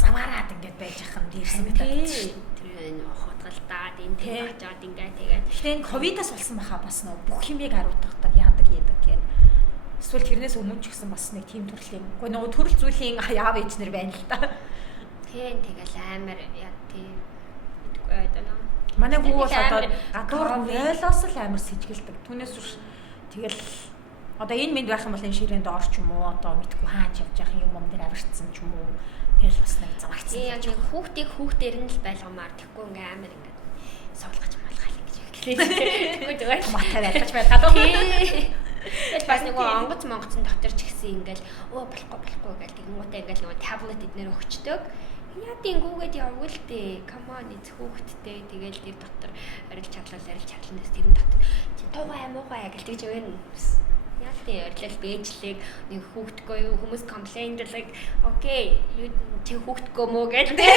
заваараад ингээд байж ахын дээрсэн гэдэг. Тэр хутгалтаад энэ тэг очоод ингээд тэгээд тэгтээ ковидаас болсон баха бас нөө бүх юмыг харуулдаг яадаг гэдэг. Эсвэл тэрнээс өмнө ч гэсэн бас нэг тийм төрлийн. Гэхдээ нөгөө төрөл зүйлийн яав ээжнэр байна л да. Тийм тэгэл амар яа тийм мэдгүй байна. Манай хүү бол одоо гадуур нойлоос л амар сэжгэлдэг. Түүнээс биш тэгэл одоо энэ мэд байх юм бол энэ ширээнд орч юм уу одоо мэдгүй хаач явж явах юм дээр авирцсан ч юм уу. Тэгэл бас нэг заваарцсан. Яг нэг хүүхдээр нь л байлгамаар тэггүй ингээ амар ингээ суулгаж малгал гэж хэлээ. Тэггүй зүгээр матай байлгаж байлгаад. Тэгэл бас нэг онгоц дотор ч гэсэн ингээл болохгүй гэл тэгнүүтээ ингээл нөгөө таблет эднэр өгчдөг. Яа тийгүүгээд явгал тээ. Come on эц хүүхдтэй тэгэл тэр дотор арил чадлаас тэрэн дотор чи туугаа амуугаа гэл тэгж өгнө. Яа тий арилал бэжлэг нэг хүүхдгүй юу хүмүүс комплейн делэг окей чи хүүхдгүй мөө гэл тээ.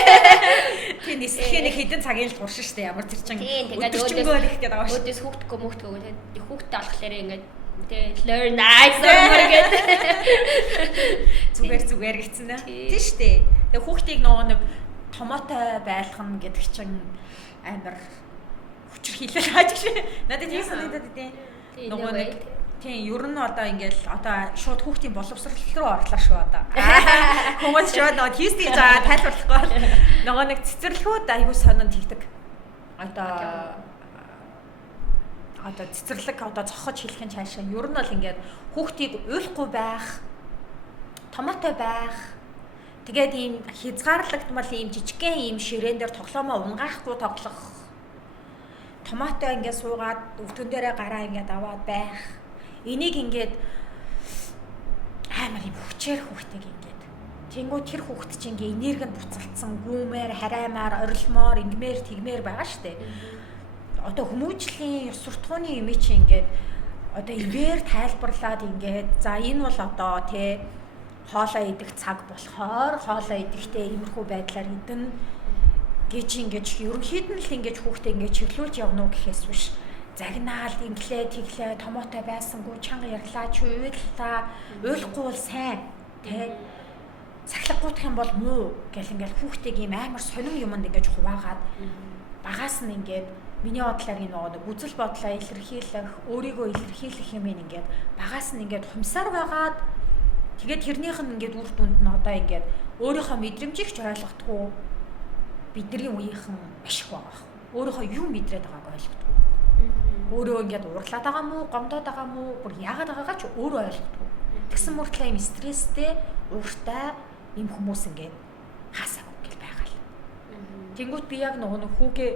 Тийм нислэхээ нэг хэдэн цагийн л туршин штэ ямар тэр чин өдөрчөнгөө их гэдэг байгаа шүү. Өдөөс хүүхдгүй тэгээд хүүхдтэй болохоор ингээд тэгээ learn nice гэдэг. Зүгээр гэсэн нэ. Тийм штэ. Тэгээ хүүхдийг нөгөө нэг томоотой байлгах гэдэг чинь амар хүчрхийлэл хааж гэж. Надад тийм санагдаад тийм. Нөгөө нэг тийм ер нь одоо ингээл одоо шууд хүүхдийн боловсрол руу орлоо шүү одоо. Хүмүүс шууд нөгөө хийсдгийг заа тайлбарлахгүй. Нөгөө нэг цэцэрлэгүүд аюу сонин тэгдэг. Одоо цэцэрлэг одоо цохож хэлхэн цаашаа ер нь бол ингээд хүүхдийг уйлахгүй байх, томоотой байх. Тэгээд ийм хязгаарлагдмал ийм жижигхэн ийм ширээн дээр тоглоомоо унгаахгүй тоглох. Томоотой ингээд суугаад өвтөн дээрээ гараа ингээд аваад байх. Энийг ингээд амар юм хүчээр хүүхдийг ингээд. Тэнгүү тэр хүүхд чинь ингээд энерги буцалдсан, гүмээр, хараймаар, орилмоор, ингмээр, тэгмээр байгаа штэ. Одоо хүмүүжлийн ёс суртахууны юм чи ингээд одоо ивэр тайлбарлаад ингээд за энэ бол одоо тий хоолоо идэх цаг болохоор хоолоо идэхдээ иймэрхүү байдлаар идэн гэж ингэж ерөнхийд нь л ингэж хүүхдээ ингэж чиглүүлж явна уу гэхээс биш загнаал инглээ тэглээ томоотой байсангүй чанга ярьлаа чи уйллаа уйлахгүй бол сайн тэ сахилгуудах юм бол муу гэл ингээл хүүхдийг ийм амар сонин юмд ингэж хуваагаад багаас нь ингээд миний бодлоор энэ нэг үзэл бодлоо илэрхийлэх өөрийгөө илэрхийлэх юм ингээд багаас нь ингээд хумсаар байгаад тэгээд тэрнийх нь ингээд үр дүнд нь одоо ингээд өөрийнхөө мэдрэмжийг ч ойлгохгүй бидний үеийнхэн маш их байгаа. Өөрийнхөө юу мэдрээд байгааг ойлгохгүй. Өөрөө ингээд уурлаад байгаа мó, гомдоод байгаа мó, бүр яагаад байгаагаа ч өөрөө ойлгохгүй. Тэгсэн мөртлөө юм стресстэй, ууртай юм хүмүүс ингээд хаасаагүй гэл байгаа л. Тэнгүүт би яг нэг хүүгээ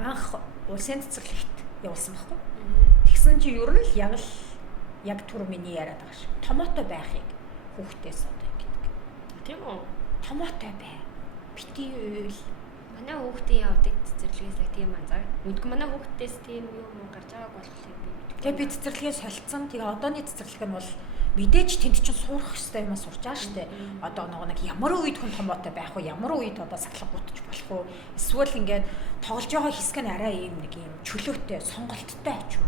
анх улсын цэцэрлэгт явуулсан байхгүй. Тэгсэн чи ер нь л яг түр миний яриад байгаа шүү. Томоотой байхыг хүүхдээс одоо ингэдэг. Тийм үү? Томоотой бай. Бити уйл. Манай хүүхдийн явдаг цэцэрлэгээс яг тийм анзаар. Үгүй манай хүүхдээс тийм юм гарч байгааг болохоор би. Тэгээ би цэцэрлэгээ солилцсон. Тэгээ одооны цэцэрлэг нь бол мэдээж тэнд чинь сурах хэрэгтэй юм сурч байгаа шүү дээ. Одоо нэг ямар үед хүн томоотой байх вэ? Ямар үед одоо сахлах гутж болох вэ? Эсвэл ингээд тоглож байгаа хэсэг нь арай ийм нэг юм чөлөөтэй, сонголттой ч юм.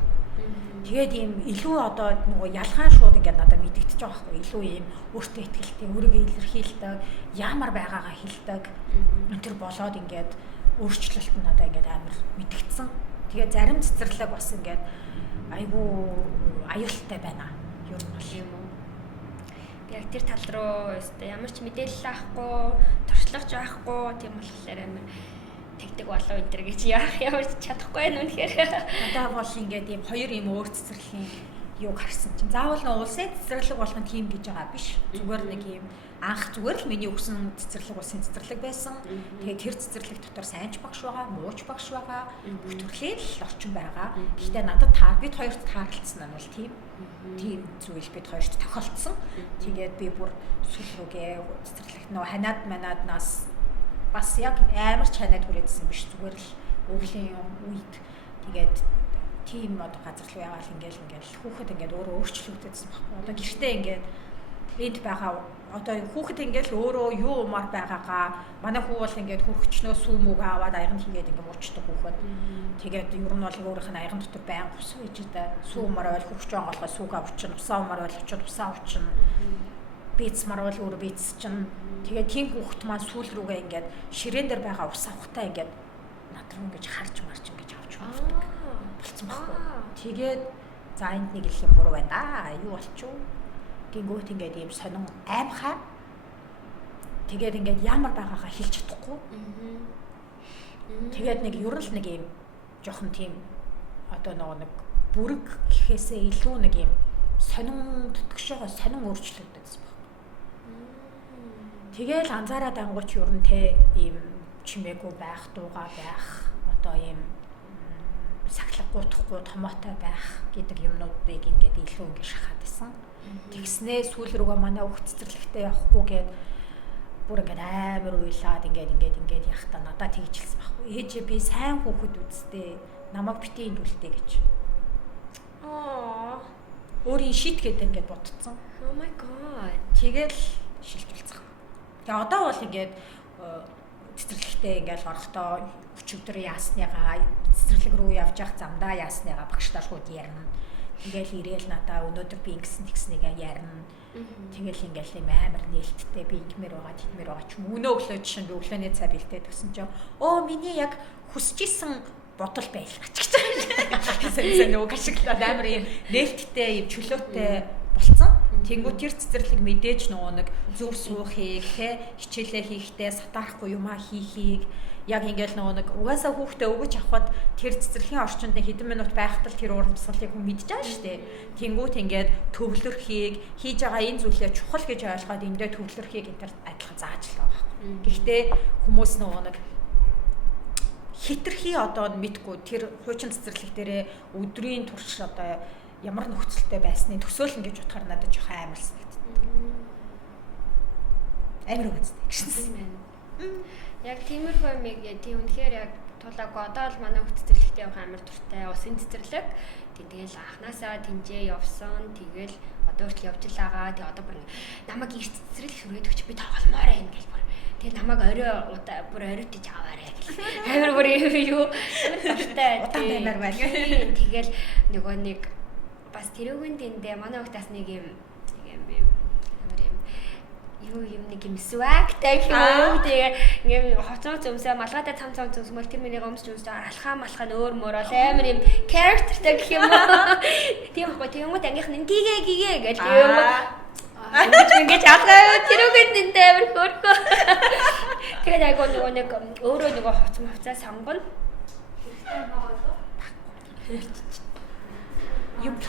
Тэгээд ийм илүү одоо нөгөө ялгаан шууд ингээд надад мэдэгдэж байгаа байхгүй. Илүү ийм өөртөө ихтэй, өөрийгөө илэрхийлдэг, ямар байгаагаа хэлдэг. Тэр болоод ингээд өөрчлөлт нь надад ингээд амар мэдэгдсэн. Тэгээд зарим цэцэрлэг бас ингээд айгүй аюултай байна. Юу юм уу? Би яг тэр тал руу ямар ч мэдээлэл авахгүй, туршлагач байхгүй тийм болохоор амар тэгдэг болов энэ төр гэж ямар ч чадахгүй байна үнэхээр. Одоо бол ингээд ийм хоёр ийм өөр цэцэрлэгийн юг харсан чинь заавал нэг улсын цэцэрлэг болох нь тийм гэж байгаа биш. Зүгээр нэг ийм анх зүгээр л миний өгсөн цэцэрлэг улсын цэцэрлэг байсан. Тэгээд тэр цэцэрлэг дотор сайнч багш байгаа, мууч багш байгаа, бүх төрлийн л орчин байгаа. Гэхдээ надад бид хоёрт тааралцсан нь бол тийм зүйл бид хоёрт тохиолдсон. Тэгээд би бүр сүүл рүүгээ цэцэрлэгт нөө ханаад манаднаас бас яг амар ч ханаад хүрээдсэн биш зүгээр л өвлийн үед тэгээд тийм одоо газар руу яваал ингээл хүүхэд ингээд өөрөө өөрчлөгдөжсөн баггүй. Одоо гэртээ ингээд энд байгаа одоо хүүхэд ингээл өөрөө юу умаар байгаагаа манай хүү бол ингээд хөргөчнөө сүүмүүг аваад аяганд хийгээд ингээд муучдаг хүүхэд. Тэгээд ер нь бол өөрийнх нь аяган дотор байн ус үйж даа сүү умаар ойл хөргөч байгаа болохоо сүүг авчин усаа умаар ойл очиод усаа авчин бийц марвал өөр бийц чинь тэгээд тийм хүүхэд маань сүүл рүүгээ ингээд ширээн дээр байгаа ус авахтаа ингээд над руу ингэж харж марч ингэж авч явдаг болцсон байхгүй. Тэгээд за энд нэг их юм буруу байна. Юу болчихв? Гингүүт ингээд ийм сонин аймхаа. Тэгээд ингээд ямар байгаагаа хэлж чадахгүй. Тэгээд нэг ер нь нэг ийм жоохон тийм одоо нэг бүрэг гэхээсээ илүү нэг ийм сонин тутгшоогоо сонин өөрчлөгдөж. Тэгэл анзаараад ангууч ер нь те ийм чимээгүй байх, дуугаа байх, одоо ийм сахилга гутахгүй томоотой байх гэдэг юмнуудыг ингээд илүү ингэ шахаад байсан. Тэгснээ сүүл рүүгээ манай хүүхд цэцэрлэгтээ явахгүй гээд бүр ингээд амар уйлаад ингээд яхта надад тэгжилсэн байхгүй. Ээжээ би сайн хүүхэд үсттэй намайг битээ индүүлтэй гэж. Өөрийн шит гэдэг ингээд бодцсон. Oh my god. Тэгэл шилжүүлсэн. Тэгээ одоо бол ингээд цэцэрлэгтээ ингээд орохдоо өчигдөр яасныгаа цэцэрлэг рүү явж явах замдаа яасныгаа багштай шууд ярина. Тэгэл ирээл надаа өнөөдөр би ингэснийгээ ярина. Тэгэл ингээл юм амар нээлттэй би ингэмэр байгаа тэтмэр байгаа ч юм. Өнөө өглөө жишээ би өглөөний цай бэлдээд гэсэн чинь миний яг хүсчихсэн бодол байлгач гэж байгаа. Сайн нөгөө гашиглаад амар юм нээлттэй юм чөлөөтэй болцсон. Тэнгүү тэр цэцэрлэг мэдээж нөгөө нэг зөв суухыг хичээлээ хийхдээ сатаарахгүй юмаа хийхийг яг ингээл нөгөө нэг угаасаа хүүхдээ өгөж авахад тэр цэцэрлэгийн орчинд хэдэн минут байхад л тэр урамсгалыг хүн мэдж байгаа шүү дээ. Тэнгүүт ингээд төвлөрхийг хийж байгаа энэ зүйлээ чухал гэж ойлгоод эндээ төвлөрхийг энэ төр адилхан зааж л байгаа байхгүй. Гэхдээ хүмүүс нөгөө нэг хитрхи одоо мэдгүй тэр хуучин цэцэрлэг дээрээ өдрийн турш одоо ямар нөхцөлтэй байсны төсөөлнө гэж бодохоор надад жоох амар санагддаг. Амар үстэй гэсэн. Яг тиймэрхүү юм яг тийм үнэхээр яг тулаагүй одоо л манай хүүхд цэцэрлэгтэй явах амар дуртай. Усын цэцэрлэг тэгэл анханасаа тэнцээ явсан. Тэгэл одоо хүртэл явж байгаа. Тэгээ одоо бүр намайг эрт цэцрэл хүрээд өгч би тогломоорой юм гэж бүр. Тэгээ намайг бүр оройдож аваарай гэл. Амар бүр юу амар удаан баймаар байна. Тэгэл нөгөө нэг бас тэрүүгийн дэндээ манай хөлтас нэг юм юм нэг юм swag-тай юм. Тэгээ ингээм хоцооц өмсөө малгайтай цам өмсмөл тэр миний өмсч алхаа малхаа нөөр мөрөөл амар юм characterтай гэх юм уу. Тийм гоо тэгмүүд ангийнх нь гигээ гэж юм. Ингэж алгаа тэрүүгийн дэндээ амар хөөрхөө. Тэгээд айгоо нөгөө нэг өөрөө нөгөө хоцмовцаа сонгоно. Юм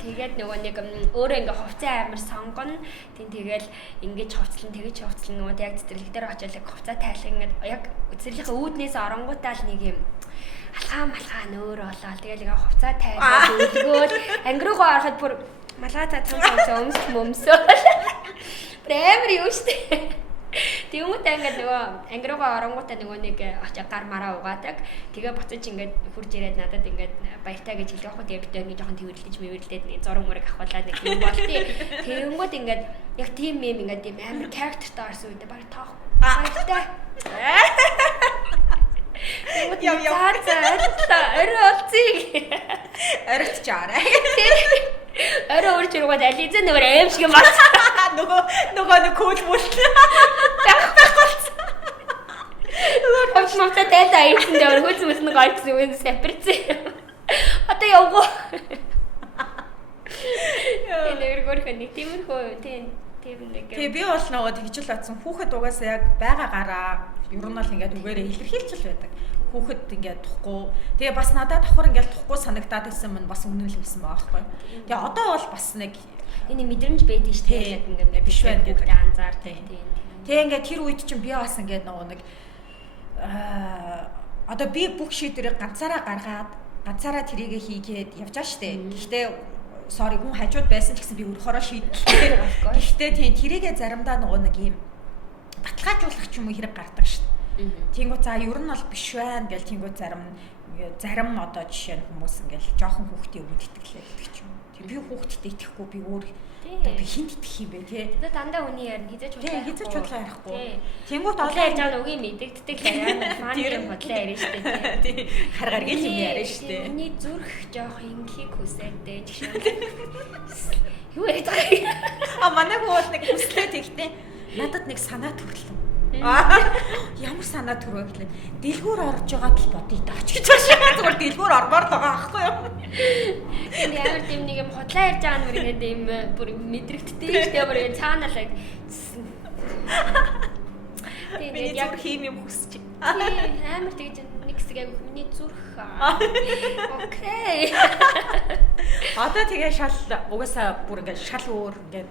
тэгээд нөгөө нэг өөрөө ингээ хувцас амар сонгоно. Тэгэл ингэж хувцлан тэгэж хувцлан нөгөө яг цэцэрлэг дээр очиод яг хувцас тайлах ингээд яг цэцэрлэгийн үүднээс оронгуудаа л нэг юм алхаа малхаа нөөр болоо. Тэгэл ингээ хувцас тайлах өлгөөл ангируугаа ороход бүр малгайтай цам өмсөө. Амар юу штэ. Тэгмүүд ингээд нөгөө ангируугаа оронгуудаа нөгөө нэг очиж гар мараа угаадаг. Тэгээ буцаж ингээд хурж ирээд надад ингээд баяртай гэж хэлэх хөө тэгээ бид нэг жоохон тэрвэрлэж мэвэрлээд нэг зураг мураг авахлаа нэг юм болтий. Тэгмүүд ингээд яг тийм юм ингээд тийм амар characterтай орсон үедээ баг таах. Баяртай. Тэгмүүд яа орой олцгийг оройдчаарай. Орой урж ирээд ализэн нөгөө аим шиг юм байна. Нөгөө нэг кул мөрт. Авчмавта тайлаа ирсэн дээр хөөц мэс нэг гайдсан юм сапирцээ. Одоо явгоо. Энэ өргөрх нэг тиймэрхүү тийм нэг. Тэгээ би бол нөгөө тэгжэл батсан хүүхэд угаасаа яг байгаа гараа ер нь бол ингээд үгээрээ илэрхийлж байдаг. Хүүхэд ингээд тухгүй. Тэгээ бас надад давхар ингээд тухгүй санагдаад байсан мань бас үнэн л байсан байгаа байхгүй. Тэгээ одоо бол бас нэг энэ мэдрэмж байдаг шүү дээ. Яг ингээд биш байна гэдэг анзаар тийм. Тэгээ ингээд тэр үед чинь би бас ингээд нөгөө нэг одоо би бүх шийдвэрийг ганцаараа гаргаад ганцаараа тэрийгэ хийгээд явж байгаа штэ. Гэхдээ sorry хүн хажууд байсан ч гэсэн би өөрөөрөө шийдлээ. Гэхдээ тийм тэрийгэ заримдаа нөгөө нэг юм баталгаажуулах ч юм уу хэрэг гардаг штэ. Тэнгүү за ер нь бол биш байна гэл тэнгүү зарим одоо жишээ нь хүмүүс ингээл жоохон хүүхдийн өмнө итгэлээ гэдэг ч юм. Тэг би хүүхдтэй итгэхгүй би өөр одоо би хинт итгэх юм бэ те. Тэгээд дандаа үний ярина хизээч бодлоо. Хизээч бодлоо ярихгүй. Тэнгүүд олон ярьж байгаа үгийн мэдэгддэг л амар фан юм бодлоо ярина штэ те. Харгаар гэл юм яриа штэ. Үний зүрх жоох инглийг хүсээдтэй жишээ. Юу яриад байгаа юм? Манай хүү бол нэг хүслээ тэгтээ надад нэг санаа төрлөө. Ямар санаа төрөө гэхлээр дэлгүүр орж байгаа л бодъё даач гэж байна. Зүгээр дэлгүүр ормоор л байгаа аахгүй юу? Энэ ямар тийм нэг юм хотлоо ярьж байгаа нэр ингээд юм бүр мэдрэгддэг шүү дээ. Бүр цаанаалаа. Тэгээд яг хийм юм хүсэж. Амар тэгж нэг хэсэг яг миний зүрх. Окей. Одоо тэгээ шал угаасаа бүр ингээд шал өөр ингээд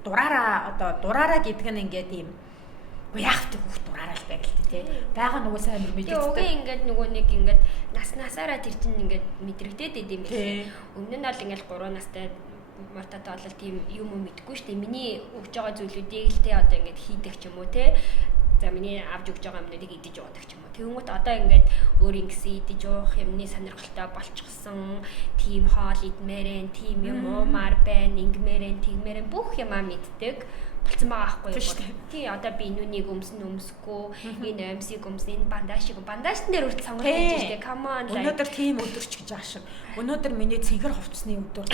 дураараа гэдэг нь ингээд юм яах вэ хүүхд дураараа л байг л тий. Бага нөгөө сайн амар мэддэг. Тэгээ ингээд нөгөө нэг ингээд насаараа тэр чинь ингээд мэдрэгдээд идэм билээ. Өмнө нь бол ингээд 3 настай мартатай бол тийм юм уу мэдгүй шүү дээ. Миний өгж байгаа зүйлүүдийг л тий одоо ингээд хийдэг ч юм уу тий. За миний авч өгж байгаа юмнуудыг идэж уудаг ч юм уу. Тэгвэл одоо ингээд өөр ингэсэн идэж уух юмны сонирхолтой болчихсон. Тим хоол идмээрэн, тим юм уумар байна, ингэмээрэн, тэгмээрэн бүх юмаа мэддэг. Болсон байгаа аахгүй юу? Тий одоо би нүунийг өмсөхгүй, энэ амьсыг өмсөн, бандажыг бандажтан дээр үртэл сонгож байж штэ. Come on. Өнөөдөр тийм өдөрч гэж ааш. Өнөөдөр миний цэнхэр хувцсны өдөр.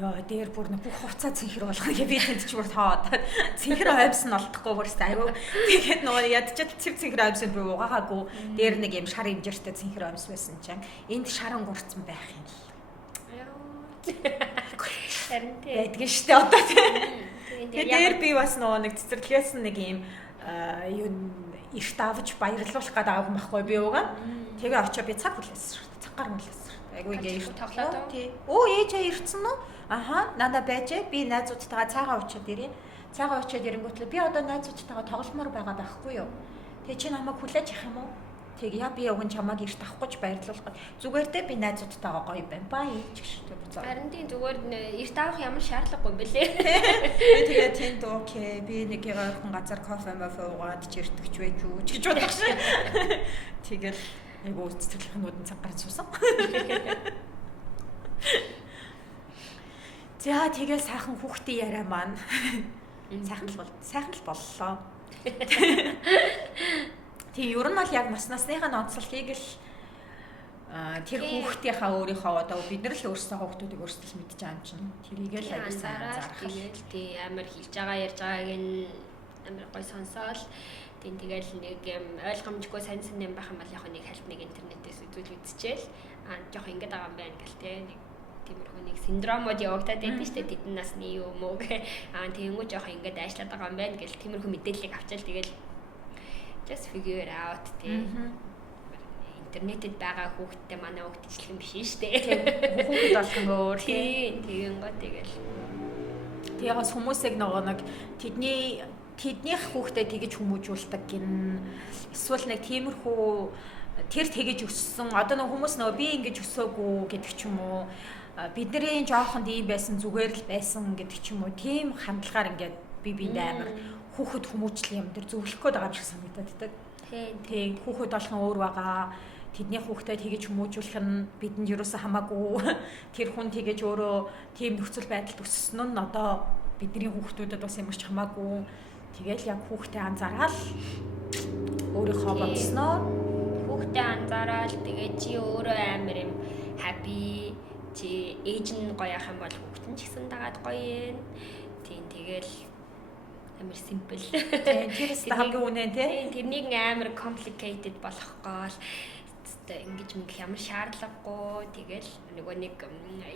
Яа дээр бүр нэг бүх хувцас цэнхэр болгох би тэнд ч бүр таад цэнхэр амьс нь олдохгүй бүрстэй айгүй. Тэгээд нөгөө ядчил цэв цэнхэр амьс би угаагаагүй. Дээр нэг юм шар хэмжээртэй цэнхэр амьс байсан чинь энд шаран гурцсан байх юм л. Эдгээр штэ одоо тийм. Тэгээд би бас нөгөө нэг цэцэрлэгээс нэг юм эрт авч баярлуулах гэдэг аав байхгүй би угаа. Тэгээ очоо би цаг хүлээсэн. Цаг гар хүлээсэн. Айгу ингээ эрт тоглоод тий. Оо ээжээ ирцэн үү? Аха надаа байжээ. Би найзуудтайгаа цаагаа очоод ирээ. Цаагаа очоод ирэнгүүтлээ би одоо найзуудтайгаа тогломоор байгаа байхгүй юу? Тэгээ чи намайг хүлээж явах юм уу? Тэг яа би өгөн чамааг эрт авахгүй ч баярлуулах. Зүгээр дээ би найзуудтайгаа гоё байна. Бай гэж тэг буцаа. Харин тийм зүгээр эрт авах ямар шаардлагагүй бэлээ. Тэгээд тэнд окей би нэг яахан газар кофе мофе уугаад ч иртгч байж юу гэж бодож шээ. Тэгэл айгуу цэцэрлэгнүүд нь цаг гарч суусан. За тэгээ сайхан хүүхдийн яриа маань сайхан л боллоо. Тийм ер нь бол яг насныхаа онцлогийг л тэр хүүхдийнхаа өөрийнхөө одоо бид нар л өөрсдөө хүүхдүүдийг өөрсдөө л мэдж байгаа юм чинь. Тэрийг л аягүй сайн анзаарах. Тэгээд тий амар хэлж байгаа ярьж байгааг нь амар гой сонсоол. Тэгэл нэг юм ойлгомжгүй сайн юм байх юм бол яг нэг хальт нэг интернетээс үзүүл үзчихээл жоох ингэж байгаа юм байна гэл тий нэг тиймэрхүү нэг синдромод явагдаад байдаг шүү дээ тэдэн насны юм уу гэ тэгэнгүүт жоох ингэж ажиллаад байгаа юм байна гэл тиймэрхүү мэдээллийг авчаал тэгэл just figure out тий интернетэд байгаа хүүхдтэй манай хүүхд ижилхэн юм биш шүү дээ хүүхд болгон өөр тий тэгэнгүүт тэгэл тэгээс хүмүүсийг нөгөө нэг тэднийх хүүхдэд тэгэж хүмүүжүүлдэг гин эсвэл нэг тиймэрхүү тэр тэгэж өссөн одоо нэг хүмүүс нөгөө би ингэж өсөөгүй гэдэг ч юм уу бидний жоохонд ийм байсан зүгээр л байсан гэдэг ч юм уу тийм хандлагаар ингээд би биэндээ амар хүүхэд хүмүүжлэх юм тэр зөвлөх гээд байгаа юм шиг санагдаад байдаг. Тийм хүүхэд болгон өөр байгаа. Тэдний хүүхдэд тэгэж хүмүүжүүлэх нь бидэнд юусаа хамаагүй. Тэр хүн тэгэж өөрөө тийм нөхцөл байдалд өссөн нь одоо бидний хүүхдүүдэд бас ямарч хамаагүй. Тэгэл яг хүүхдээ анзаараад өөрийнхөө бодсноо хүүхдээ анзаараад тэгээ чи өөрөө амар юм happy чи ээж нь гоё ах юм бол хүүхэд нь ч гэсэн дагаад гоё юм. Тийм тэгэл амар simple. Тэрээс хамгийн үнэн тий. Тэрнийг амар complicated болгохгүй л ингэж мөнгө ямар шаардлагагүй тэгэл нөгөө нэг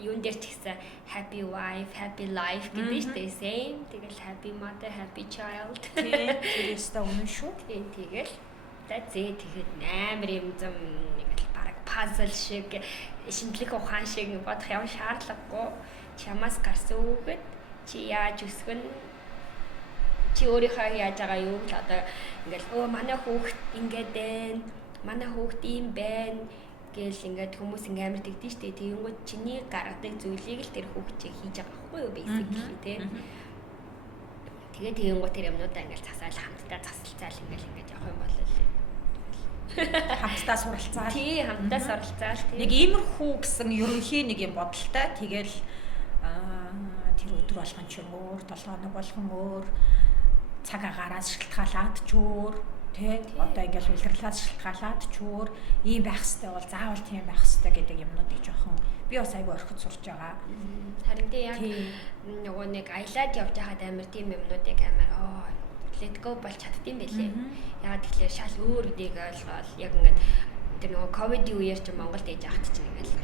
юун дээр ч гэсэн happy wife, happy life гэдэг шүү дээ. Same тэгэл happy mother, happy child. Тэрээс та үнэн шүү. Тэгэл that's it. Тэгээд амар юм зам нэг л бараг puzzle шиг шинжлэх ухаан шиг бодох ямар шаардлагагүй. Чамаас гарсан үгэд чи яаж өсгөн чи өөрийнхөө яаж байгаа юу л одоо ингээл манай хүүхд ингээд байна. Манай хүүхд ийм байна гэл ингээд хүмүүс ингээ амар тэгдэж штэ. Тэгэнгүүт чиний гаргадаг зүйлийг л тэр хүүхд чи хийж байгаа байхгүй юу basically тий. Тэгээд тэгэнгүүт тэр юмнуудаа ингээл засаал хамтдаа засалцаал ингээл явах юм бол хамтдаа суралцаал. Тий хамтдаа суралцаал тий. Нэг иймэрхүү гэсэн ерөнхий нэг юм бодолтой. Тэгэл тэр өдөр болгон ч өөр 7 хоног болгон өөр цаг агаараас шилтгаалаад ч өөр тий одоо ингээл үлгэрлээс шилтгаалаад ч өөр ийм байх хэвээр бол заавал тийм байх хэвээр гэдэг юмнуудыг жоохон би бас айгүй орхид сурч байгаа. Харин тий яг нөгөө нэг аялаад явж байхад амар тийм юмнуудыг амар let go болж чаддсан байлээ. Ягаад тэгэхээр шал өөр үнийг ойлгоод яг ингээд тэр нөгөө ковидын үеэр ч Монголд ээж ахт чинь ингээл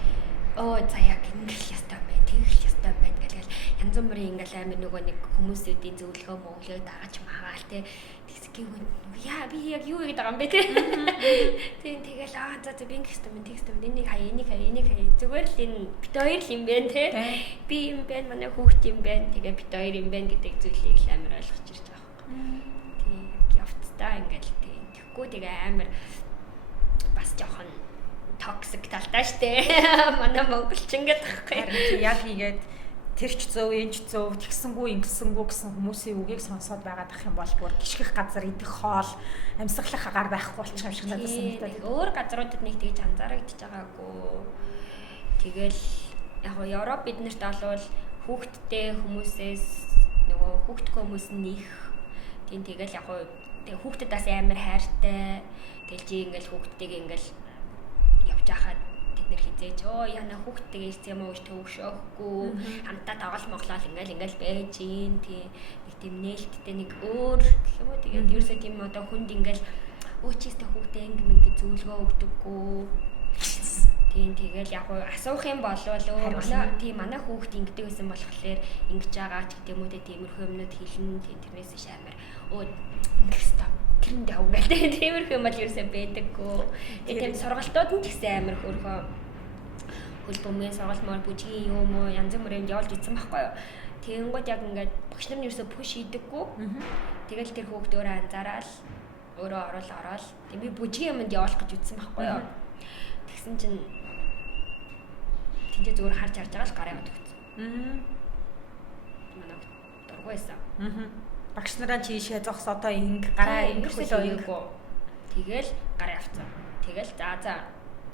за яг ингээл ястаа байна, тэгэх ястаа байна гэл янз бүрийн ингээл амар нөгөө нэг хүмүүсүүдийн зөвлөгөө мөглөө дагаж магаал те тэгсгийгүн яа би яг юу гэдэг юм бэ те. Тэгэл за би ингэх юм тэгс юм энийг хай зүгээр л энэ бит хоёр л юм байна те. Би юм байна, манай хүүхд юм байна, тэгээ бит хоёр юм байна гэдэг зүйлийг л амар ойлгож ирж байгаа. Тийм явцдаа ингээл тийм тэгэхгүй тэгээ амар бас жоохон токсик талтай штэ. Манай монголчин гэдэг байхгүй. Яг хийгээд тэрч зөв, энэч зөв, тэгсэнгүү, ингэсэнгүү гэсэн хүмүүсийн үгийг сонсоод байгаад ах юм бол бүр гიშгэх газар идэх хоол, амьсгалах агаар байхгүй болчих юм шиг надад санагдаад. Өөр газруудад нэг тэгж анзаарэгдэж байгаагүй. Тэгэл яг нь Европ биднэрт олвол хүүхдтэй хүмүүсээс нөгөө хүүхдтэй хүмүүс нэх. Тийм тэгэл яг нь хүүхдэд бас амар хайртай. Тэгэл чи ингээл хүүхдтэйг ингээл явж хахад тэд нэр хизээж яна хүүхдтэйгээ ирсэн юм уу гэж төвшөөхгүй хамтдаа тоглол моглол ингээл байж ийн тий нэг тийм нээлттэй нэг өөр гэх юм уу тэгээд ерөөсөө тийм одоо хүнд ингээл чистэ хүүхдээ ингэ зөвлөгөө өгдөггүй тийм тэгэл яг асуух юм болвол манай хүүхд ингэдэг байсан болохоор ингэж байгаа ч гэдэг юм уу тиймэрхүү юмнууд хэлнэ тийм тэрнээс иш амар ингэстэ тэрэнд явгаалаа тиймэрхүү юм бол ерөөсөө байдаггүй тийм сургалтууд нь ч гэсэн амар хөөрхөө хөлбөмбөгийн сургалт бүжгийн юм уу янз бүрийн явуулж идсэн байхгүй юу тэгэнгүүт яг ингээд багш нар нь ерөөсөө пуш хийдэггүй тэгэл тэр хүүхд өөрөө анзаараад өөрөө ороод тийм би бүжгийн юмд явуулах гэж үзсэн байхгүй юу тэгсэн чинь тэнцээ зүгээр харж байгаа л гараа яваад өгсөн манай дургүйсэн багш нараа чи ийшээ зогс одоо инг гараа ингэхүүлээ юу тэгэл гараа явцсан тэгэл за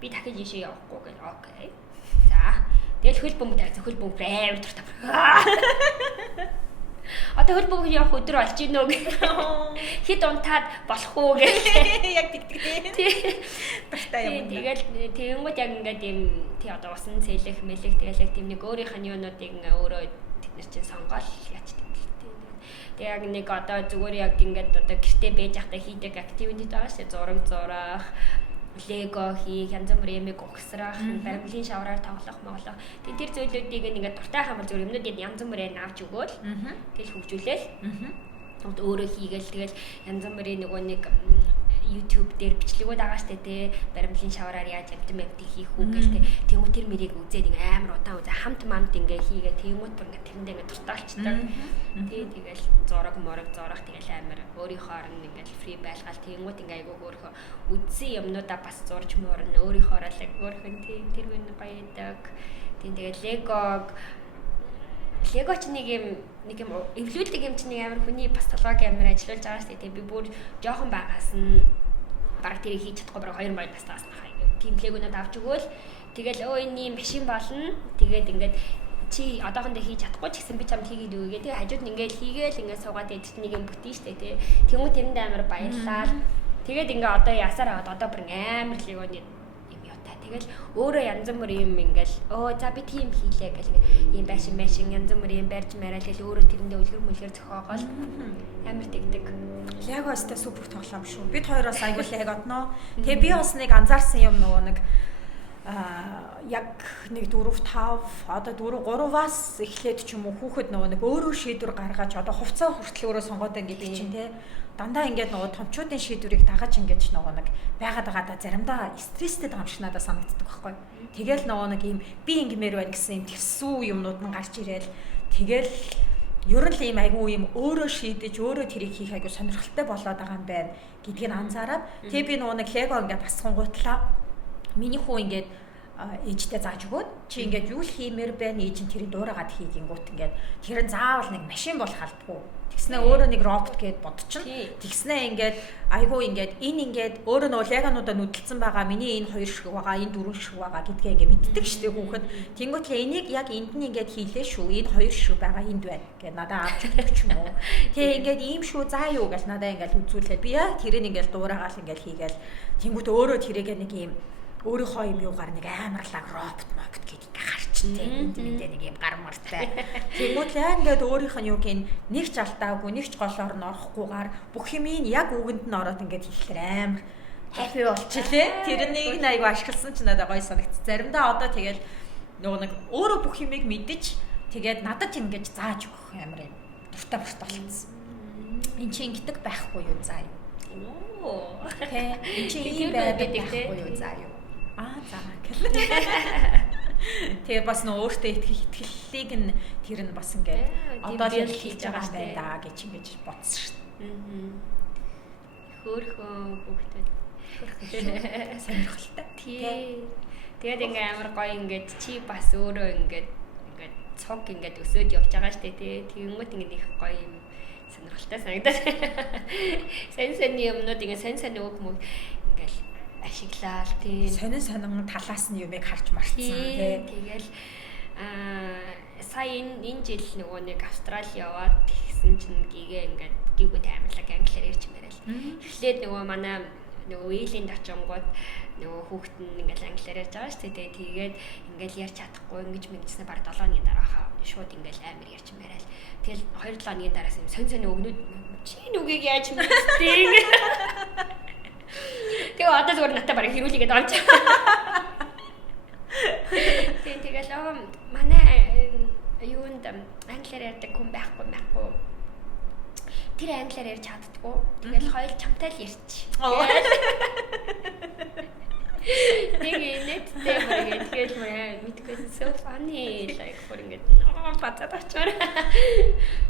би дахиж ийшээ явахгүй гэл окей за Тэгэл хөл бөмбөг тавьсан хөл бөмбөг амар дуртай. Одоо хөл бөмбөг явах өдөр болж гинөө гэх. Хит унтаад болох уу гэх. Яг тэгдэг тийм. Дуртай юм. Тэгэл тэгэнгүүт яг ингээд юм тий одоо усан цэлэх мэлэх тэгэл яг тийм нэг өөрийнх нь юунуудыг ингээ өөрөө тэд нар чинь сонгоол ячдаг л тий. Тэг яг нэг одоо зүгээр яг ингээд одоо гэртээ байж байхдаа хийдэг activity байгаа шүү. Зураг зурах, лего хийх, янз бүрийн юмыг угсрах, баримлын шавраар тоглох, моглох. Тэр зүйлүүдийг ингээд дуртай хамар зүгээр юмнуудыг янз бүрээр авч өгөөл. Тэгэл хөгжүүлээл. Тэгвэл өөрөө хийгээл тэгэл янз бүрийн нөгөө нэг YouTube дээр бичлэгүүд байгаа штэ тий баримлын шавраар яаж амт хийх үү гэл тий тэгмүү тэр мэрийг үзээд ингээ амар удаан үзээ хамт мамт ингээ хийгээ тэгмүүд бүр ингээ тэрэндээ ингээ дуртаалчдаг тий тэгэл зураг морог зурах тэгэл амар өөрийнхөө орн ингээ фри байлгаал тэгмүүд ингээ айгуу өөрийнхөө үзсэн юмнуудаа бас зурж муурна өөрийнхөө л өөрхөн тий тэр мэн баядаг тий тэгэл Лего ч нэг юм эвлүүлдэг юм чинь амар хүний бас толгойг амар ажиллуулж байгаа шүү дээ. Би бүр жоохон байгаас нь бараг тэрийг хийж чадахгүй бараг 2 морь тастаас нахаа. Тийм легонод авч өгөөл. Тэгэл энэ машин болно. Тэгээд ингээд чи одоохондоо хийж чадахгүй ч гэсэн би чамд хийгээд өгье. Тэгээ хажууд нь ингээд хийгээл ингээд суугаад эдт нэг юм бүтэн шүү дээ. Тэнгүү тэрэндээ амар баярлаа. Тэгээд ингээд одоо ясаар аваад одоо бүр амар легоны тэгэл өөрөө янз бүрийн юм ингээл за би тийм хийлээ гэл ийм байшин янз бүрийн барьж мараал гэл өөрөө тэрэндээ үлгэр мүлгэр зохиогоол амар тэгдэг. Лего өстэй супер тоглоом шүү. Бид хоёроос айгуу легодноо. Тэгээ би бас нэг анзаарсан юм нөгөө нэг яг нэг 4 5 одоо 4 3-аас эхлээд ч юм уу хүүхэд нөгөө нэг өөрөө шийдвэр гаргаж одоо хувцас хүртэл өөрөө сонгоод байна гэдэг чинь тий дандаа ингээд нөгөө томчуудын шийдвэрийг дагаж ингээд нөгөө нэг байгаад байгаа заримдаа стресстэй байгаа юм шиг надад санагддаг байхгүй. Тэгэл нөгөө нэг юм би ингэмээр байна гэсэн юм төссөн юмнууд нь гарч ирээл тэгэл ер нь л ийм айгүй юм өөрөө шийдэж өөрөө тэрийг хийх айгүй сонирхолтой болоод байгаа юм байна гэдгийг анзаараад тэгээ би нөгөө нэг лего ингээд басхангуутлаа миний хүү ингээд ээжтэй зааж өгөөд чи ингээд юу л хиймээр байна ээж нь тэрийг дуурайгаад хийгингүүт ингээд тэр нь заавал нэг машин болох алдгүй тэгснэ өөрөө нэг робот гэд бодчихно тэгснэ ингээд айгүй ингээд энэ ингээд өөрөө нөгөө легонуудаа нүдэлсэн байгаа миний энэ 2 шиг байгаа энэ 4 шиг байгаа гэдгээ ингээд мэддэг штеп хүүхэд тэнгуүтлээ энийг яг энд нь ингээд хийлээ шүү энэ 2 шиг байгаа энд байна гэд надад авч өгч юм уу тэгээ ингээд ийм шүү заа юу гэж надад ингээд үзүүлээд би яа тэрийг ингээд дуурайгаал ингээд хийгээл тэнгуүт өөрөө тэрийг нэг ийм өөрийнхөө юм юугаар нэг амарлаг робот гэдэг харчтай эндээ нэг юм гар мартай. Тэгмүүд л яг ингээд өөрийнх нь юуг нэг ч алдаагүй, нэг ч голоор нь орохгүйгээр бүх юмыг яг үгэнд нь ороод ингээд хийхлээр амар happy болчихлээ. Тэрнийг айгу ашигласан ч надад гоё санагц. Заримдаа одоо тэгэл нөгөө нэг өөрөө бүх юмыг мэдэж тэгээд надад ингэж зааж өгөх амар юм дуртай болчихсон. Энд чи ингэдэг байхгүй юу заа юу? Тэ энд чи ийм байдаг байхгүй юу заа юу? За гэл. Тэгээ бас нөө өөртөө итгэлийг нь тэр нь бас ингээд одоо л хийж байгаа штэ даа гэж ингэж бодсон штэ. Хөөхөн хүүхдүүд сонирхолтой. Тий. Тэгээд ингээ амар гоё ингээд чи бас өөрөө ингээд цог ингээд өсөөд явж байгаа штэ тий. Тэгэнгүүт ингээд их гоё юм сонирхолтой санагдаад. Сайн юмнууд ингээд сайн үг мөн ингээд ашиглаад тий сонин талаас нь юмыг харж марцсан тий тэгэл сая энэ жил нөгөө нэг Австрали яваад тэгсэн чинь гээгээ ингээд гівгүүд амарлаг англиар ярьж мэрэл эхлээд нөгөө манай нөгөө ээлийн очингууд нөгөө хүүхэд нь ингээд англиар ярьж байгаа шүү дээ тэгээд ингээд ярьж чадахгүй ингэж мэгжснээр баг 7 өдрийн дараахаа шууд ингээд амар ярьж мэрэл тэгэл 2-7 өдрийн дараас юм сонь өгнүүд чи нүгийг яаж мэдтээ Тэгээ одоо зүгээр натаа барыг хэрүүлээгээд олж. Тэгэл манай юунд англиар ярьдаг хүн байхгүй. Тэр англиар ярьж чаддгүй. Тэгэл хоёул чамтай л ярьчих. Тэгээс тэгээд тэгэл мэдгүй so funny like for ингээд бацаад очоор.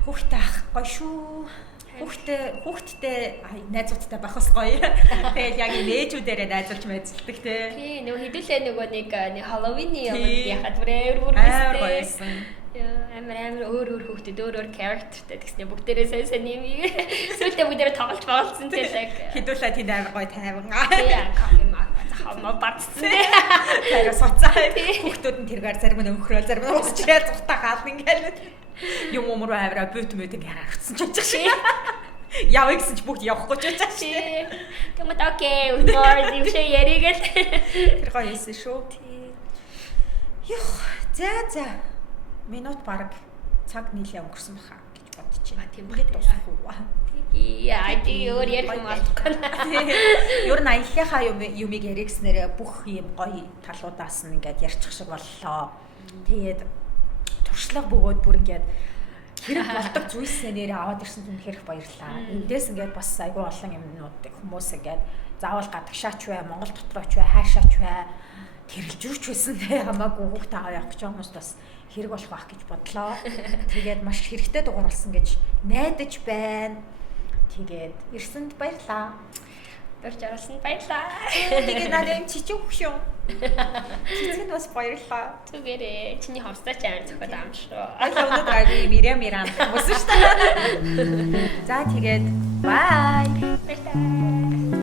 Хүүхдээ ахгүй шүү. Хүүхдтэй найзуудтай байх бас гоё. Тэгэл яг нээжүүдээрээ найзуулж мэдэлдэг те. Тий, нөгөө хэдүүлээ нөгөө нэг Halloween-ийн юмд яхад бүр байсан. Амар өөр хүүхдэд өөр characterтэй тэгснэ бүгдээрээ сайн юм. Сүүлдээ бүгдээрээ тоглож боолсон те. Хэдүүлээ тэнд амар гоё тайван. Тий, кофе маа хамаа бацсан. Тэр соцоо хүүхдүүд нь тэргээр зарим нь өнгөрөөл зарим нь уусч ирээд зүгтаа хаална ингээл юм умруу авираа бүт мэд ингээ харагдсан ч гэж шиг. Яваа гэсэн чи бүгд явахгүй ч гэж шээ. Тэгмэд окей, өнөө юм шиг яригээл. Тэр гоё хэлсэн шүү. Ёх, за. Минут бараг цаг нийлээ өнгөрсөн баха гэж бодож байна. Тийм ингээд дуусах уу? Яа, тий өөр ярих юм байна. Ер нь аяллахаа юмыг яригснээр бүх юм гоё талуудаас нь ингээд ярьчих шиг боллоо. Тэгээд туршлага бөгөөд бүр ингээд хэрэг болдог зүйлсээ нэрээ аваад ирсэн түнхээр баярлаа. Эндээс ингээд бас айгүй олон юмнуудыг хүмүүс ингээд заавал гадагшаач бай, Монгол дотрооч бай, хаашаач бай тэрэлжүүч байсан те хамаагүй хүүхд тааваа явах гэж хүмүүст бас хэрэг болох байх гэж бодлоо. Тэгээд маш хэрэгтэй дугаар болсон гэж найдаж байна. Тэгээд ирсэнд баярлаа. Дөрж оролцсонд баярлаа. Тэгээд надад чичиг хөшөө. Чичгэнд бас баярлаа. Түгээрээ чиний ховстаач амар зөхөд аам шүү. Өнөөдөр айгүй мирам хүмүүс шүү дээ. За тэгээд бай. Баярлаа.